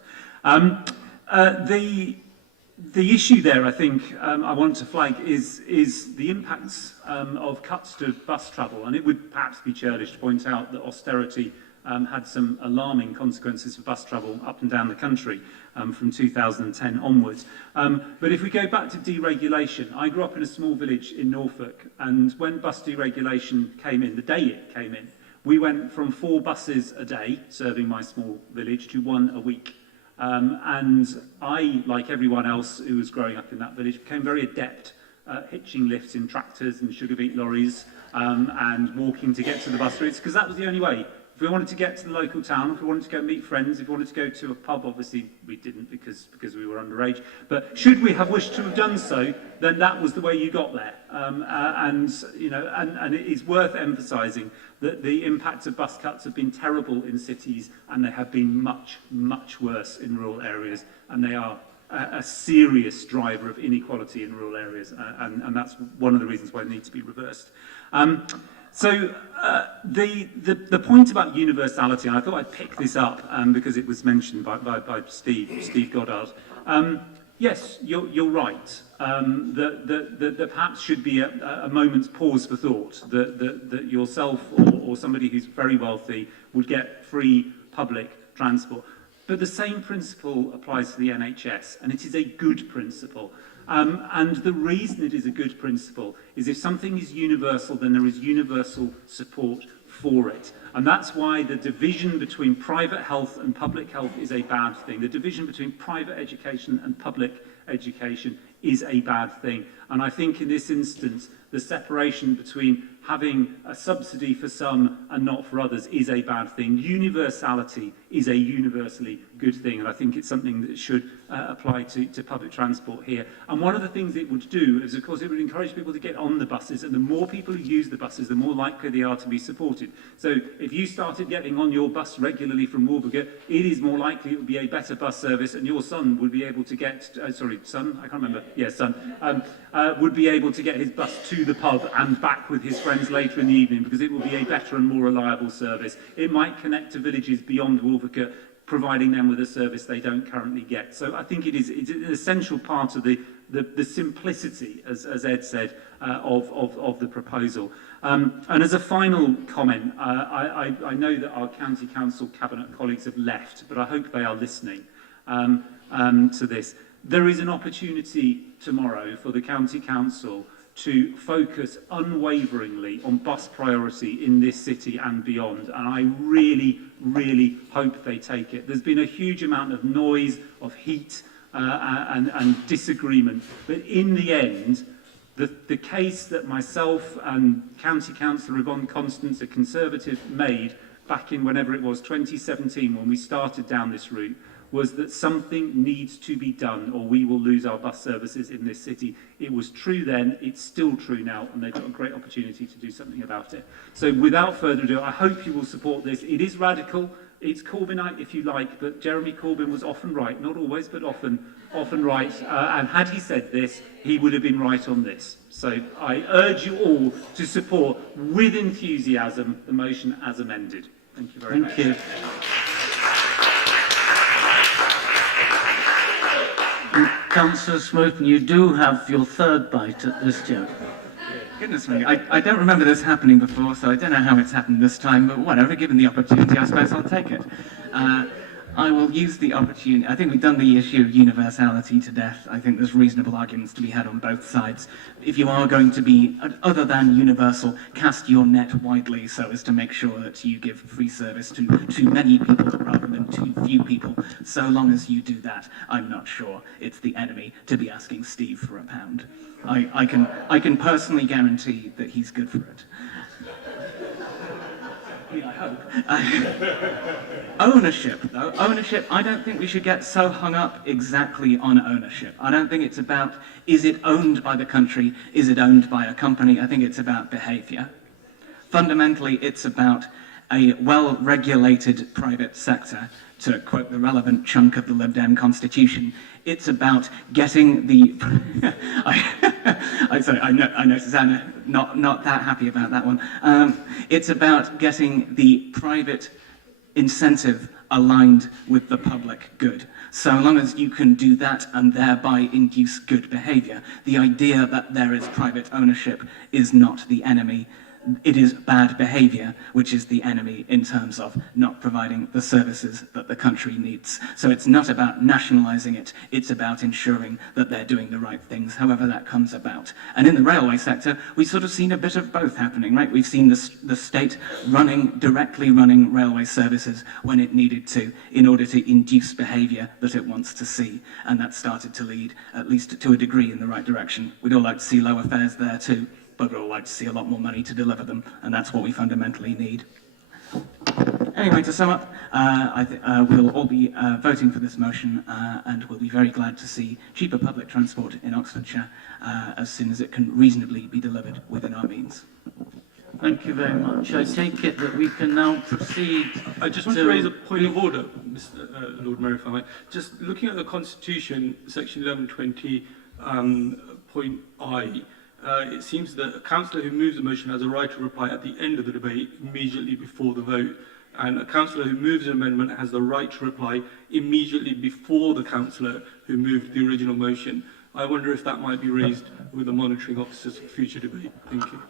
The issue there, I think, I want to flag is the impacts of cuts to bus travel, and it would perhaps be churlish to point out that austerity had some alarming consequences for bus travel up and down the country from 2010 onwards. But if we go back to deregulation, I grew up in a small village in Norfolk, and when bus deregulation came in, the day it came in, we went from 4 buses a day serving my small village to 1 a week. And I, like everyone else who was growing up in that village, became very adept at hitching lifts in tractors and sugar beet lorries and walking to get to the bus routes, because that was the only way. If we wanted to get to the local town, if we wanted to go meet friends, if we wanted to go to a pub, obviously we didn't because we were underage, but should we have wished to have done so, then that was the way you got there. And it is worth emphasising that the impacts of bus cuts have been terrible in cities, and they have been much, much worse in rural areas, and they are a serious driver of inequality in rural areas, and that's one of the reasons why they need to be reversed. So the point about universality, and I thought I'd pick this up because it was mentioned by Steve Goddard. Yes, you're right. That perhaps should be a moment's pause for thought. That yourself or somebody who's very wealthy would get free public transport. But the same principle applies to the NHS, and it is a good principle. And the reason it is a good principle is if something is universal, then there is universal support for it. And that's why the division between private health and public health is a bad thing. The division between private education and public education is a bad thing. And I think in this instance, the separation between having a subsidy for some and not for others is a bad thing. Universality is a universally good thing, and I think it's something that should apply to public transport here. And one of the things it would do is, of course, it would encourage people to get on the buses, and the more people who use the buses, the more likely they are to be supported. So if you started getting on your bus regularly from Wolvergate, it is more likely it would be a better bus service, and your son would be able to get, son, I can't remember, yes, son, would be able to get his bus to the pub and back with his friends later in the evening, because it will be a better and more reliable service. It might connect to villages beyond Wolvergate, providing them with a service they don't currently get. So I think it's an essential part of the simplicity, as Ed said, of the proposal. And as a final comment, I know that our County Council Cabinet colleagues have left, but I hope they are listening to this. There is an opportunity tomorrow for the County Council to focus unwaveringly on bus priority in this city and beyond. And I really, really hope they take it. There's been a huge amount of noise, of heat and disagreement. But in the end, the case that myself and County Councillor Yvonne Constance, a Conservative, made back in whenever it was, 2017, when we started down this route, was that something needs to be done or we will lose our bus services in this city. It was true then, it's still true now, and they've got a great opportunity to do something about it. So without further ado, I hope you will support this. It is radical, it's Corbynite if you like, but Jeremy Corbyn was often right, not always, but often right. And had he said this, he would have been right on this. So I urge you all to support with enthusiasm the motion as amended. Thank you very much. Thank you. Councillor Smoten, you do have your third bite at this joke. Goodness me, I don't remember this happening before, so I don't know how it's happened this time, but whatever, given the opportunity, I suppose I'll take it. I will use the opportunity. I think we've done the issue of universality to death. I think there's reasonable arguments to be had on both sides. If you are going to be, other than universal, cast your net widely so as to make sure that you give free service to too many people rather than too few people. So long as you do that, I'm not sure it's the enemy to be asking Steve for £1. I can personally guarantee that he's good for it. I hope. Ownership, though. Ownership, I don't think we should get so hung up exactly on ownership. I don't think it's about, is it owned by the country? Is it owned by a company? I think it's about behaviour. Fundamentally, it's about a well-regulated private sector, to quote the relevant chunk of the Lib Dem constitution. It's about getting the... I know Susanna, not that happy about that one. It's about getting the private incentive aligned with the public good. So long as you can do that and thereby induce good behaviour, the idea that there is private ownership is not the enemy. It is bad behaviour, which is the enemy in terms of not providing the services that the country needs. So it's not about nationalising it, it's about ensuring that they're doing the right things, however that comes about. And in the railway sector, we've sort of seen a bit of both happening, right? We've seen the state directly running railway services when it needed to, in order to induce behaviour that it wants to see. And that started to lead, at least to a degree, in the right direction. We'd all like to see lower fares there too, but we'd all like to see a lot more money to deliver them, and that's what we fundamentally need. Anyway, to sum up, we'll all be voting for this motion, and we'll be very glad to see cheaper public transport in Oxfordshire as soon as it can reasonably be delivered within our means. Thank you very much. I take it that we can now proceed. I just want to raise a point of order, Mr. Lord Mayor, if I might. Just looking at the Constitution, section 1120, point I, it seems that a councillor who moves a motion has a right to reply at the end of the debate, immediately before the vote, and a councillor who moves an amendment has the right to reply immediately before the councillor who moved the original motion. I wonder if that might be raised with the monitoring officers for future debate. Thank you.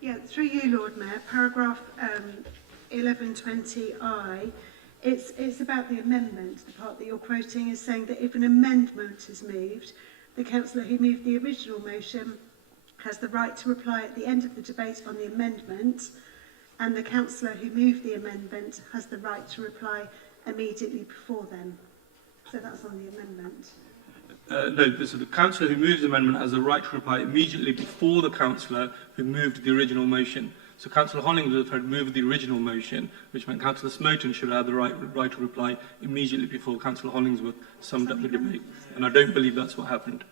Yeah, through you, Lord Mayor, paragraph 1120I, it's about the amendment. The part that you're quoting is saying that if an amendment is moved, the councillor who moved the original motion has the right to reply at the end of the debate on the amendment, and the councillor who moved the amendment has the right to reply immediately before them. So that's on the amendment. No, so the councillor who moves the amendment has the right to reply immediately before the councillor who moved the original motion. So Councillor Hollingsworth had moved the original motion, which meant Councillor Smoten should have the right to reply immediately before Councillor Hollingsworth summed up the debate. And I don't believe that's what happened.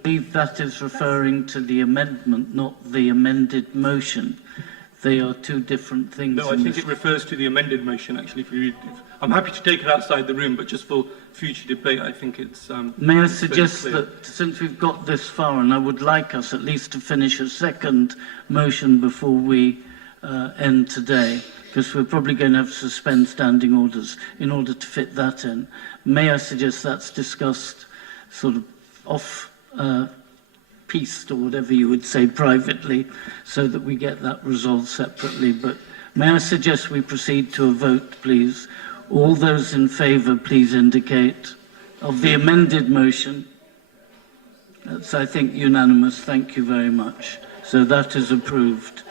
I believe that is referring to the amendment, not the amended motion. They are two different things. No, I think it refers to the amended motion, actually. I'm happy to take it outside the room, but just for future debate, I think it's... May I suggest that since we've got this far, and I would like us at least to finish a second motion before we end today, because we're probably going to have to suspend standing orders in order to fit that in. May I suggest that's discussed sort of off pieced, or whatever you would say, privately, so that we get that resolved separately. But may I suggest we proceed to a vote, please? All those in favour, please indicate. Of the amended motion. That's, I think, unanimous. Thank you very much. So that is approved.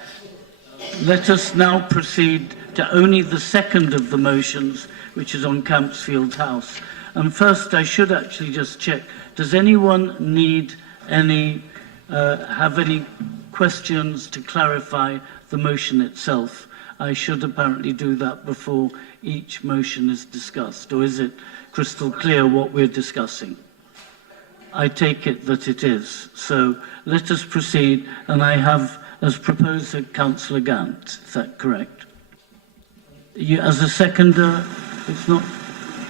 Let us now proceed to only the second of the motions, which is on Campsfield House. And first, I should actually just check, does anyone need any, have any questions to clarify the motion itself? I should apparently do that before each motion is discussed, or is it crystal clear what we're discussing? I take it that it is. So let us proceed, and I have as proposer Councillor Gant. Is that correct? You, as a seconder, it's not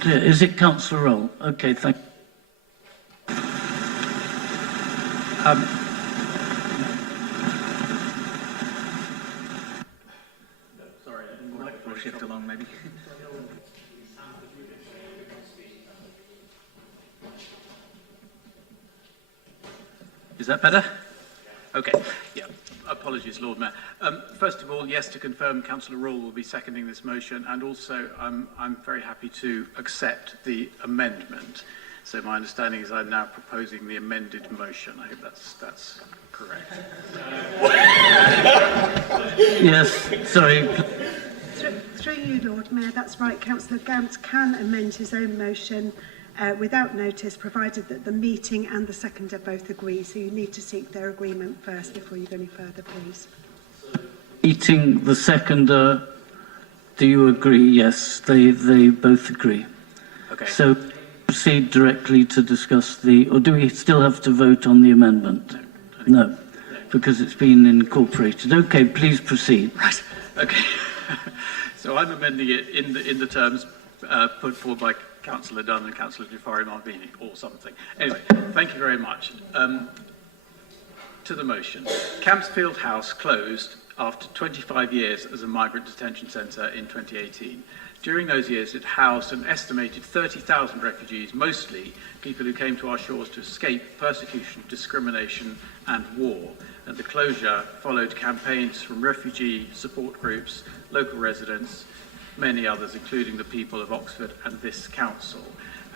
clear. Is it Councillor Roll? Okay, thank you. Sorry, we'll shift along maybe. Is that better? Okay, yeah. Apologies, Lord Mayor. First of all, yes, to confirm, Councillor Rule will be seconding this motion, and also I'm very happy to accept the amendment. So my understanding is I'm now proposing the amended motion. I hope that's correct. Yes, sorry. Through you, Lord Mayor, that's right. Councillor Gant can amend his own motion without notice, provided that the meeting and the seconder both agree. So you need to seek their agreement first before you go any further, please. Meeting the seconder, do you agree? Yes, they both agree. Okay. So proceed directly to discuss or do we still have to vote on the amendment? No, because it's been incorporated. Okay, please proceed. Right. Okay. So I'm amending it in the terms put forward by Councillor Dunn and Councillor Jafari Marvini, or something. Anyway, thank you very much. To the motion. Campsfield House closed after 25 years as a migrant detention centre in 2018. During those years, it housed an estimated 30,000 refugees, mostly people who came to our shores to escape persecution, discrimination and war. And the closure followed campaigns from refugee support groups, local residents, many others, including the people of Oxford and this council,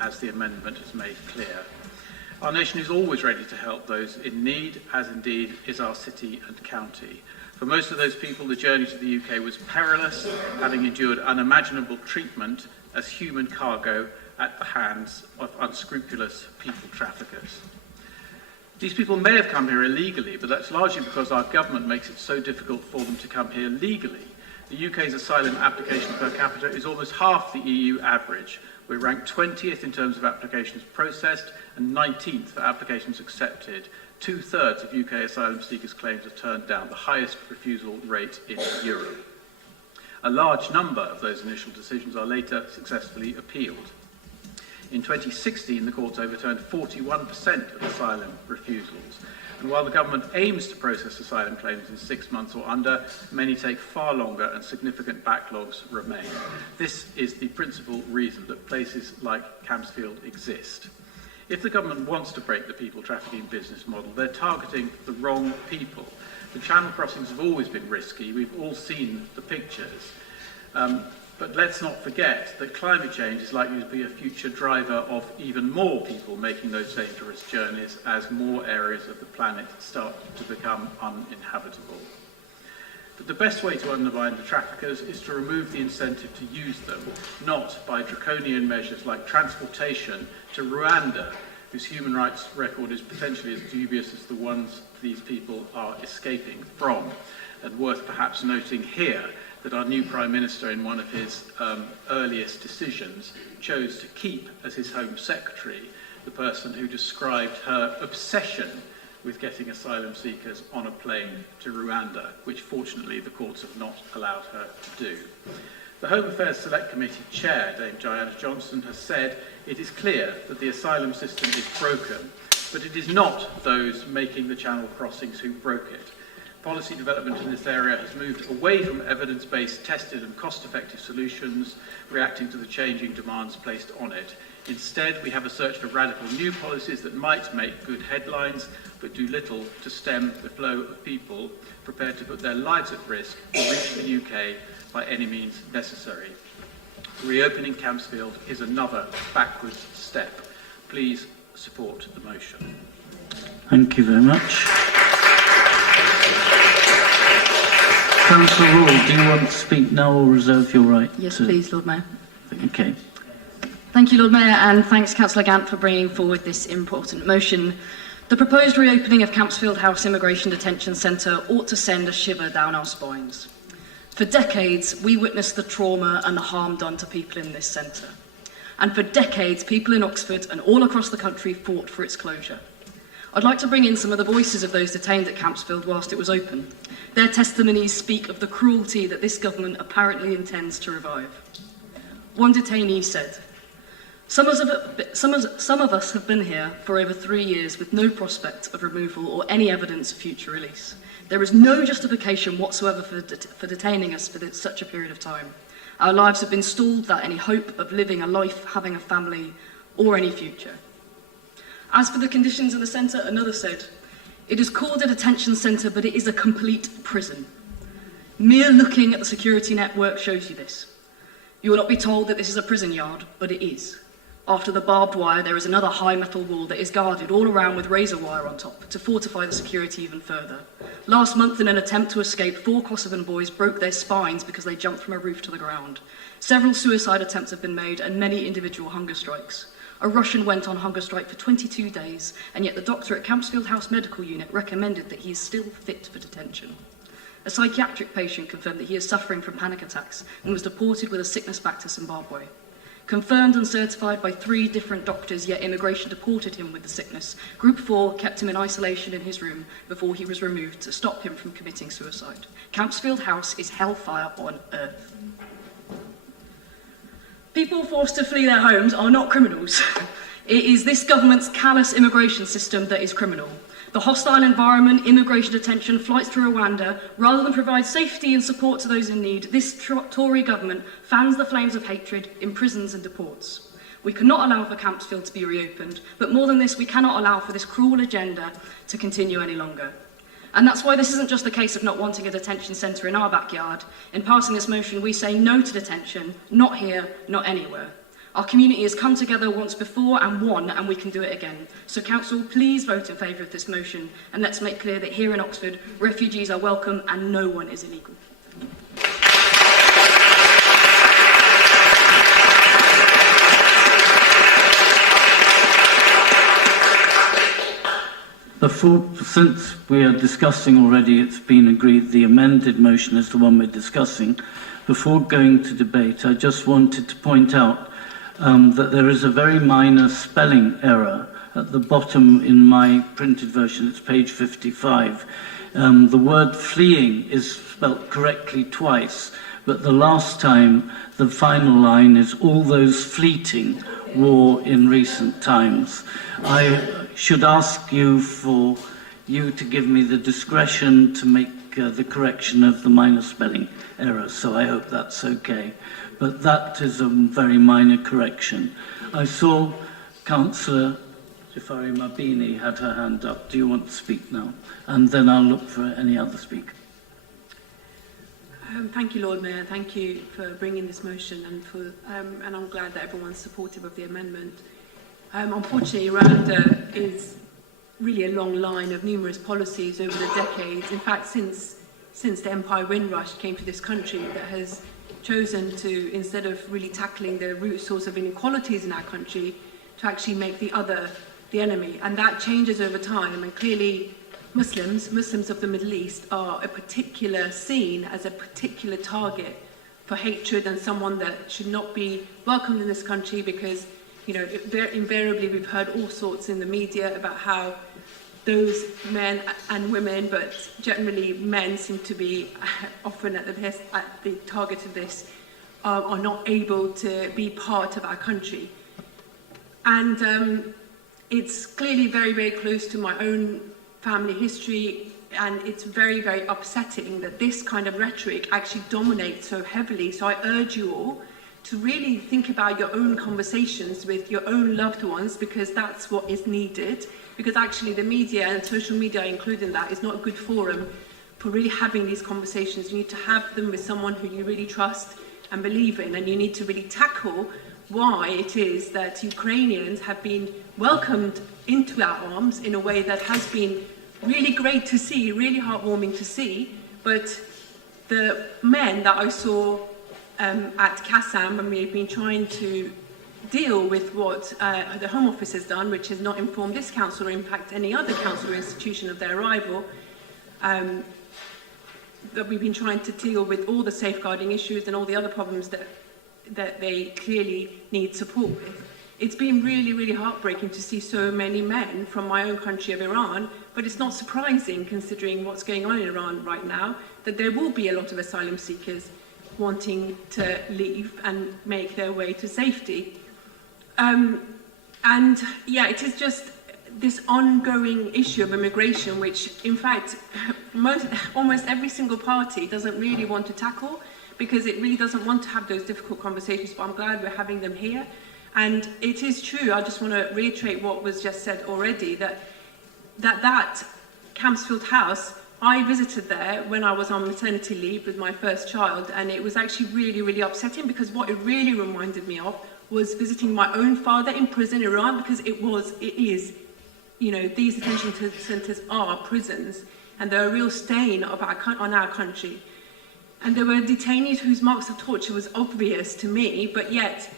as the amendment has made clear. Our nation is always ready to help those in need, as indeed is our city and county. For most of those people, the journey to the UK was perilous, having endured unimaginable treatment as human cargo at the hands of unscrupulous people traffickers. These people may have come here illegally, but that's largely because our government makes it so difficult for them to come here legally. The UK's asylum application per capita is almost half the EU average. We're ranked 20th in terms of applications processed and 19th for applications accepted. 2/3 of UK asylum seekers' claims are turned down, the highest refusal rate in Europe. A large number of those initial decisions are later successfully appealed. In 2016, the courts overturned 41% of asylum refusals. And while the government aims to process asylum claims in 6 months or under, many take far longer and significant backlogs remain. This is the principal reason that places like Campsfield exist. If the government wants to break the people trafficking business model, they're targeting the wrong people. The channel crossings have always been risky. We've all seen the pictures. But let's not forget that climate change is likely to be a future driver of even more people making those dangerous journeys as more areas of the planet start to become uninhabitable. But the best way to undermine the traffickers is to remove the incentive to use them, not by draconian measures like transportation to Rwanda, whose human rights record is potentially as dubious as the ones these people are escaping from. And worth perhaps noting here that our new Prime Minister, in one of his earliest decisions, chose to keep as his Home Secretary the person who described her obsession with getting asylum seekers on a plane to Rwanda, which fortunately the courts have not allowed her to do. The Home Affairs Select Committee Chair, Dame Diana Johnson, has said it is clear that the asylum system is broken, but it is not those making the channel crossings who broke it. Policy development in this area has moved away from evidence-based, tested and cost-effective solutions, reacting to the changing demands placed on it. Instead, we have a search for radical new policies that might make good headlines, but do little to stem the flow of people prepared to put their lives at risk to reach the UK by any means necessary. Reopening Campsfield is another backwards step. Please support the motion. Thank you very much. Councillor Rule, do you want to speak now or reserve your right? Yes, please, Lord Mayor. Okay. Thank you, Lord Mayor, and thanks, Councillor Gant, for bringing forward this important motion. The proposed reopening of Campsfield House Immigration Detention Centre ought to send a shiver down our spines. For decades, we witnessed the trauma and the harm done to people in this centre. And for decades, people in Oxford and all across the country fought for its closure. I'd like to bring in some of the voices of those detained at Campsfield whilst it was open. Their testimonies speak of the cruelty that this government apparently intends to revive. One detainee said, some of us have been here for over 3 years with no prospect of removal or any evidence of future release. There is no justification whatsoever for detaining us for such a period of time. Our lives have been stalled without any hope of living a life, having a family, or any future. As for the conditions in the centre, another said, It is called a detention centre, but it is a complete prison. Mere looking at the security network shows you this. You will not be told that this is a prison yard, but it is. After the barbed wire, there is another high metal wall that is guarded all around with razor wire on top to fortify the security even further. Last month, in an attempt to escape, 4 Kosovan boys broke their spines because they jumped from a roof to the ground. Several suicide attempts have been made and many individual hunger strikes. A Russian went on hunger strike for 22 days, and yet the doctor at Campsfield House Medical Unit recommended that he is still fit for detention. A psychiatric patient confirmed that he is suffering from panic attacks and was deported with a sickness back to Zimbabwe. Confirmed and certified by 3 different doctors, yet immigration deported him with the sickness. Group 4 kept him in isolation in his room before he was removed to stop him from committing suicide. Campsfield House is hellfire on earth. People forced to flee their homes are not criminals. It is this government's callous immigration system that is criminal. The hostile environment, immigration detention, flights to Rwanda, rather than provide safety and support to those in need, this Tory government fans the flames of hatred, imprisons and deports. We cannot allow for Campsfield to be reopened, but more than this, we cannot allow for this cruel agenda to continue any longer. And that's why this isn't just a case of not wanting a detention centre in our backyard. In passing this motion, we say no to detention, not here, not anywhere. Our community has come together once before and won, and we can do it again. So Council, please vote in favour of this motion, and let's make clear that here in Oxford, refugees are welcome and no one is illegal. Since we are discussing already, it's been agreed the amended motion is the one we're discussing. Before going to debate, I just wanted to point out that there is a very minor spelling error at the bottom in my printed version. It's page 55. The word fleeing is spelt correctly twice, but the last time the final line is all those fleeting war in recent times. I should ask you for you to give me the discretion to make the correction of the minor spelling error, so I hope that's okay. But that is a very minor correction. I saw Councillor Jafari Mabini had her hand up. Do you want to speak now? And then I'll look for any other speaker. Thank you, Lord Mayor. Thank you for bringing this motion, and I'm glad that everyone's supportive of the amendment. Unfortunately, Rwanda is really a long line of numerous policies over the decades. In fact, since the Empire Windrush came to this country, that has chosen to, instead of really tackling the root source of inequalities in our country, to actually make the other the enemy. And that changes over time, and clearly Muslims of the Middle East are a particular seen as a particular target for hatred and someone that should not be welcomed in this country because, you know, invariably we've heard all sorts in the media about how those men and women, but generally men seem to be often at the target of this, are not able to be part of our country. And it's clearly very, very close to my own family history, and it's very, very upsetting that this kind of rhetoric actually dominates so heavily. So I urge you all to really think about your own conversations with your own loved ones, because that's what is needed. Because actually the media, and social media including that, is not a good forum for really having these conversations. You need to have them with someone who you really trust and believe in, and you need to really tackle why it is that Ukrainians have been welcomed into our arms in a way that has been really great to see, really heartwarming to see. But the men that I saw at Kassam, when we've been trying to deal with what the Home Office has done, which has not informed this council or impact any other council or institution of their arrival, that we've been trying to deal with all the safeguarding issues and all the other problems that they clearly need support with. It's been really, really heartbreaking to see so many men from my own country of Iran, but it's not surprising, considering what's going on in Iran right now, that there will be a lot of asylum seekers wanting to leave and make their way to safety. And yeah, it is just this ongoing issue of immigration, which in fact almost every single party doesn't really want to tackle, because it really doesn't want to have those difficult conversations, but I'm glad we're having them here. And it is true, I just want to reiterate what was just said already, that Campsfield House, I visited there when I was on maternity leave with my first child, and it was actually really, really upsetting, because what it really reminded me of was visiting my own father in prison in Iran, because it is, you know, these detention centres are prisons, and they're a real stain of on our country. And there were detainees whose marks of torture was obvious to me, but yet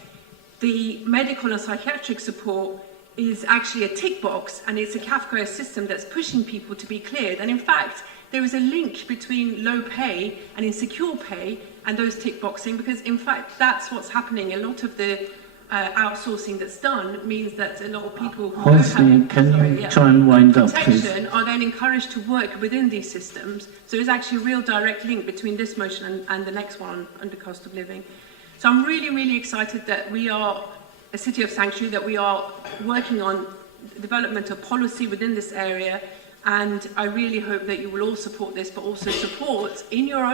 the medical and psychiatric support is actually a tick box, and it's a Kafkaesque system that's pushing people to be cleared. And in fact, there is a link between low pay and insecure pay and those tick boxing, because in fact that's what's happening. A lot of the outsourcing that's done means that a lot of people who Honestly, can you try and wind up, please? protection are then encouraged to work within these systems. So there's actually a real direct link between this motion and the next one under cost of living. So I'm really, really excited that we are a city of sanctuary, that we are working on development of policy within this area, and I really hope that you will all support this, but also support within your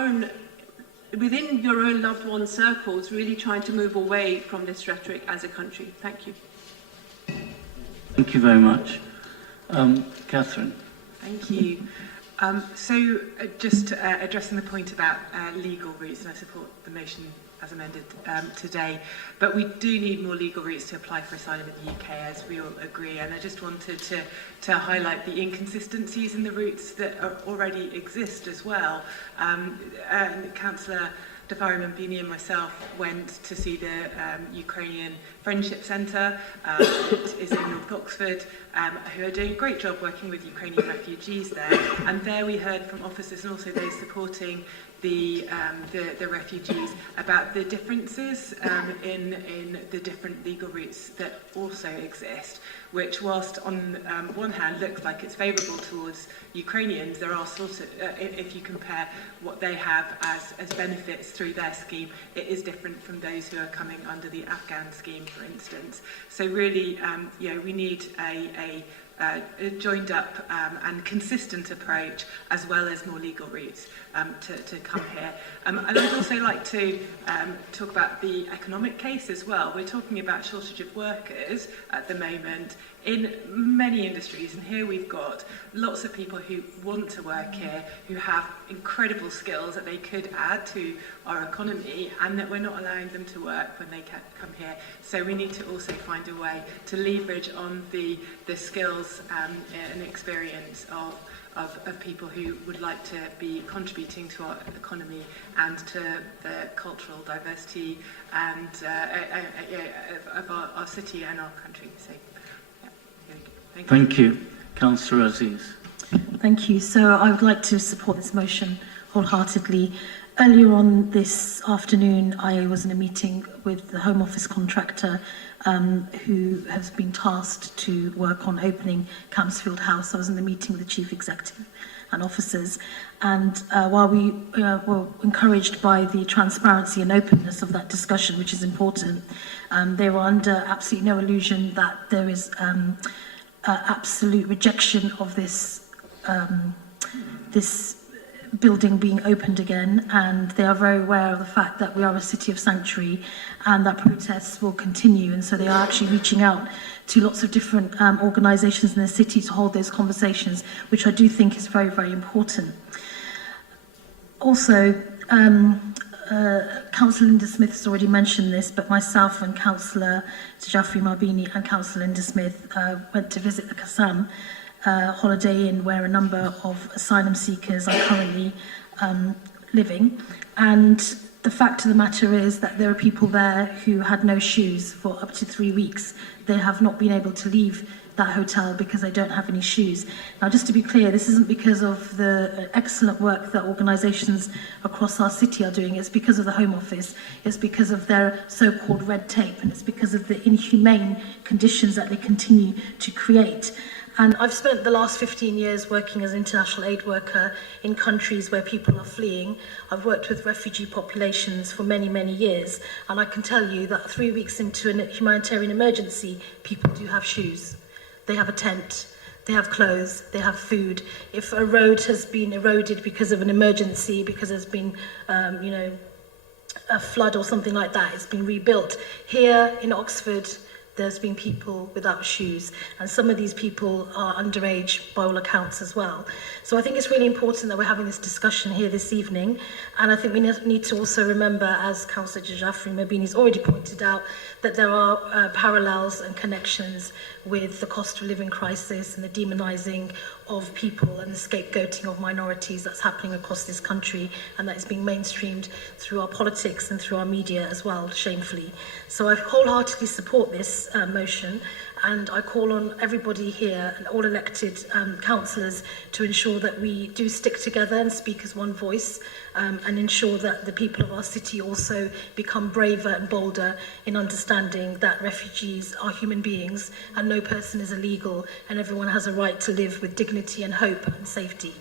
own loved one circles, really trying to move away from this rhetoric as a country. Thank you. Thank you very much. Catherine. Thank you. Just addressing the point about legal routes, and I support the motion as amended today, but we do need more legal routes to apply for asylum in the UK, as we all agree, and I just wanted to highlight the inconsistencies in the routes that already exist as well. Councillor Dafari Mambini and myself went to see the Ukrainian Friendship Centre, it is in North Oxford, who are doing a great job working with Ukrainian refugees there, and there we heard from officers and also those supporting the refugees about the differences in the different legal routes that also exist, which whilst on one hand looks like it's favourable towards Ukrainians, there are sort of, if you compare what they have as benefits through their scheme, it is different from those who are coming under the Afghan scheme, for instance. So really, we need a joined up and consistent approach, as well as more legal routes to come here. And I'd also like to talk about the economic case as well. We're talking about shortage of workers at the moment in many industries, and here we've got lots of people who want to work here, who have incredible skills that they could add to our economy, and that we're not allowing them to work when they come here. So we need to also find a way to leverage on the skills and experience of people who would like to be contributing to our economy and to the cultural diversity and of our city and our country. So, yeah, Thank you. Councillor Aziz. Thank you. So I would like to support this motion wholeheartedly. Earlier on this afternoon, I was in a meeting with the Home Office contractor who has been tasked to work on opening Campsfield House. I was in the meeting with the Chief Executive and officers, and while we were encouraged by the transparency and openness of that discussion, which is important, they were under absolutely no illusion that there is absolute rejection of this building being opened again, and they are very aware of the fact that we are a city of sanctuary and that protests will continue, and so they are actually reaching out to lots of different organisations in the city to hold those conversations, which I do think is very, very important. Also, Councillor Linda Smith has already mentioned this, but myself and Councillor Jafri Marbini and Councillor Linda Smith went to visit the Qassam Holiday Inn, where a number of asylum seekers are currently living. And the fact of the matter is that there are people there who had no shoes for up to 3 weeks. They have not been able to leave that hotel because they don't have any shoes. Now, just to be clear, this isn't because of the excellent work that organisations across our city are doing. It's because of the Home Office. It's because of their so-called red tape, and it's because of the inhumane conditions that they continue to create. And I've spent the last 15 years working as an international aid worker in countries where people are fleeing. I've worked with refugee populations for many, many years, and I can tell you that 3 weeks into a humanitarian emergency, people do have shoes. They have a tent, they have clothes, they have food. If a road has been eroded because of an emergency, because there's been, a flood or something like that, it's been rebuilt. Here in Oxford, there's been people without shoes, and some of these people are underage by all accounts as well. So I think it's really important that we're having this discussion here this evening, and I think we need to also remember, as Councillor Jafri Mabini's already pointed out, that there are parallels and connections with the cost of living crisis and the demonising of people and the scapegoating of minorities that's happening across this country, and that is being mainstreamed through our politics and through our media as well, shamefully. So I wholeheartedly support this motion, and I call on everybody here and all elected councillors to ensure that we do stick together and speak as one voice, and ensure that the people of our city also become braver and bolder in understanding that refugees are human beings and no person is illegal, and everyone has a right to live with dignity and hope and safety.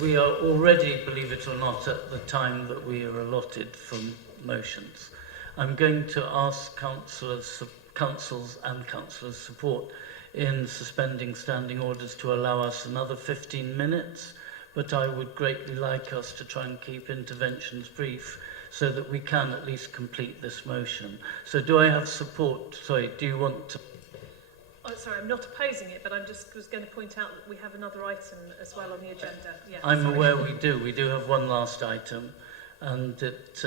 We are already, believe it or not, at the time that we are allotted for motions. I'm going to ask councils and councillors' support in suspending standing orders to allow us another 15 minutes, but I would greatly like us to try and keep interventions brief so that we can at least complete this motion. So do I have support? Sorry, do you want to... Oh, sorry, I'm not opposing it, but I just was going to point out that we have another item as well on the agenda. Yeah, I'm aware we do. We do have one last item, and it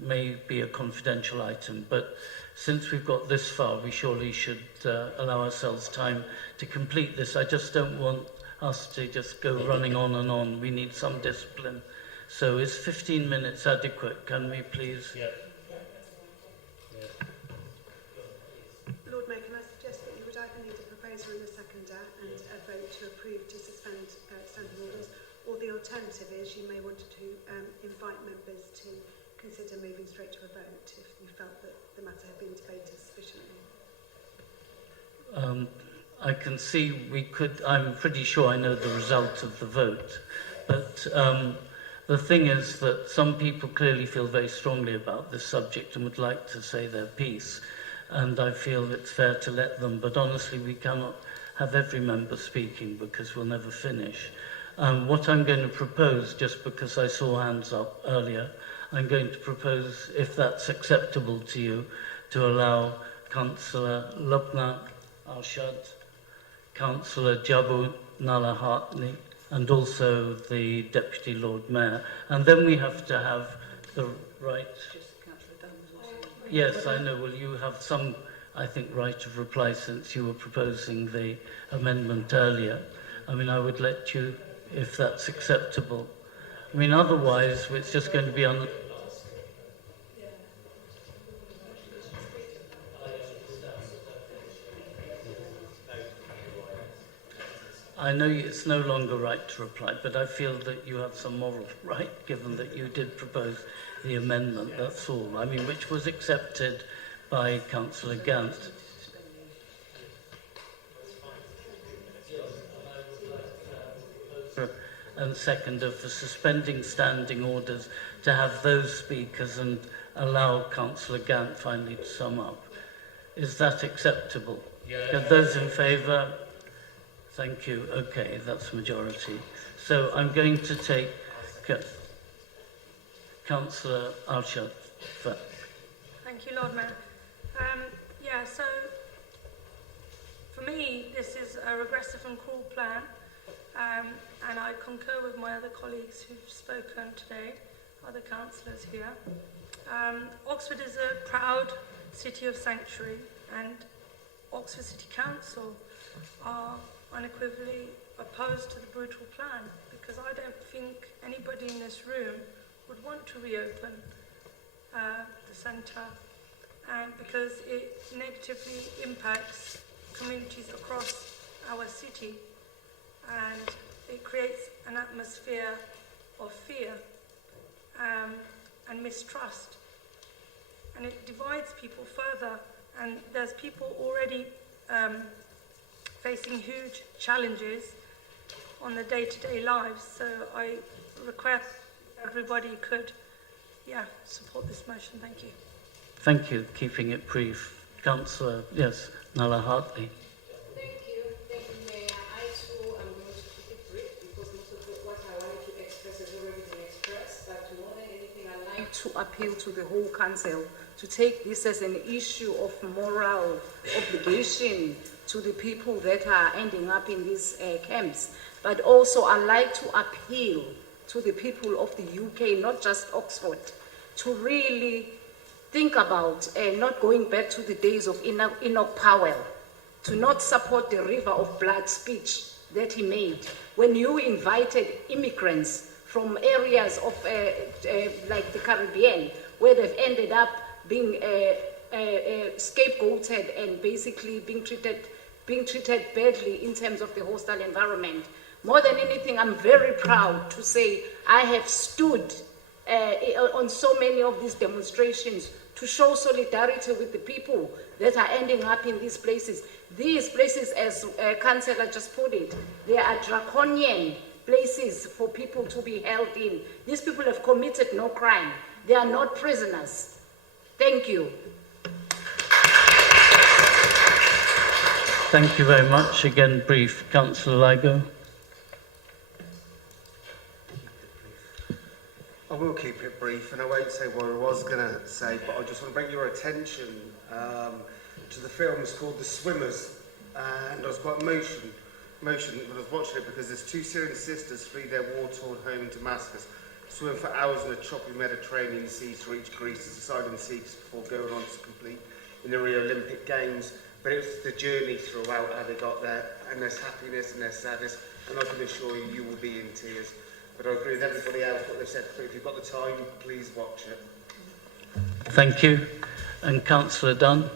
may be a confidential item, but since we've got this far, we surely should allow ourselves time to complete this. I just don't want us to just go running on and on. We need some discipline. So is 15 minutes adequate? Can we please? Yeah. Lord Mayor, can I suggest that you would either need a proposer and a seconder and a vote to approve to suspend standing orders, or the alternative is you may want to invite members to consider moving straight to a vote if you felt that the matter had been debated sufficiently. I can see we could, I'm pretty sure I know the result of the vote, but the thing is that some people clearly feel very strongly about this subject and would like to say their piece, and I feel it's fair to let them, but honestly we cannot have every member speaking because we'll never finish. What I'm going to propose, just because I saw hands up earlier, I'm going to propose, if that's acceptable to you, to allow Councillor Lubna Arshad, Councillor Jabu Nala Hartley, and also the Deputy Lord Mayor. And then we have to have the right... Yes, I know. Well, you have some, I think, right of reply since you were proposing the amendment earlier. I mean, I would let you, if that's acceptable. I mean, otherwise, it's just going to be on... I know it's no longer right to reply, but I feel that you have some moral right, given that you did propose the amendment, that's all. I mean, which was accepted by Councillor Gant. And seconder for suspending standing orders to have those speakers and allow Councillor Gant finally to sum up. Is that acceptable? Yeah. Are those in favour? Thank you. Okay, that's majority. So I'm going to take Councillor Arshad. Thank you, Lord Mayor. Yeah, so for me, this is a regressive and cruel plan, and I concur with my other colleagues who've spoken today, other councillors here. Oxford is a proud city of sanctuary, and Oxford City Council are unequivocally opposed to the brutal plan, because I don't think anybody in this room would want to reopen the centre, and because it negatively impacts communities across our city, and it creates an atmosphere of fear and mistrust, and it divides people further, and there's people already facing huge challenges on their day-to-day lives. So I request everybody could, support this motion. Thank you. Thank you. Keeping it brief. Councillor, yes, Nala Hartley. Thank you, Mayor. I too am going to keep it brief because most of what I wanted to express has already been expressed. But more than appeal to the whole council to take this as an issue of moral obligation to the people that are ending up in these camps. But also I'd like to appeal to the people of the UK, not just Oxford, to really think about not going back to the days of Enoch Powell, to not support the river of blood speech that he made when you invited immigrants from areas of like the Caribbean, where they've ended up being scapegoated and basically being treated badly in terms of the hostile environment. More than anything, I'm very proud to say I have stood on so many of these demonstrations to show solidarity with the people that are ending up in these places. These places, as Councillor just put it, they are draconian places for people to be held in. These people have committed no crime. They are not prisoners. Thank you. Thank you very much. Again, brief. Councillor Ligo. I will keep it brief, and I won't say what I was going to say, but I just want to bring your attention to the film. It's called The Swimmers, and I was quite emotional when I was watching it, because there's two Syrian sisters flee their war-torn home in Damascus, swim for hours in the choppy Mediterranean Sea to reach Greece as asylum seekers before going on to complete in the Rio Olympic Games. But it was the journey throughout how they got there, and there's happiness and there's sadness, and I can assure you, you will be in tears. But I agree with everybody else what they've said. But if you've got the time, please watch it. Thank you. And Councillor Dunn.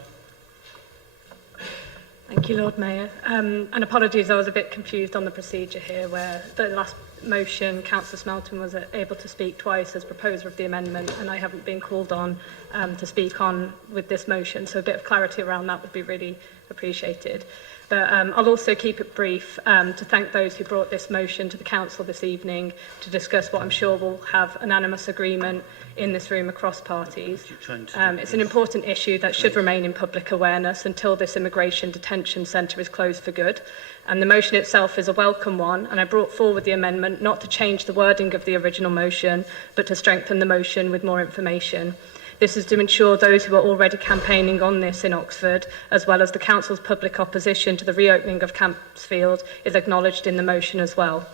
Thank you, Lord Mayor. And apologies, I was a bit confused on the procedure here, where the last motion, Councillor Smelton was able to speak twice as proposer of the amendment, and I haven't been called on to speak on with this motion. So a bit of clarity around that would be really appreciated. But I'll also keep it brief to thank those who brought this motion to the Council this evening to discuss what I'm sure will have unanimous agreement in this room across parties. It's an important issue that should remain in public awareness until this immigration detention centre is closed for good. And the motion itself is a welcome one, and I brought forward the amendment not to change the wording of the original motion, but to strengthen the motion with more information. This is to ensure those who are already campaigning on this in Oxford, as well as the Council's public opposition to the reopening of Campsfield, is acknowledged in the motion as well.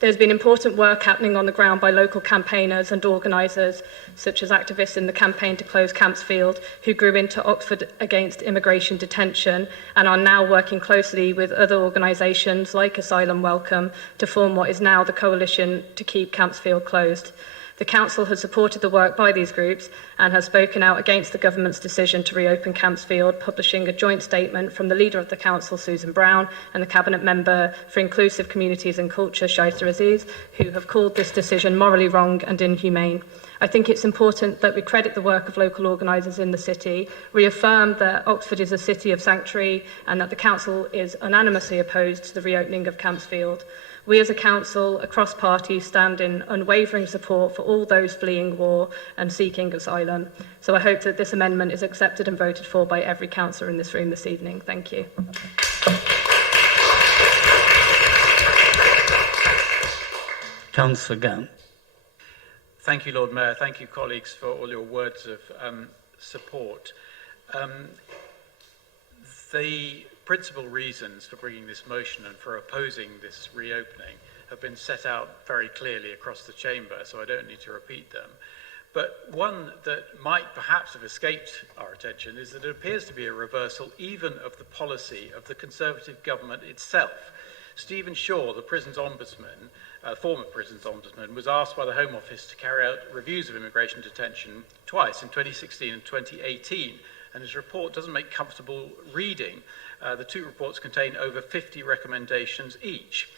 There's been important work happening on the ground by local campaigners and organisers, such as activists in the campaign to close Campsfield, who grew into Oxford Against Immigration Detention and are now working closely with other organisations like Asylum Welcome to form what is now the Coalition to Keep Campsfield Closed. The Council has supported the work by these groups and has spoken out against the Government's decision to reopen Campsfield, publishing a joint statement from the Leader of the Council, Susan Brown, and the Cabinet Member for Inclusive Communities and Culture, Shaita Aziz, who have called this decision morally wrong and inhumane. I think it's important that we credit the work of local organisers in the city, reaffirm that Oxford is a city of sanctuary and that the Council is unanimously opposed to the reopening of Campsfield. We as a council, across parties, stand in unwavering support for all those fleeing war and seeking asylum. So I hope that this amendment is accepted and voted for by every councillor in this room this evening. Thank you. Councillor Gant. Thank you, Lord Mayor. Thank you, colleagues, for all your words of support. The principal reasons for bringing this motion and for opposing this reopening have been set out very clearly across the chamber, so I don't need to repeat them. But one that might perhaps have escaped our attention is that it appears to be a reversal even of the policy of the Conservative government itself. Stephen Shaw, the prison's ombudsman, former prison's ombudsman, was asked by the Home Office to carry out reviews of immigration detention twice, in 2016 and 2018, and his report doesn't make comfortable reading. The two reports contain over 50 recommendations each,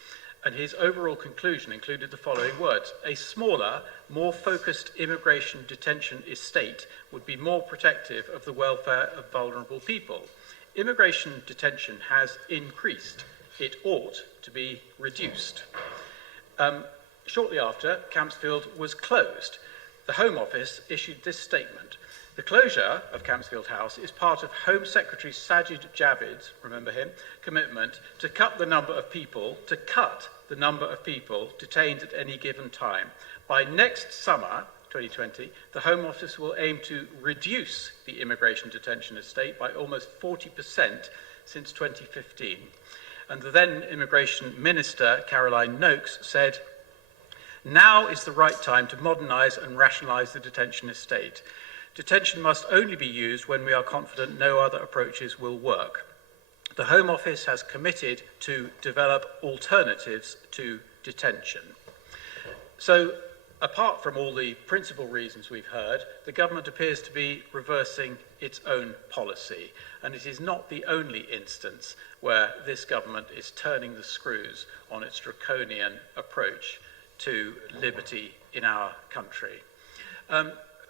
and his overall conclusion included the following words: a smaller, more focused immigration detention estate would be more protective of the welfare of vulnerable people. Immigration detention has increased. It ought to be reduced. Shortly after, Campsfield was closed. The Home Office issued this statement: the closure of Campsfield House is part of Home Secretary Sajid Javid's, remember him, commitment to cut the number of people detained at any given time. By next summer, 2020, the Home Office will aim to reduce the immigration detention estate by almost 40% since 2015. And the then Immigration Minister, Caroline Nokes, said, "Now is the right time to modernise and rationalise the detention estate. Detention must only be used when we are confident no other approaches will work. The Home Office has committed to develop alternatives to detention." So, apart from all the principal reasons we've heard, the government appears to be reversing its own policy, and it is not the only instance where this government is turning the screws on its draconian approach to liberty in our country.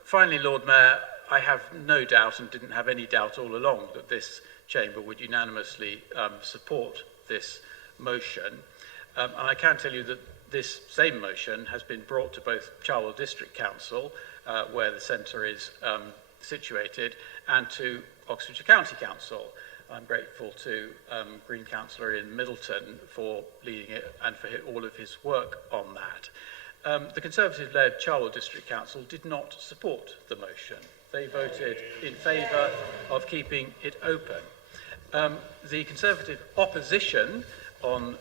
Finally, Lord Mayor, I have no doubt, and didn't have any doubt all along, that this chamber would unanimously support this motion. And I can tell you that this same motion has been brought to both Cherwell District Council, where the centre is situated, and to Oxfordshire County Council. I'm grateful to Green Councillor in Middleton for leading it and for all of his work on that. The Conservative-led Cherwell District Council did not support the motion. They voted in favour of keeping it open. The Conservative opposition on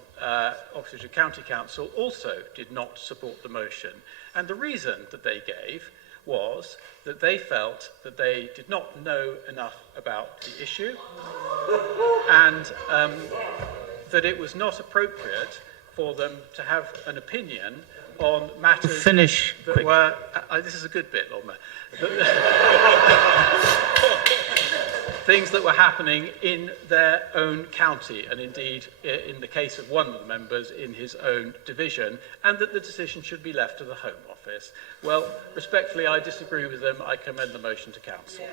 Oxfordshire County Council also did not support the motion. And the reason that they gave was that they felt that they did not know enough about the issue and that it was not appropriate for them to have an opinion on matters that were... this is a good bit, Lord Mayor. Things that were happening in their own county, and indeed, in the case of one of the members, in his own division, and that the decision should be left to the Home Office. Well, respectfully, I disagree with them. I commend the motion to Council.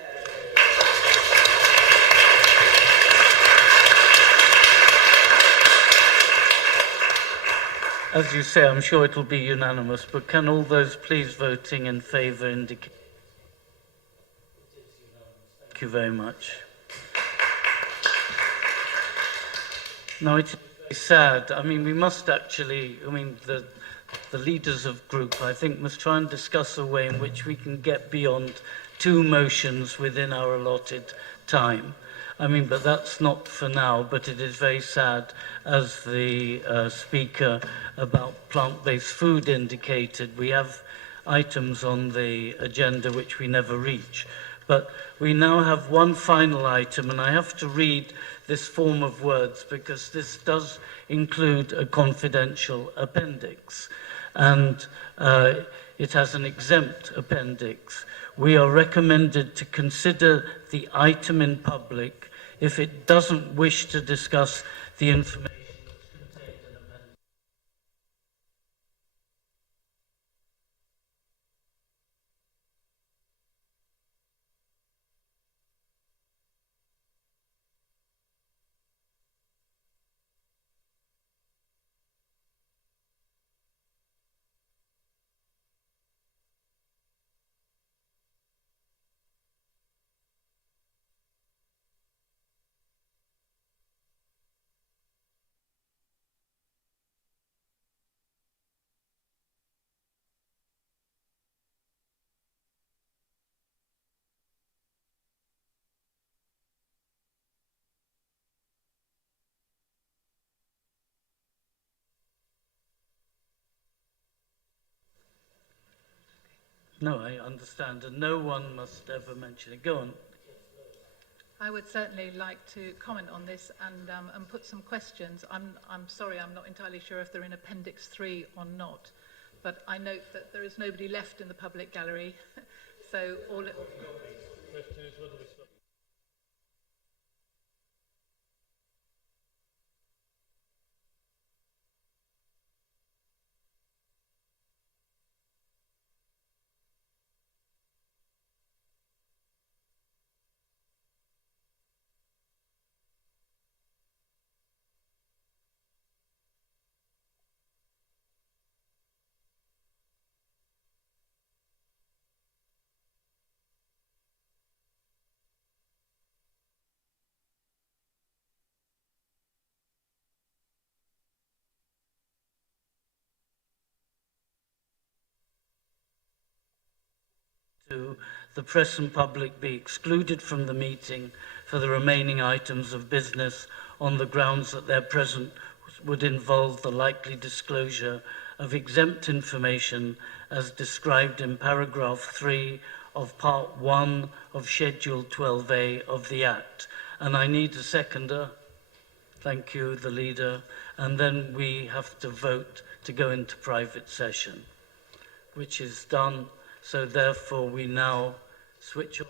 As you say, I'm sure it will be unanimous, but can all those please voting in favour indicate? Thank you very much. Now, it's very sad. I mean, we must actually, the leaders of group, I think, must try and discuss a way in which we can get beyond two motions within our allotted time. But that's not for now, but it is very sad, as the speaker about plant-based food indicated, we have items on the agenda which we never reach. But we now have one final item, and I have to read this form of words because this does include a confidential appendix, and it has an exempt appendix. We are recommended to consider the item in public if it doesn't wish to discuss the information contained in appendix. No, I understand, and no one must ever mention it. Go on. I would certainly like to comment on this and put some questions. I'm sorry, I'm not entirely sure if they're in Appendix 3 or not, but I note that there is nobody left in the public gallery, so all... the press and public be excluded from the meeting for the remaining items of business on the grounds that their presence would involve the likely disclosure of exempt information as described in paragraph 3 of part 1 of Schedule 12A of the Act. And I need a seconder. Thank you, the leader. And then we have to vote to go into private session, which is done. So therefore we now switch off.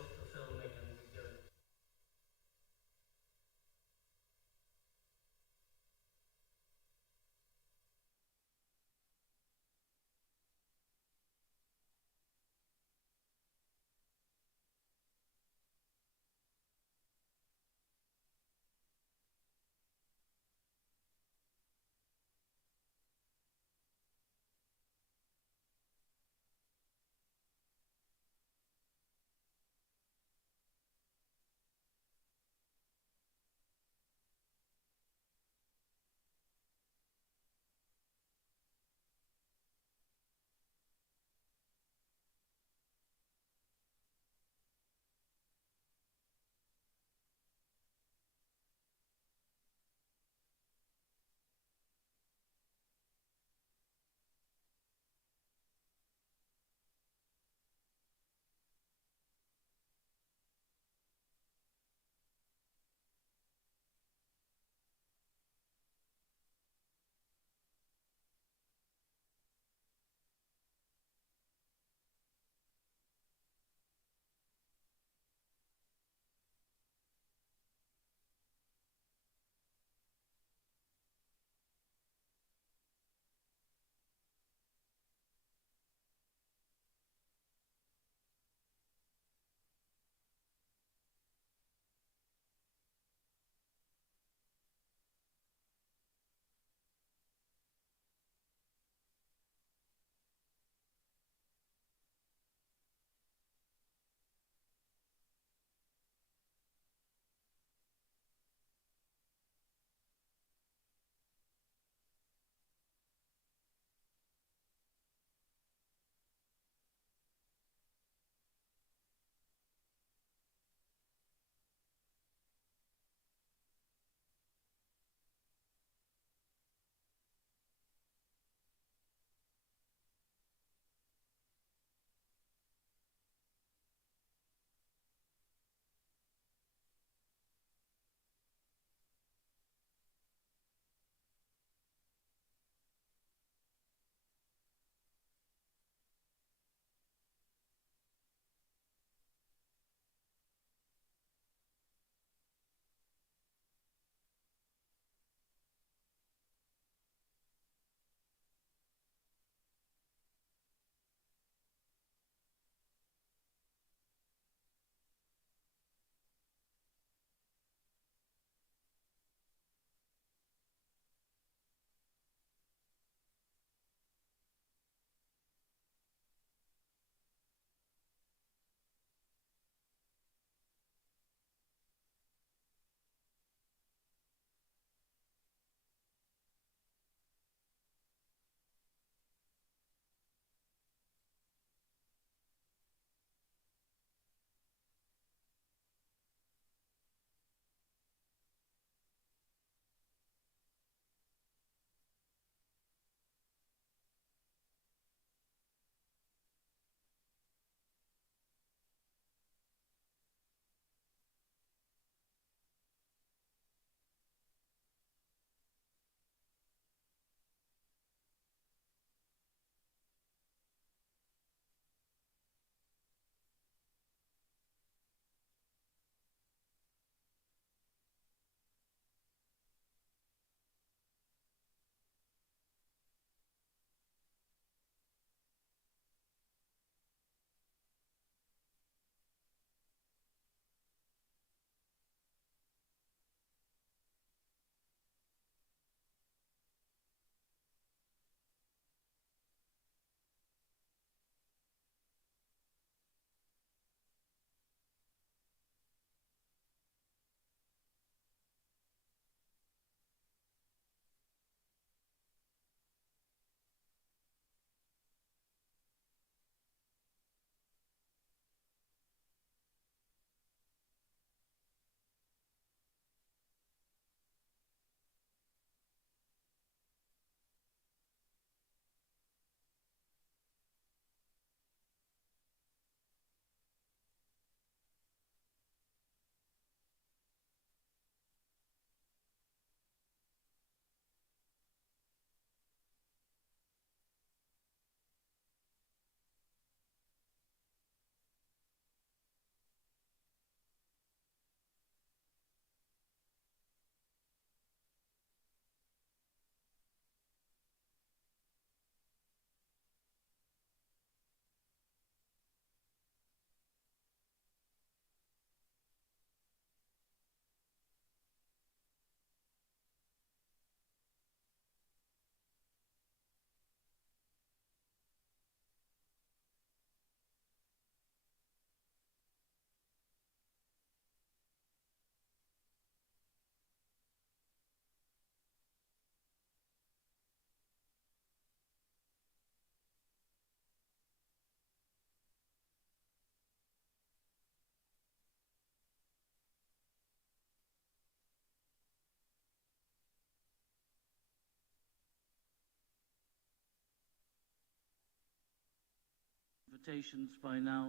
invitations by now.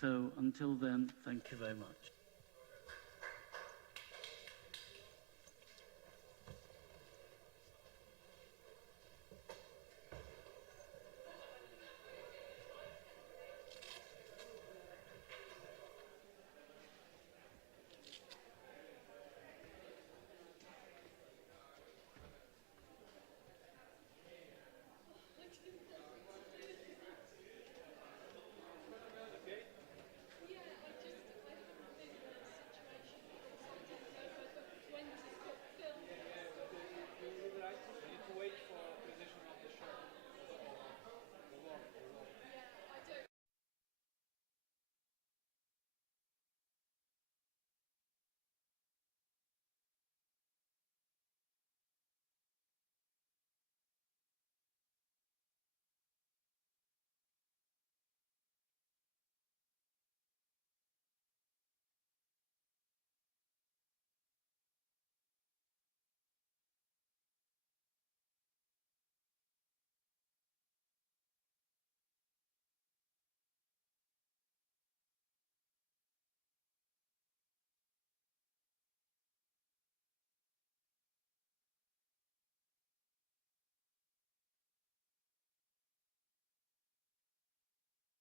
So until then, thank you very much.